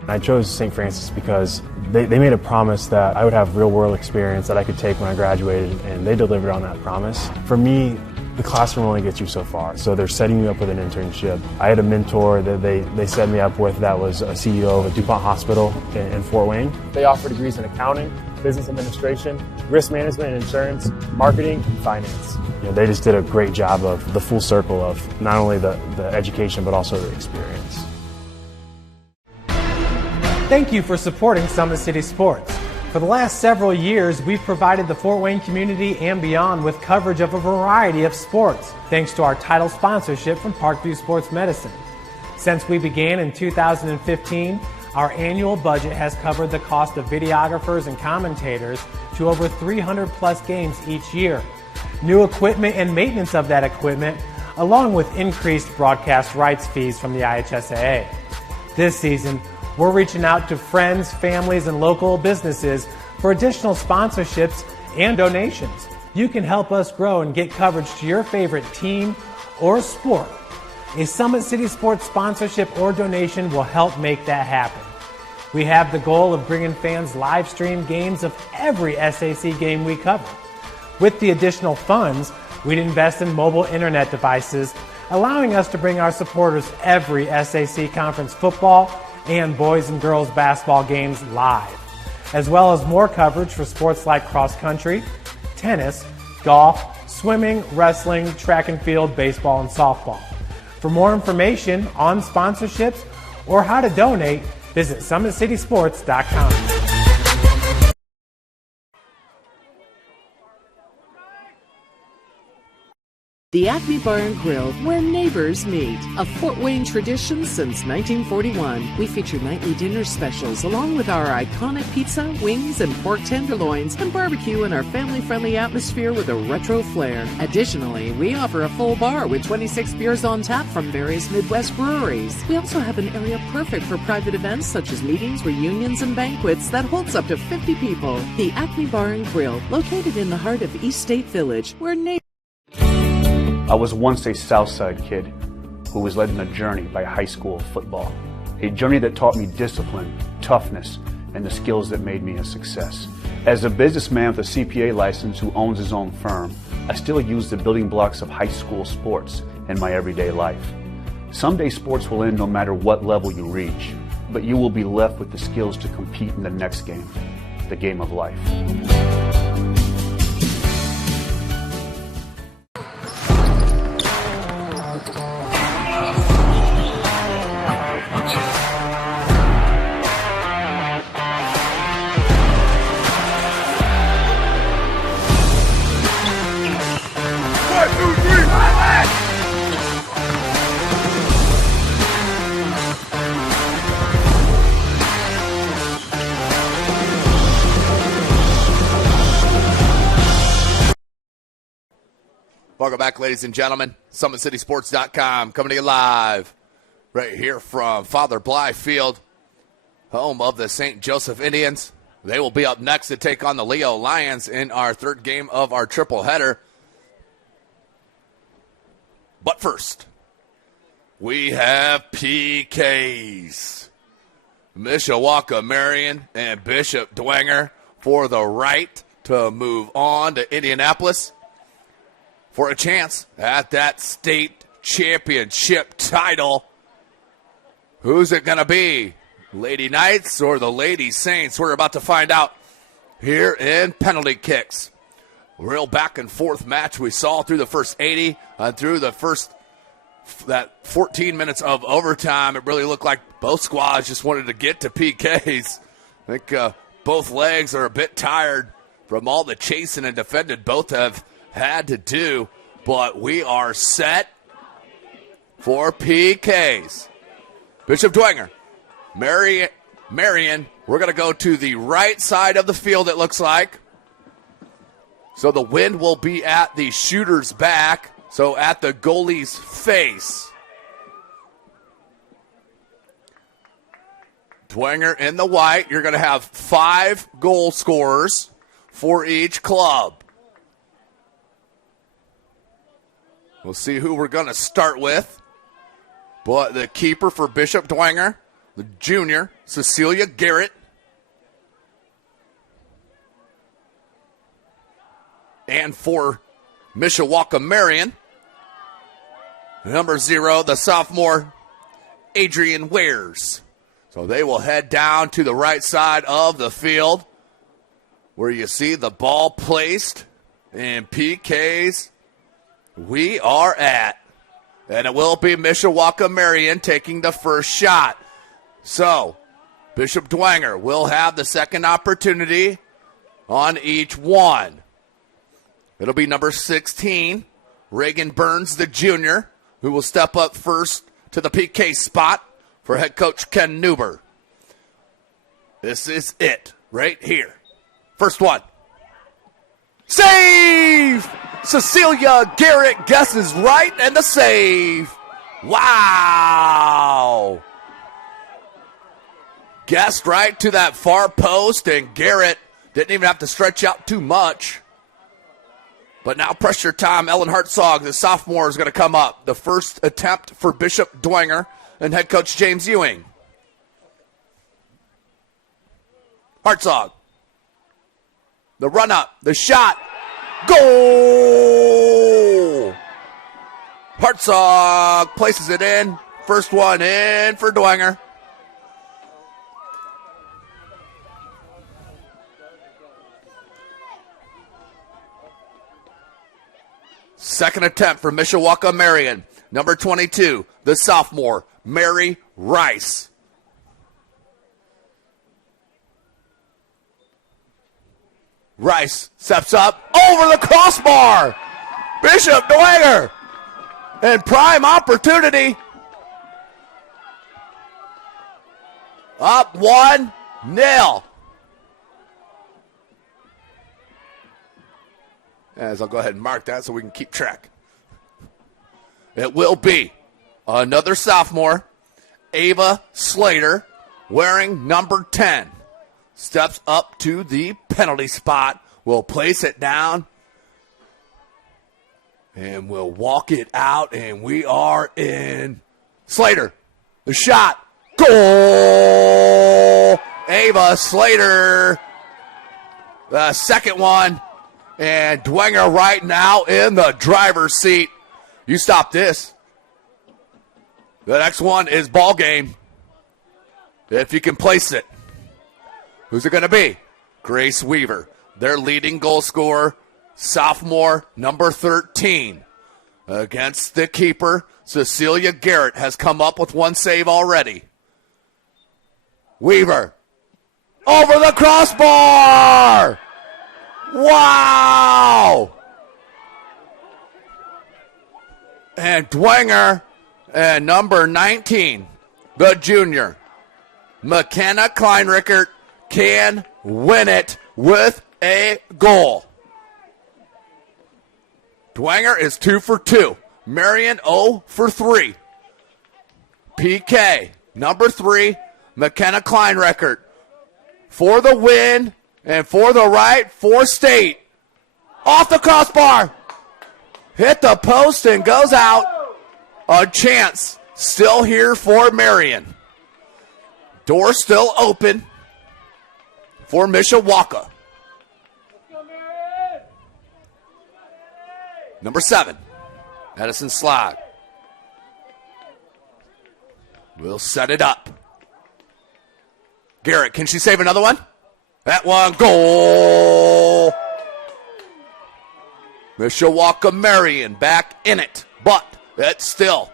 I chose St. Francis because they made a promise that I would have real-world experience that I could take when I graduated, and they delivered on that promise. For me, the classroom only gets you so far, so they're setting you up with an internship. I had a mentor that they set me up with that was a CEO of a DuPont hospital in Fort Wayne. They offer degrees in accounting, business administration, risk management and insurance, marketing, and finance. They just did a great job of the full circle of not only the education but also the experience. Thank you for supporting Summit City Sports. For the last several years, we've provided the Fort Wayne community and beyond with coverage of a variety of sports, thanks to our title sponsorship from Parkview Sports Medicine. Since we began in 2015, our annual budget has covered the cost of videographers and commentators to over 300 plus games each year. New equipment and maintenance of that equipment, along with increased broadcast rights fees from the IHSAA. This season, we're reaching out to friends, families, and local businesses for additional sponsorships and donations. You can help us grow and get coverage to your favorite team or sport. A Summit City Sports sponsorship or donation will help make that happen. We have the goal of bringing fans live stream games of every SAC game we cover. With the additional funds, we'd invest in mobile internet devices, allowing us to bring our supporters every SAC conference football and boys and girls basketball games live, as well as more coverage for sports like cross country, tennis, golf, swimming, wrestling, track and field, baseball, and softball. For more information on sponsorships or how to donate, visit SummitCitySports.com. The Acme Bar and Grill, where neighbors meet. A Fort Wayne tradition since 1941. We feature nightly dinner specials along with our iconic pizza, wings, and pork tenderloins, and barbecue in our family-friendly atmosphere with a retro flair. Additionally, we offer a full bar with 26 beers on tap from various Midwest breweries. We also have an area perfect for private events such as meetings, reunions, and banquets that holds up to 50 people. The Acme Bar and Grill, located in the heart of East State Village, where neighbors... I was once a Southside kid who was led on a journey by high school football. A journey that taught me discipline, toughness, and the skills that made me a success. As a businessman with a CPA license who owns his own firm, I still use the building blocks of high school sports in my everyday life. Someday sports will end no matter what level you reach, but you will be left with the skills to compete in the next game, the game of life. Welcome back, ladies and gentlemen. SummitCitySports.com coming to you live right here from Father Bly Field, home of the St. Joseph Indians. They will be up next to take on the Leo Lions in our third game of our triple header. But first, we have PKs. Mishawaka Marian and Bishop Dwenger for the right to move on to Indianapolis for a chance at that state championship title. Who's it going to be? Lady Knights or the Lady Saints? We're about to find out here in penalty kicks. Real back and forth match we saw through the first 80 and through the first that 14 minutes of overtime. It really looked like both squads just wanted to get to PKs. I think both legs are a bit tired from all the chasing and defending both have had to do, but we are set for PKs. Bishop Dwenger, Marian, we're going to go to the right side of the field, it looks like. So the wind will be at the shooter's back, so at the goalie's face. Dwenger in the white. You're going to have 5 goal scorers for each club. We'll see who we're going to start with. But the keeper for Bishop Dwenger, the junior, Cecilia Garrett. And for Mishawaka Marian, number 0, the sophomore, Adrian Wares. So they will head down to the right side of the field where you see the ball placed in PKs. We are at, and it will be Mishawaka Marian taking the first shot. So, Bishop Dwenger will have the second opportunity on each one. It'll be number 16, Reagan Burns, the junior, who will step up first to the PK spot for head coach Ken Newber. This is it right here. First one. Save! Cecilia Garrett guesses right, and the save. Wow. Guessed right to that far post, and Garrett didn't even have to stretch out too much. But now pressure time. Ellen Hartzog, the sophomore, is going to come up. The first attempt for Bishop Dwenger and head coach James Ewing. Hartzog. The run-up, the shot. Goal! Hartzog places it in. First one in for Dwenger. Second attempt for Mishawaka Marian. Number 22, the sophomore, Mary Rice. Rice steps up over the crossbar. Bishop Dwenger and prime opportunity. Up 1-0. As I'll go ahead and mark that so we can keep track. It will be another sophomore, Ava Slater, wearing number 10. Steps up to the penalty spot. Will place it down. And we'll walk it out, and we are in. Slater, the shot. Goal! Ava Slater, the second one. And Dwenger right now in the driver's seat. You stop this. The next one is ball game. If you can place it. Who's it going to be? Grace Weaver, their leading goal scorer, sophomore, number 13. Against the keeper, Cecilia Garrett has come up with one save already. Weaver, over the crossbar! Wow! And Dwenger, and number 19, the junior, McKenna Kleinrickert, can win it with a goal. Dwenger is 2 for 2. Marian 0 for 3. PK, number 3, McKenna Kleinrickert, for the win and for the right for state. Off the crossbar. Hit the post and goes out. A chance still here for Marian. Door still open for Mishawaka. Number 7, Edison Slag. We'll set it up. Garrett, can she save another one? That one, goal! Mishawaka Marian back in it, but it still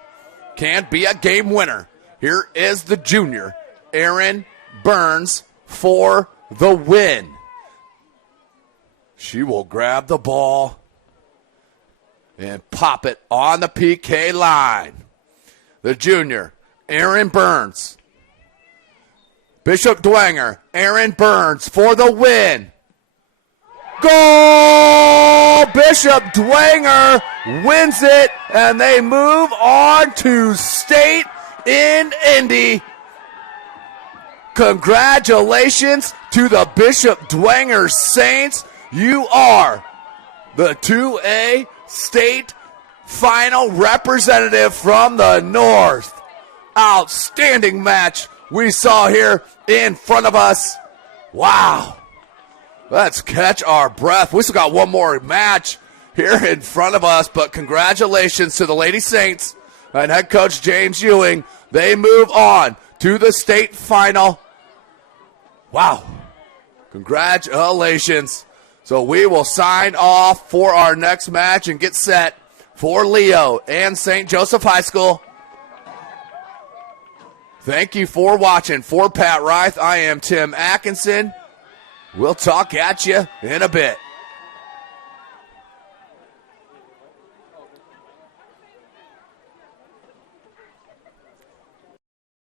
can't be a game winner. Here is the junior, Erin Burns, for the win. She will grab the ball and pop it on the PK line. The junior, Erin Burns. Bishop Dwenger, Erin Burns for the win. Goal! Bishop Dwenger wins it, and they move on to state in Indy. Congratulations to the Bishop Dwenger Saints. You are the 2A state final representative from the north. Outstanding match we saw here in front of us. Wow. Let's catch our breath. We still got one more match here in front of us, but congratulations to the Lady Saints and head coach James Ewing. They move on to the state final. Wow. Congratulations. So we will sign off for our next match and get set for Leo and St. Joseph High School. Thank you for watching. For Pat Reith, I am Tim Atkinson. We'll talk at you in a bit.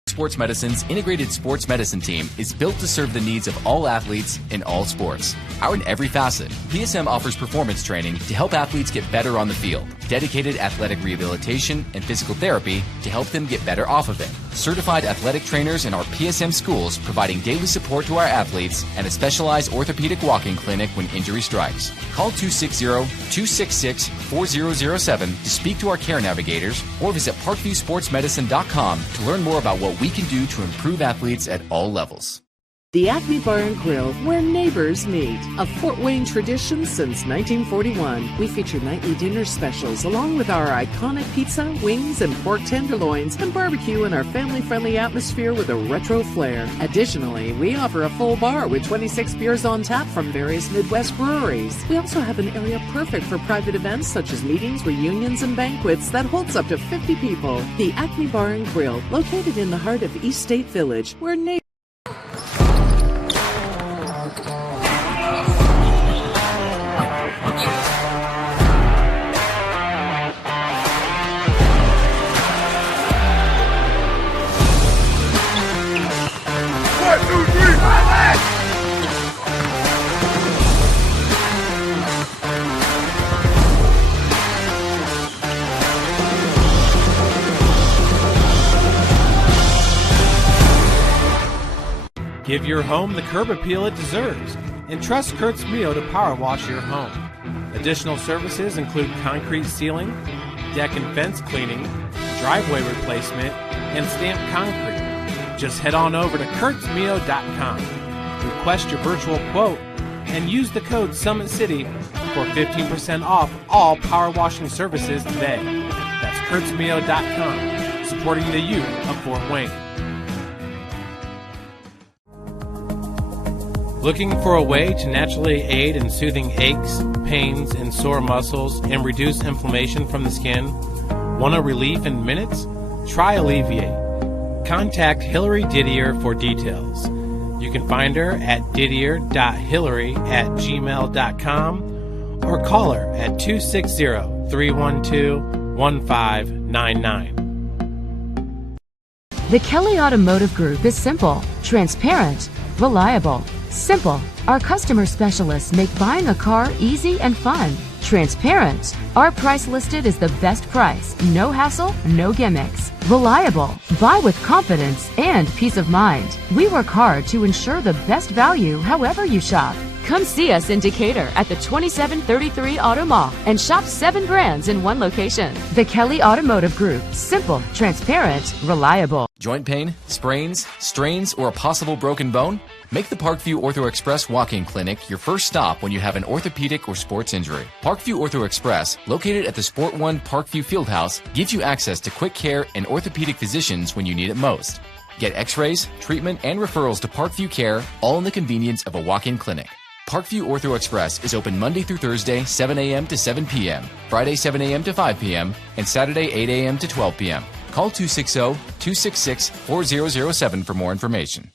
Sports Medicine's integrated sports medicine team is built to serve the needs of all athletes in all sports. In every facet, PSM offers performance training to help athletes get better on the field, dedicated athletic rehabilitation and physical therapy to help them get better off of it, certified athletic trainers in our PSM schools providing daily support to our athletes, and a specialized orthopedic walking clinic when injury strikes. Call 260-266-4007 to speak to our care navigators or visit parkviewsportsmedicine.com to learn more about what we can do to improve athletes at all levels. The Acme Bar and Grill, where neighbors meet. A Fort Wayne tradition since 1941. We feature nightly dinner specials along with our iconic pizza, wings, and pork tenderloins, and barbecue in our family-friendly atmosphere with a retro flair. Additionally, we offer a full bar with 26 beers on tap from various Midwest breweries. We also have an area perfect for private events such as meetings, reunions, and banquets that holds up to 50 people. The Acme Bar and Grill, located in the heart of East State Village, where neighbors Give your home the curb appeal it deserves and trust Kurt's Mio to power wash your home. Additional services include concrete sealing, deck and fence cleaning, driveway replacement, and stamped concrete. Just head on over to kurtzmio.com. Request your virtual quote and use the code SummitCity for 15% off all power washing services today. That's kurtzmio.com, supporting the youth of Fort Wayne. Looking for a way to naturally aid in soothing aches, pains, and sore muscles and reduce inflammation from the skin? Want a relief in minutes? Try Alleviate. Contact Hillary Didier for details. You can find her at didier.hillary@gmail.com or call her at 260-312-1599. The Kelly Automotive Group is simple, transparent, reliable. Simple. Our customer specialists make buying a car easy and fun. Transparent. Our price listed is the best price. No hassle, no gimmicks. Reliable. Buy with confidence and peace of mind. We work hard to ensure the best value however you shop. Come see us in Decatur at the 2733 Auto Mall and shop 7 brands in one location. The Kelly Automotive Group. Simple, transparent, reliable. Joint pain, sprains, strains, or a possible broken bone? Make the Parkview Ortho Express walk-in clinic your first stop when you have an orthopedic or sports injury. Parkview Ortho Express, located at the Sport One Parkview Fieldhouse, gives you access to quick care and orthopedic physicians when you need it most. Get x-rays, treatment, and referrals to Parkview Care, all in the convenience of a walk-in clinic. Parkview Ortho Express is open Monday through Thursday, 7 a.m. to 7 p.m., Friday, 7 a.m. to 5 p.m., and Saturday, 8 a.m. to 12 p.m. Call 260-266-4007 for more information.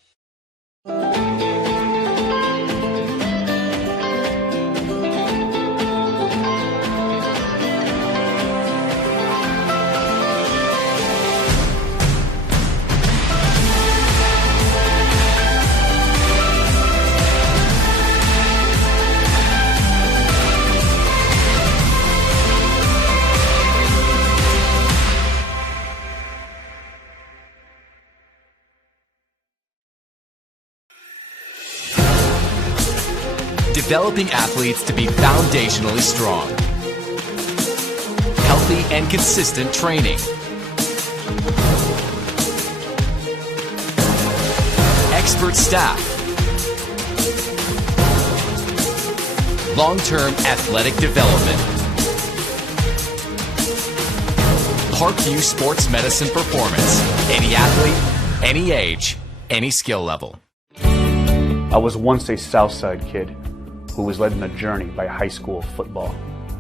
Developing athletes to be foundationally strong. Healthy and consistent training. Expert staff. Long-term athletic development. Parkview Sports Medicine Performance. Any athlete, any age, any skill level. I was once a Southside kid who was led on a journey by high school football.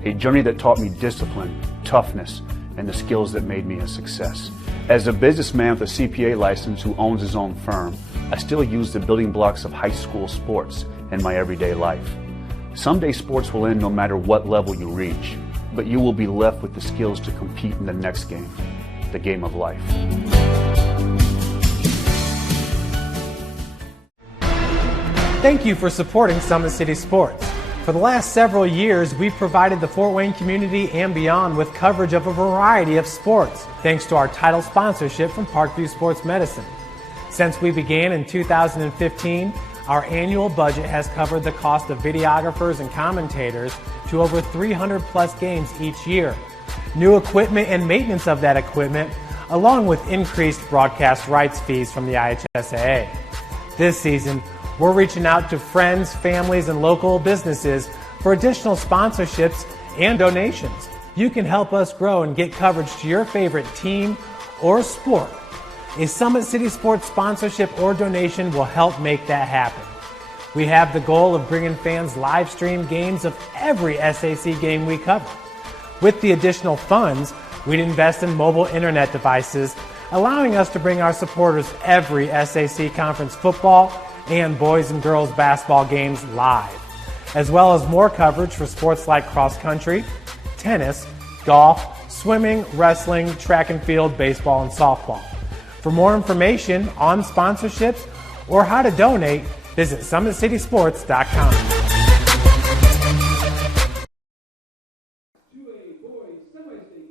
A journey that taught me discipline, toughness, and the skills that made me a success. As a businessman with a CPA license who owns his own firm, I still use the building blocks of high school sports in my everyday life. Someday sports will end no matter what level you reach, but you will be left with the skills to compete in the next game, the game of life. Thank you for supporting Summit City Sports. For the last several years, we've provided the Fort Wayne community and beyond with coverage of a variety of sports, thanks to our title sponsorship from Parkview Sports Medicine. Since we began in 2015, our annual budget has covered the cost of videographers and commentators to over 300 plus games each year. New equipment and maintenance of that equipment, along with increased broadcast rights fees from the IHSAA. This season, we're reaching out to friends, families, and local businesses for additional sponsorships and donations. You can help us grow and get coverage to your favorite team or sport. A Summit City Sports sponsorship or donation will help make that happen. We have the goal of bringing fans live stream games of every SAC game we cover. With the additional funds, we'd invest in mobile internet devices, allowing us to bring our supporters every SAC conference football and boys and girls basketball games live, as well as more coverage for sports like cross country, tennis, golf, swimming, wrestling, track and field, baseball, and softball. For more information on sponsorships or how to donate, visit SummitCitySports.com. To a boys semi-state